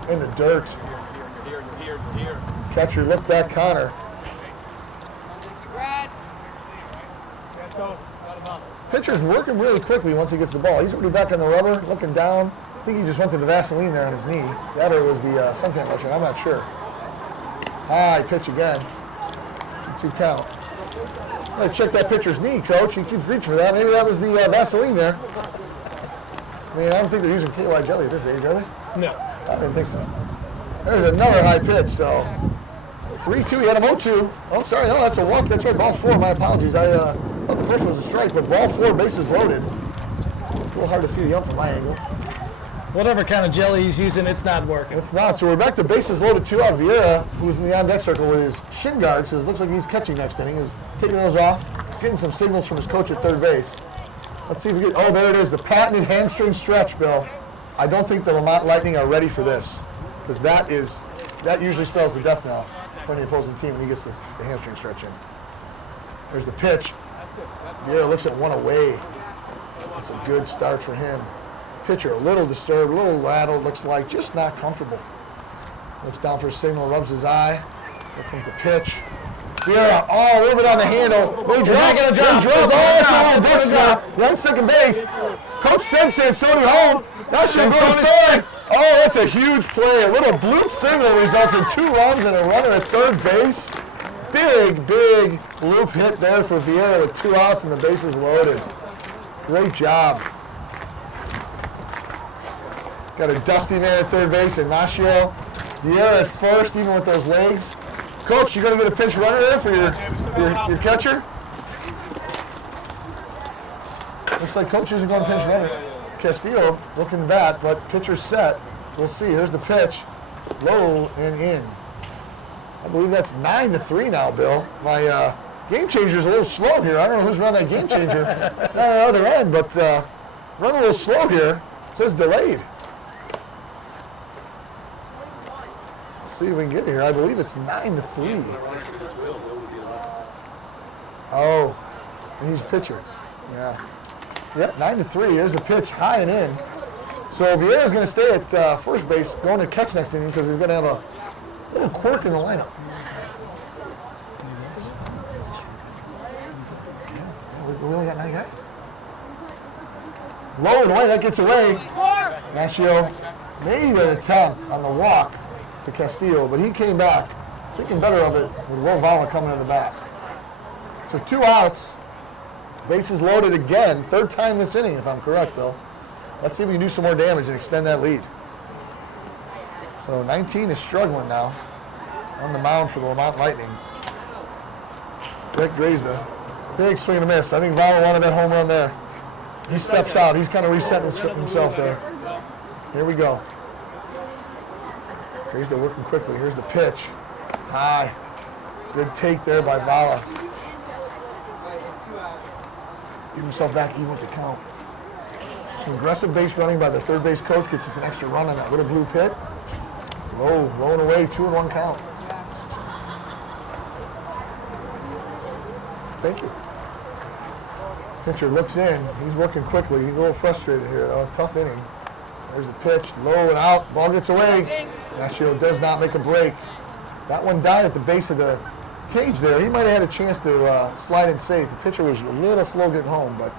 In the dirt. Here. Catcher looked back Connor. Pitcher's working really quickly once he gets the ball. He's already back on the rubber, looking down. I think he just went to the Vaseline there on his knee. That or it was the suntan lotion, I'm not sure. High pitch again. 2 count. I'm going to check that pitcher's knee, coach. He keeps reaching for that. Maybe that was the Vaseline there. I mean, I don't think they're using KY jelly at this age, are they? No. I didn't think so. There's another high pitch, so 3-2, he had him 0-2. Oh, sorry, no, that's a walk. That's right, ball 4. My apologies. I thought the first one was a strike, but ball 4, bases loaded. It's a little hard to see the ump from my angle. Whatever kind of jelly he's using, it's not working. It's not. So we're back to bases loaded 2 out. Vieira, who's in the on-deck circle with his shin guards, says looks like he's catching next inning. He's taking those off, getting some signals from his coach at third base. Let's see if we get, oh, there it is, the patented hamstring stretch, Bill. I don't think the Lemont Lightning are ready for this, because that usually spells the death knell for the opposing team when he gets the hamstring stretch in. There's the pitch. Vieira looks at one away. That's a good start for him. Pitcher a little disturbed, a little rattled, looks like just not comfortable. Looks down for a signal, rubs his eye. Here comes the pitch. Vieira, oh, a little bit on the handle. Drop. Oh, it's a little drop. Run second base. Coach sends Sansoni home. Now she'll go to third. Oh, that's a huge play. A little bloop signal results in 2 runs and a runner at third base. Big loop hit there for Vieira with 2 outs and the bases loaded. Great job. Got a dusty man at third base and Machio. Vieira at first, even with those legs. Coach, you going to get a pinch runner there for your catcher? Looks like Coach isn't going to pinch runner. Castillo looking bat, but pitcher's set. We'll see. Here's the pitch. Low and in. I believe that's 9-3 now, Bill. My game changer's a little slow here. I don't know who's running that game changer on the other end, but running a little slow here. It says delayed. Let's see if we can get here. I believe it's 9-3. Oh, he's pitcher. Yeah. Yep, 9-3. Here's a pitch, high and in. So Vieira's going to stay at first base, going to catch next inning because we're going to have a little quirk in the lineup. We only got 9 guys. Low and away, that gets away. Machio made an attempt on the walk to Castillo, but he came back, thinking better of it with Will Vala coming in the back. So 2 outs, bases loaded again, 3rd time this inning, if I'm correct, Bill. Let's see if we can do some more damage and extend that lead. So 19 is struggling now on the mound for the Lemont Lightning. Rick Dresda. Big swing and a miss. I think Vala wanted that home run there. He steps out. He's kind of resetting himself there. Here we go. Dresda working quickly. Here's the pitch. High. Good take there by Vala. Give himself back even with the count. Some aggressive base running by the third base coach gets us an extra run on that little blue pit. Low, rolling away, 2-1 count. Thank you. Pitcher looks in. He's working quickly. He's a little frustrated here, though. Tough inning. There's a pitch, low and out. Ball gets away. Machio does not make a break. That one died at the base of the cage there. He might have had a chance to slide in safe. The pitcher was a little slow getting home, but,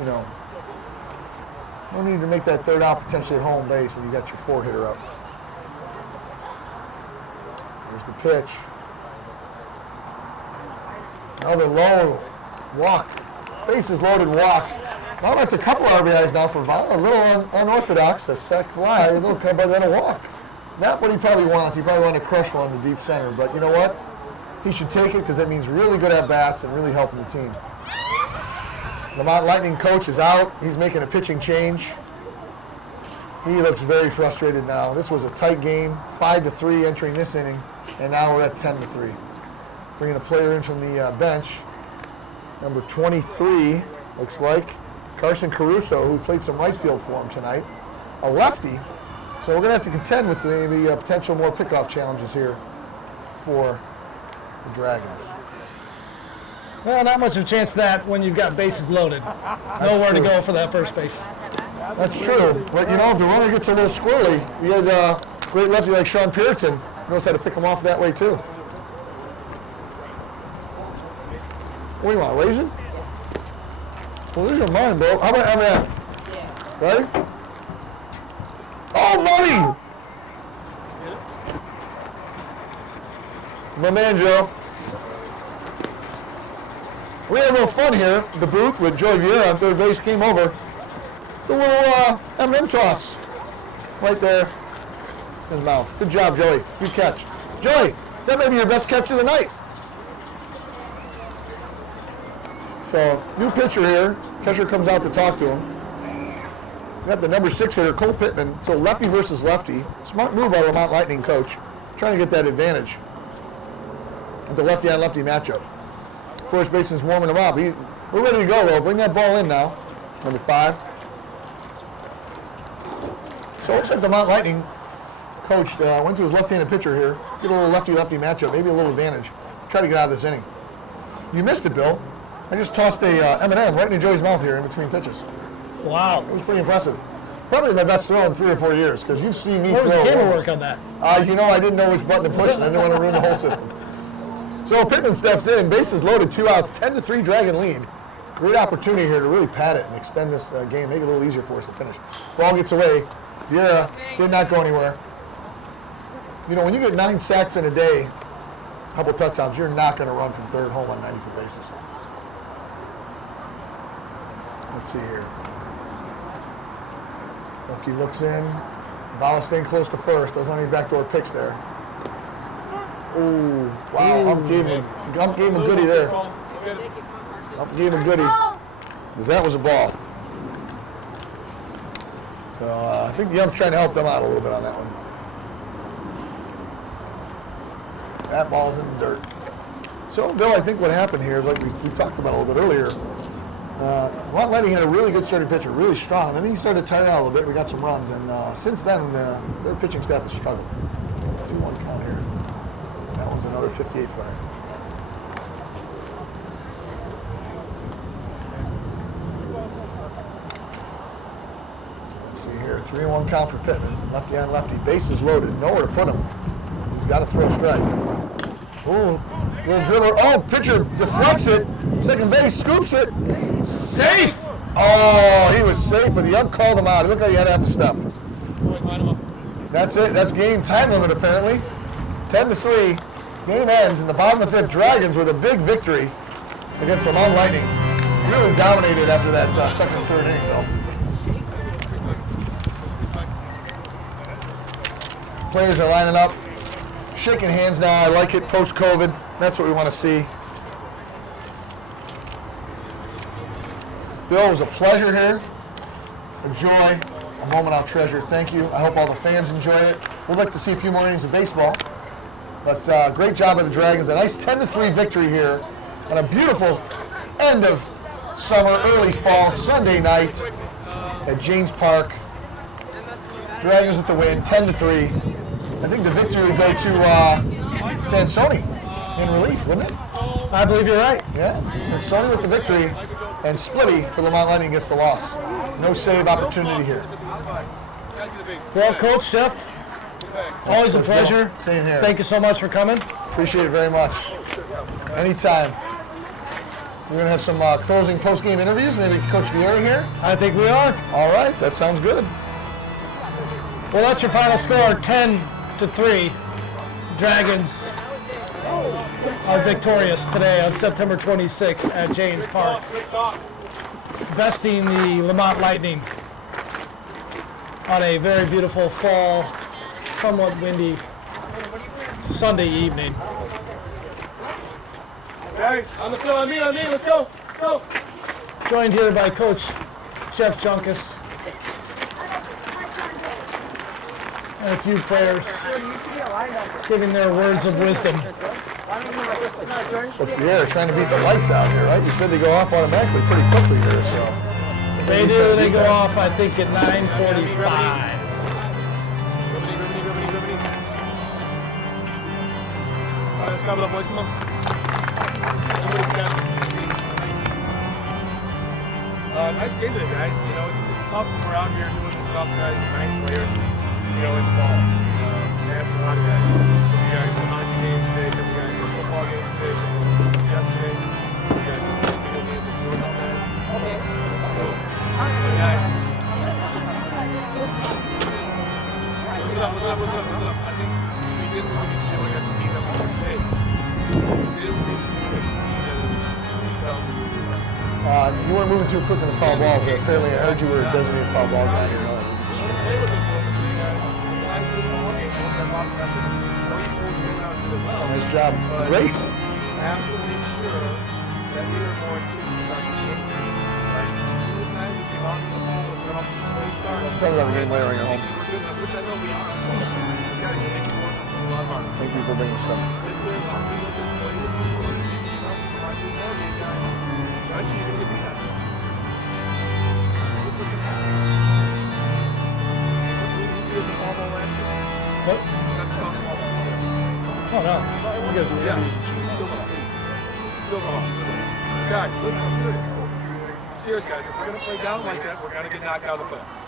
you know, no need to make that third out potentially at home base when you got your 4-hitter up. There's the pitch. Another low walk. Bases loaded walk. Well, that's a couple RBIs now for Vala. A little unorthodox, a sac fly, a little cut, but then a walk. Not what he probably wants. He probably wanted to crush one to deep center, but you know what? He should take it because that means really good at-bats and really helping the team. Lemont Lightning coach is out. He's making a pitching change. He looks very frustrated now. This was a tight game, 5-3 entering this inning, and now we're at 10-3. Bringing a player in from the bench, number 23, looks like, Carson Caruso, who played some right field for him tonight, a lefty. So we're going to have to contend with the potential more pickoff challenges here for the Dragons. Well, not much of a chance of that when you've got bases loaded. Nowhere to go for that first base. That's true. But, you know, if the runner gets a little squirrely, you had a great lefty like Sean Puritan knows how to pick him off that way, too. What do you want, a raisin? Well, these are mine, bro. How about M&M? Yeah. Right? Oh, money! My man, Joe. We had a little fun here at the booth with Joey Vieira on third base. Came over. The little M&M toss right there in his mouth. Good job, Joey. Good catch. Joey, that may be your best catch of the night. So, new pitcher here. Catcher comes out to talk to him. We got the number 6 hitter, Cole Pittman. So lefty versus lefty. Smart move by Lemont Lightning coach. Trying to get that advantage. The lefty on lefty matchup. First baseman's warming him up. We're ready to go though. Bring that ball in now. Number 5. So it looks like the Lemont Lightning coach went to his left-handed pitcher here. Get a little lefty-lefty matchup. Maybe a little advantage. Try to get out of this inning. You missed it, Bill. I just tossed a M&M right into Joey's mouth here in between pitches. Wow. It was pretty impressive. Probably my best throw in 3 or 4 years because you've seen me What throw. was the camera work on that? You know, I didn't know which button to push and I didn't want to ruin the whole system. So Pittman steps in, bases loaded, 2 outs, 10-3 Dragon lead. Great opportunity here to really pad it and extend this game, make it a little easier for us to finish. Ball gets away. Vieira did not go anywhere. You know, when you get 9 sacks in a day, a couple touchdowns, you're not going to run from third home on 90-foot bases. Let's see here. Lefty looks in. Vala staying close to first. Those aren't any backdoor picks there. Ooh, wow. Ump gave him a goodie there. Ump gave him a goodie. Because that was a ball. So I think the ump's trying to help them out a little bit on that one. That ball's in the dirt. So, Bill, I think what happened here is like we talked about a little bit earlier. Lemont Lightning had a really good starting pitcher, really strong. And then he started to tire out a little bit. We got some runs. And since then, their pitching staff has struggled. 2-1 count here. That one's another 58-footer. Let's see here. 3-1 count for Pittman. Lefty on lefty. Bases loaded. Nowhere to put him. He's got to throw a strike. Ooh. Little dribbler. Oh, pitcher deflects it. Second base scoops it. Safe! Oh, he was safe, but the ump called him out. It looked like he had to have a step. That's it. That's game time limit, apparently. 10-3. Game ends in the bottom of the 5th. Dragons with a big victory against Lemont Lightning. Really dominated after that second and third inning, though. Players are lining up, shaking hands now. I like it post-COVID. That's what we want to see. Bill, it was a pleasure here. A joy, a moment I'll treasure. Thank you. I hope all the fans enjoy it. We'd like to see a few more innings of baseball. But great job by the Dragons. A nice 10-3 victory here on a beautiful end of summer, early fall, Sunday night at Janes Park. Dragons with the win, 10-3. I think the victory would go to Sansoni in relief, wouldn't it? I believe you're right. Yeah, Sansoni with the victory, and Splitty for Lemont Lightning gets the loss. No save opportunity here. Well, Coach, Jeff, always a Coach pleasure. Bill, same here. Thank you so much for coming. Appreciate it very much. Anytime. We're going to have some closing post-game interviews. Maybe Coach Vieira here? I think we are. All right, that sounds good. Well, that's your final score, 10-3. Dragons are victorious today on September 26th at Janes Park, besting the Lemont Lightning on a very beautiful fall, somewhat windy Sunday evening. Guys, on the field, on me, let's go, go. Joined here by Coach Jeff Junkus. And a few players giving their words of wisdom. Coach Vieira trying to beat the lights out here, right? You said they go off automatically pretty quickly here, so. They do, they go off, I think, at 9:45. All right, let's come up, boys, come on. Nice game today, guys. You know, it's tough when we're out here doing this stuff, guys. 9 players, you know, in fall. Asking a lot of guys. Some guys in hockey games today, some guys in football games today, yesterday. You guys are video games and doing all that. Okay. Hey, guys. Listen up. I think we did what we can do against a team that we hey. We did what we can do against a team that is you weren't moving too quick on the foul balls. Apparently, I heard you were a designated foul ball guy here. play with us a little bit, guys. I do want to get that ball pressing. Nice job. But Great. have to make sure that we are more engaged on the game. Right? Every time we get on the ball, it's going to be slow starts. Probably have a game later on your home. We're good enough, which I know we are. Guys, you're making more a lot harder. Thank you for bringing stuff. Sit there, watch me with this play with you. Or something for my good ball game, guys. Eventually, you're going to get beat up. This is what's going to happen. We did this in ball last year. What? Not the softball. Oh, no. You guys are Silver off. Guys, listen, I'm serious. I'm serious, guys. If we're going to play down like that, we're going to get knocked out of the playoffs.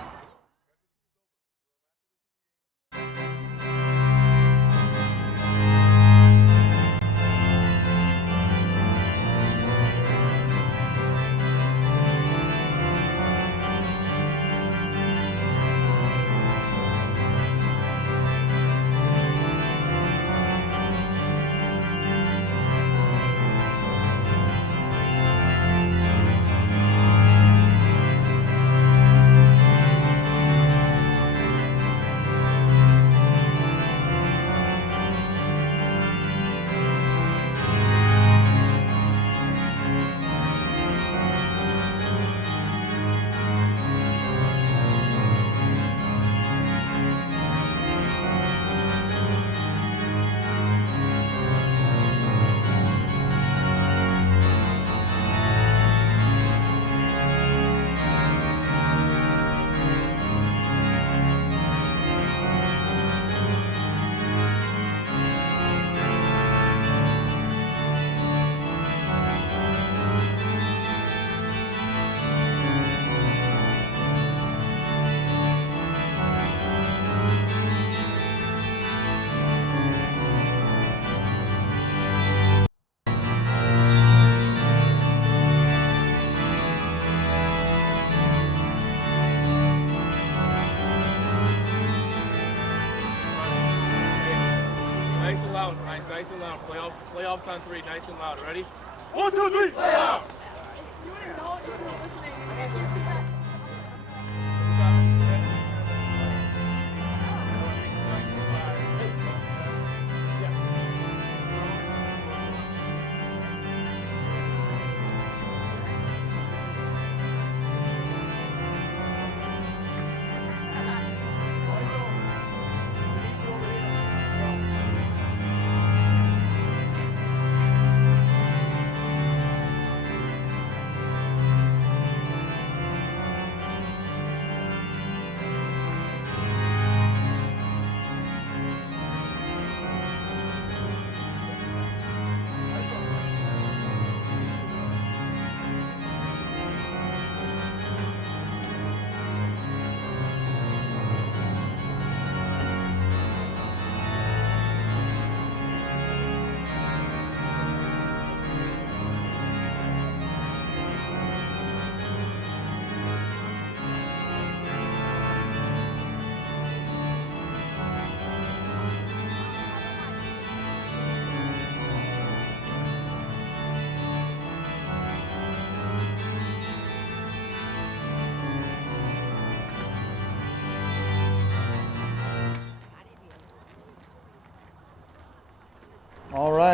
Nice and loud, Ryan. Nice and loud. Playoffs on 3. Nice and loud. Ready? 1, 2, 3. Playoffs!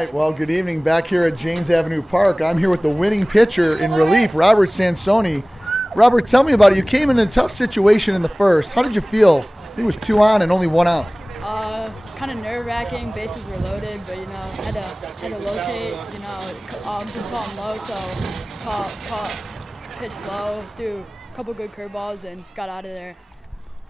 right, well, good evening. Back here at James Avenue Park. I'm here with the winning pitcher in relief, Robert Sansoni. Robert, tell me about it. You came in a tough situation in the first. How did you feel? I think it was 2 on and only 1 out. Kind of nerve-wracking. Bases were loaded, but had to locate. Just call them low, so pitch low, threw a couple good curveballs, and got out of there.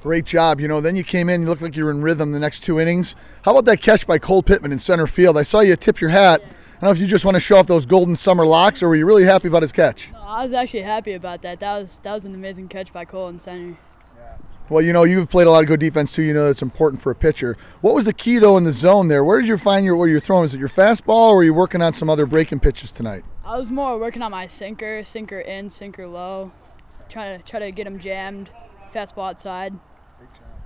Great job. Then you came in, you looked like you were in rhythm the next 2 innings. How about that catch by Cole Pittman in center field? I saw you tip your hat. I don't know if you just want to show off those golden summer locks, or were you really happy about his catch? No, I was actually happy about that. That was an amazing catch by Cole in center. Well, you've played a lot of good defense too. It's important for a pitcher. What was the key though in the zone there? Where did you find where you're throwing? Is it your fastball, or were you working on some other breaking pitches tonight? I was more working on my sinker in, sinker low, try to get him jammed, fastball outside.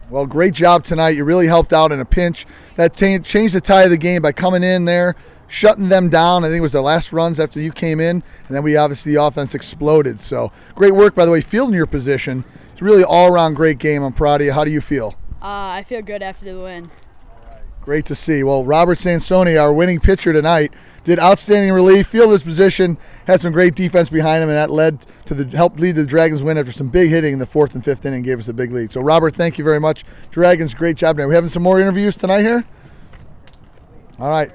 Well, great job tonight. You really helped out in a pinch. That changed the tide of the game by coming in there, shutting them down. I think it was the last runs after you came in, and then the offense exploded. So great work, by the way, fielding your position. It's really all-around great game. I'm proud of you. How do you feel? I feel good after the win. Great to see. Well, Robert Sansoni, our winning pitcher tonight, did outstanding relief, fielded his position, had some great defense behind him, and that helped lead to the Dragons' win after some big hitting in the 4th and 5th inning, gave us a big lead. So, Robert, thank you very much. Dragons, great job tonight. We're having some more interviews tonight here? All right.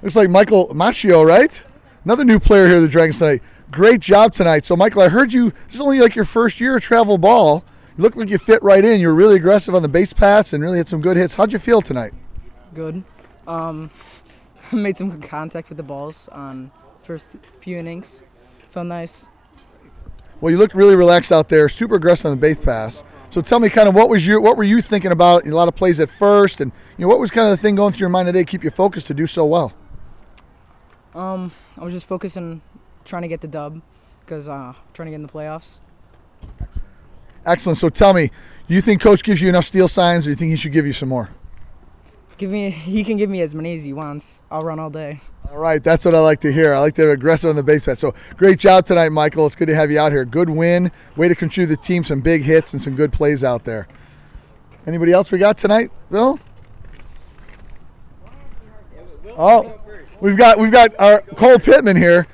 Looks like Michael Macchio, right? Another new player here at the Dragons tonight. Great job tonight. So, Michael, I heard this is only like your first year of travel ball. You look like you fit right in. You were really aggressive on the base paths and really had some good hits. How'd you feel tonight? Good. Made some good contact with the balls on first few innings. Felt nice. Well, you looked really relaxed out there, super aggressive on the base pass. So tell me kind of what were you thinking about in a lot of plays at first, and what was kind of the thing going through your mind today to keep you focused to do so well? I was just focusing, trying to get the dub, because trying to get in the playoffs. Excellent. So tell me, do you think Coach gives you enough steal signs, or do you think he should give you some more? He can give me as many as he wants. I'll run all day. All right, that's what I like to hear. I like to be aggressive on the base path. So great job tonight, Michael. It's good to have you out here. Good win. Way to contribute to the team. Some big hits and some good plays out there. Anybody else we got tonight, Bill? Oh, we've got our Cole Pittman here.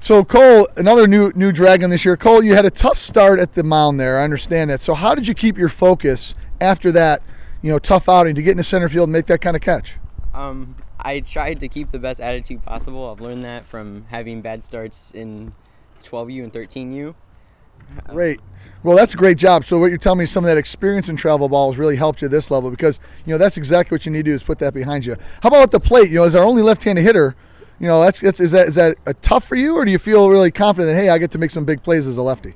So Cole, another new Dragon this year. Cole, you had a tough start at the mound there. I understand that. So how did you keep your focus after that, tough outing to get into center field and make that kind of catch? I tried to keep the best attitude possible. I've learned that from having bad starts in 12U and 13U. Great. Well, that's a great job. So what you're telling me is some of that experience in travel ball has really helped you at this level, because that's exactly what you need to do is put that behind you. How about at the plate? As our only left-handed hitter, is that tough for you, or do you feel really confident that, hey, I get to make some big plays as a lefty?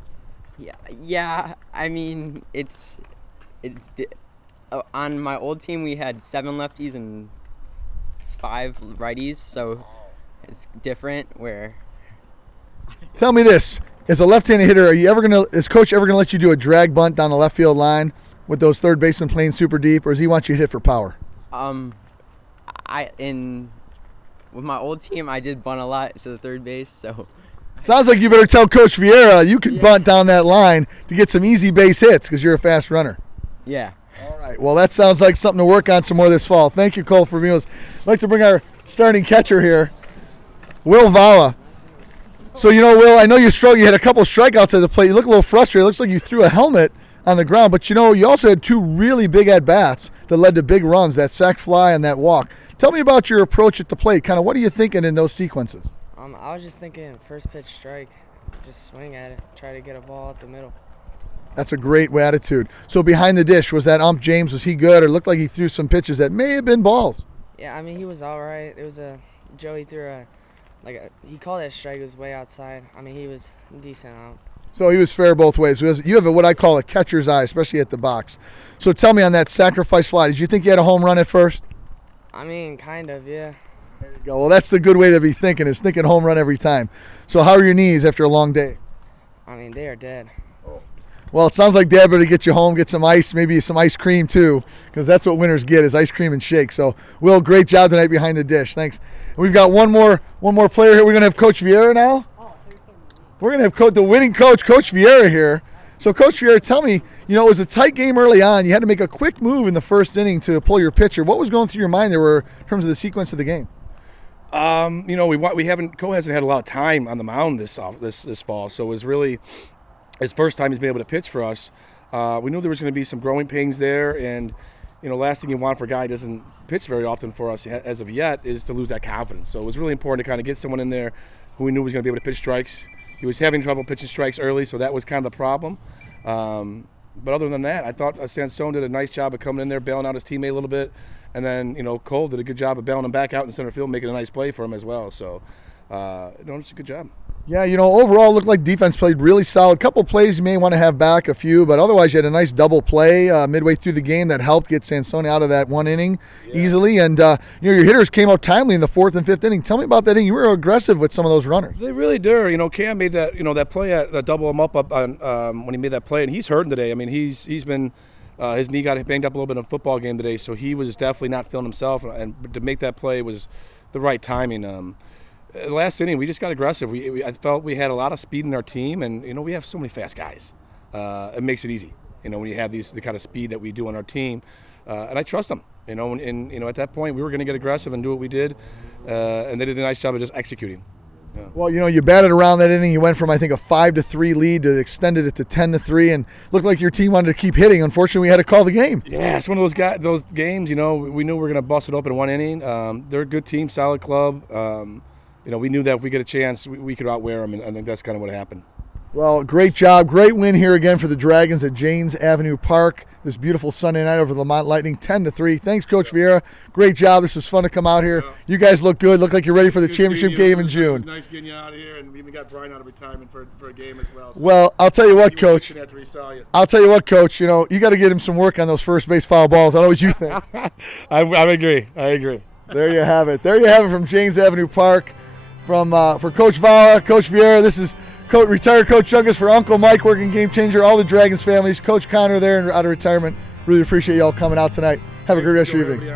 Yeah. I mean, it's on my old team we had 7 lefties and 5 righties, so it's different. Where tell me this: as a left-handed hitter, is Coach ever gonna let you do a drag bunt down the left field line with those third basemen playing super deep, or does he want you to hit for power? With my old team, I did bunt a lot to the third base, so. Sounds like you better tell Coach Vieira you can bunt down that line to get some easy base hits, because you're a fast runner. Yeah. All right. Well, that sounds like something to work on some more this fall. Thank you, Cole, for being with us. I'd like to bring our starting catcher here, Will Vala. So, Will, I know you struggled. You had a couple strikeouts at the plate. You look a little frustrated. It looks like you threw a helmet on the ground. But, you also had 2 really big at-bats that led to big runs, that sac fly and that walk. Tell me about your approach at the plate. Kind of what are you thinking in those sequences? I was just thinking first pitch strike, just swing at it, try to get a ball up the middle. That's a great attitude. So behind the dish, was that Ump James, was he good, or looked like he threw some pitches that may have been balls? Yeah, I mean, he was all right. It was Joey threw he called it a strike. It was way outside. I mean, he was decent out. So he was fair both ways. You have what I call a catcher's eye, especially at the box. So tell me on that sacrifice fly, did you think you had a home run at first? I mean, kind of, yeah. There you go. Well, that's the good way to be thinking, is thinking home run every time. So how are your knees after a long day? I mean, they are dead. Well, it sounds like Dad better get you home, get some ice, maybe some ice cream too, because that's what winners get, is ice cream and shake. So, Will, great job tonight behind the dish. Thanks. And we've got one more player here. We're going to have Coach Vieira now. We're going to have the winning coach, Coach Vieira, here. So, Coach Vieira, tell me, it was a tight game early on. You had to make a quick move in the first inning to pull your pitcher. What was going through your mind there in terms of the sequence of the game? You know, Cole hasn't had a lot of time on the mound this fall, so it was really his first time he's been able to pitch for us. We knew there was going to be some growing pains there, and you know, last thing you want for a guy who doesn't pitch very often for us as of yet is to lose that confidence. So it was really important to kind of get someone in there who we knew was going to be able to pitch strikes. He was having trouble pitching strikes early, so that was kind of the problem. But other than that, I thought Sansone did a nice job of coming in there, bailing out his teammate a little bit. And then, you know, Cole did a good job of bailing him back out in center field, making a nice play for him as well. So, it's a good job. Yeah, you know, overall, it looked like defense played really solid. Couple plays you may want to have back, a few, but otherwise you had a nice double play midway through the game that helped get Sansone out of that one inning easily. And, your hitters came out timely in the 4th and 5th inning. Tell me about that inning. You were aggressive with some of those runners. They really do. You know, Cam made that, that play that double him up on when he made that play, and he's hurting today. I mean, he's been his knee got banged up a little bit in a football game today, so he was definitely not feeling himself. And to make that play was the right timing. Last inning, we just got aggressive. I felt we had a lot of speed in our team, and we have so many fast guys. It makes it easy, when you have the kind of speed that we do on our team. And I trust them. And at that point, we were going to get aggressive and do what we did, and they did a nice job of just executing. Yeah. Well, you batted around that inning. You went from, I think, a 5-3 lead to extended it to 10-3, and looked like your team wanted to keep hitting. Unfortunately, we had to call the game. Yeah, it's one of those games. We knew we were going to bust it open in one inning. They're a good team, solid club. We knew that if we get a chance, we could outwear them, and I think that's kind of what happened. Well, great job. Great win here again for the Dragons at Janes Avenue Park this beautiful Sunday night over the Lemont Lightning, 10-3. Thanks, Coach Vieira. Great job. This was fun to come out here. Yeah. You guys look good. Look like you're ready for the championship game in June. It was nice getting you out of here, and we even got Brian out of retirement for a game as well. So well, I'll tell you what, Coach. I'll tell you what, Coach. You got to get him some work on those first base foul balls. I know what you think. I agree. There you have it. There you have it from Janes Avenue Park. For Coach Vara, Coach Vieira, this is retired Coach Junkus for Uncle Mike, working Game Changer, all the Dragons families, Coach Connor there out of retirement. Really appreciate y'all coming out tonight. Have a great rest of your evening.